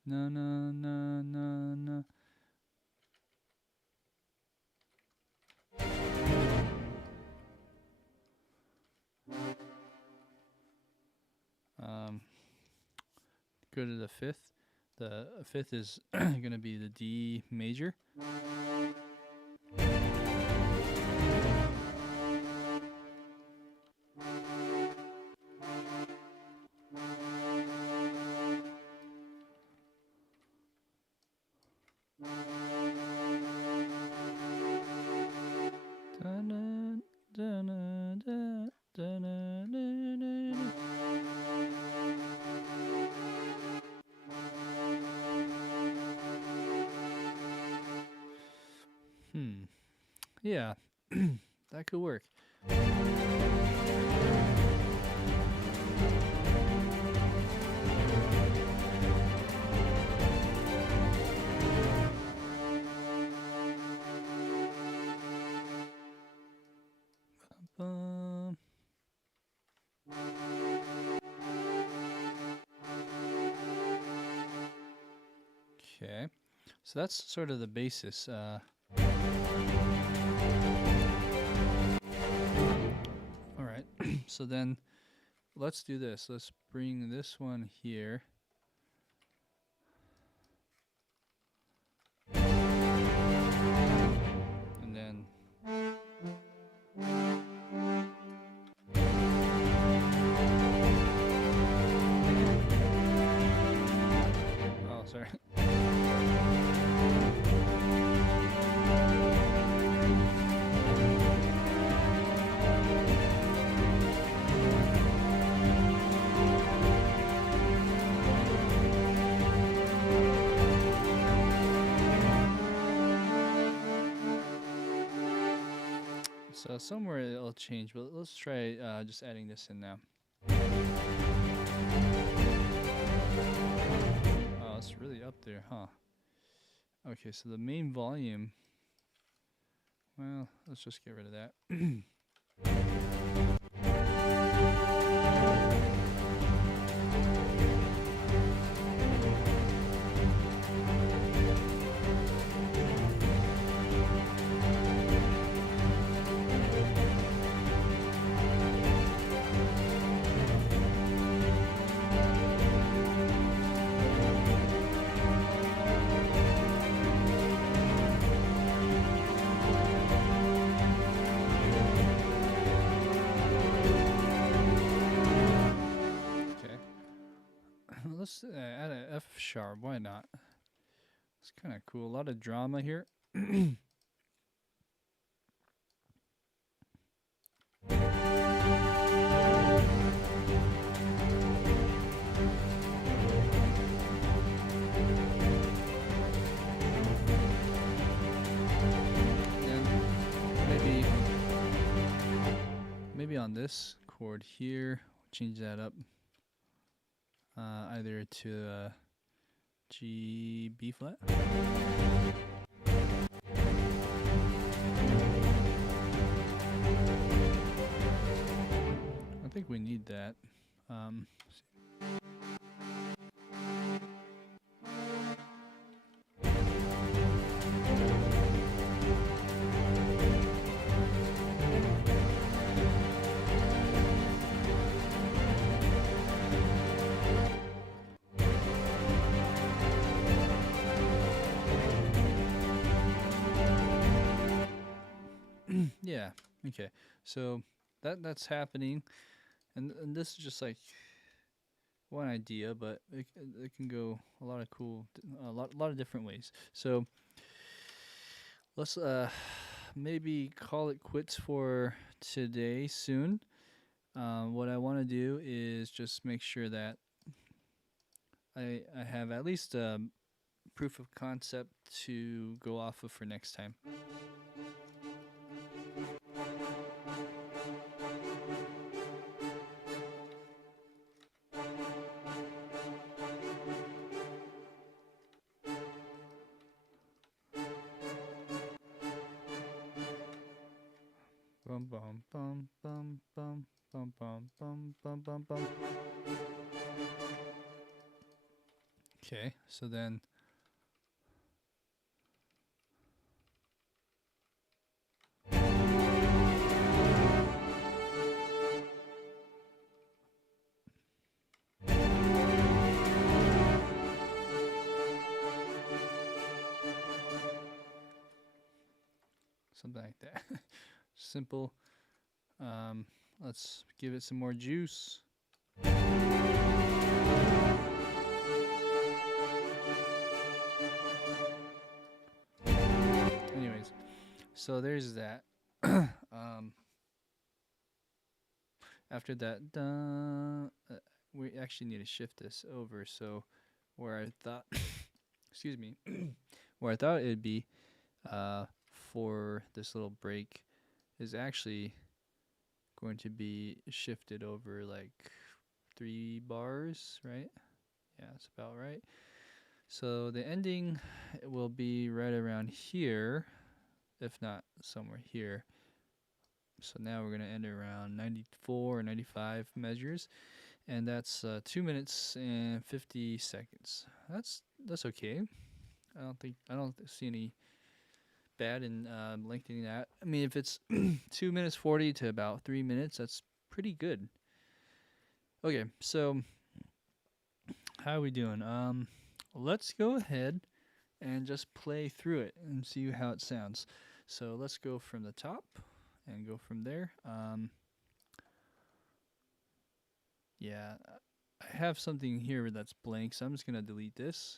na na na na. Go to the fifth. The fifth is gonna be the D major. Yeah, that could work. Okay, so that's sort of the basis. Alright, so then let's do this. Let's bring this one here. And then So somewhere it'll change, but let's try just adding this in now. Oh, it's really up there, huh? Okay, so the main volume, well, let's just get rid of that. Let's add an F sharp. Why not? It's kind of cool. A lot of drama here. Then maybe on this chord here, change that up. Either to G, B flat. I think we need that. Yeah. Okay. So that's happening, and this is just like one idea, but it can go a lot of a lot of different ways. So let's maybe call it quits for today soon. What I want to do is just make sure that I have at least proof of concept to go off of for next time. Bum bum bum bum bum bum bum bum bum bum bum. Okay, so then something like that. Simple. Let's give it some more juice. Anyways, so there's that. After that, we actually need to shift this over. So where I thought, excuse me, where I thought it'd be for this little break is actually going to be shifted over like 3 bars, right? Yeah, that's about right. So the ending will be right around here, if not somewhere here. So now we're going to end around 94 or 95 measures, and that's 2 minutes and 50 seconds. That's okay. I don't see any bad in lengthening that. I mean, if it's 2 minutes 40 to about 3 minutes, that's pretty good. Okay, so how are we doing? Let's go ahead and just play through it and see how it sounds. So let's go from the top and go from there. Yeah, I have something here that's blank, so I'm just gonna delete this.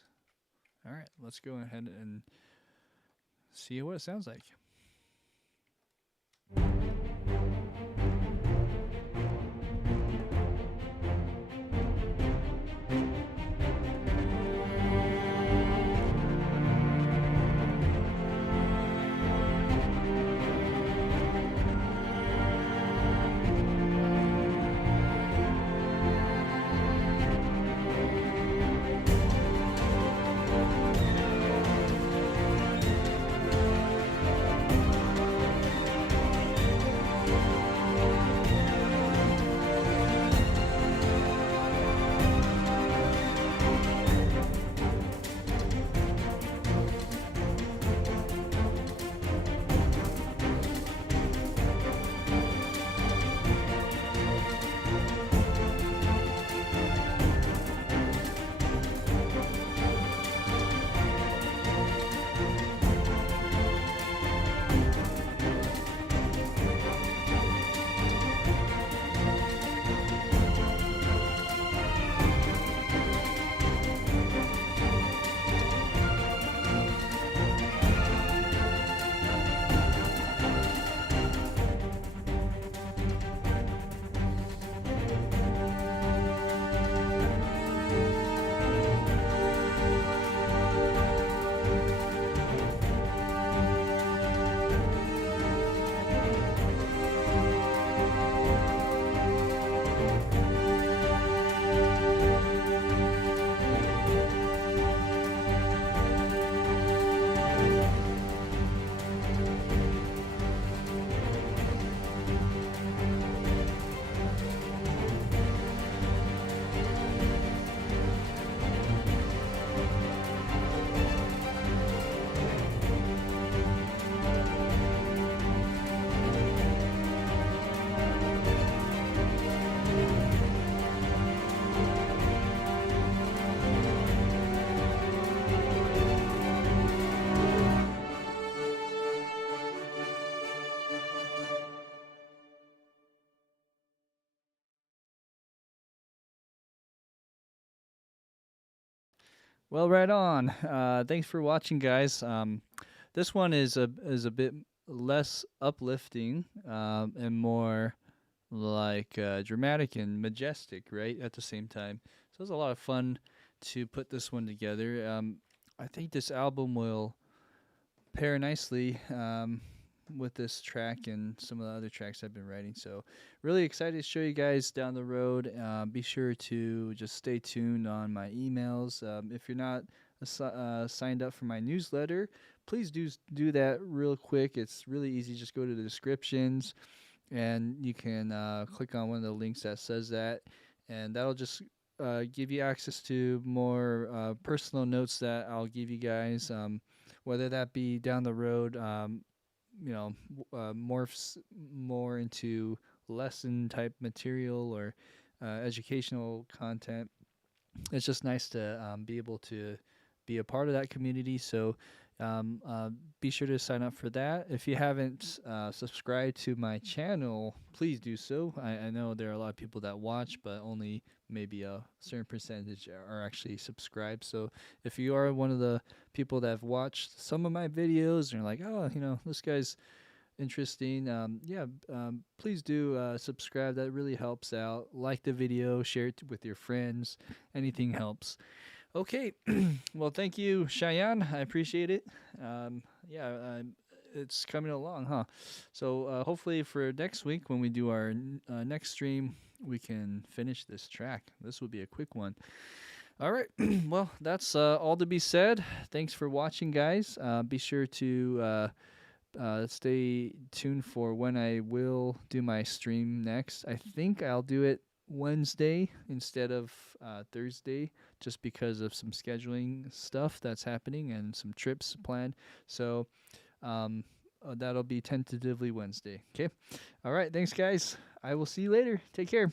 All right, let's go ahead and see what it sounds like. Well, right on. Thanks for watching, guys. This one is a bit less uplifting and more like dramatic and majestic, right? At the same time, so it was a lot of fun to put this one together. I think this album will pair nicely with this track and some of the other tracks I've been writing. So, really excited to show you guys down the road. Be sure to just stay tuned on my emails. If you're not signed up for my newsletter, please do that real quick. It's really easy. Just go to the descriptions and you can click on one of the links that says that, and that'll just give you access to more personal notes that I'll give you guys, whether that be down the road, morphs more into lesson type material or educational content. It's just nice to be able to be a part of that community. So um, uh, be sure to sign up for that. If you haven't subscribed to my channel, please do so. I know there are a lot of people that watch, but only maybe a certain percentage are actually subscribed. So if you are one of the people that have watched some of my videos and you're like, oh, this guy's interesting, please do subscribe. That really helps out. Like the video, share it with your friends. Anything helps. Okay. Well, thank you, Cheyenne. I appreciate it. Yeah, it's coming along, huh? So hopefully for next week when we do our next stream, we can finish this track. This will be a quick one. All right. Well, that's all to be said. Thanks for watching, guys. Be sure to stay tuned for when I will do my stream next. I think I'll do it Wednesday instead of Thursday, just because of some scheduling stuff that's happening and some trips planned. So that'll be tentatively Wednesday. Okay. All right. Thanks, guys. I will see you later. Take care.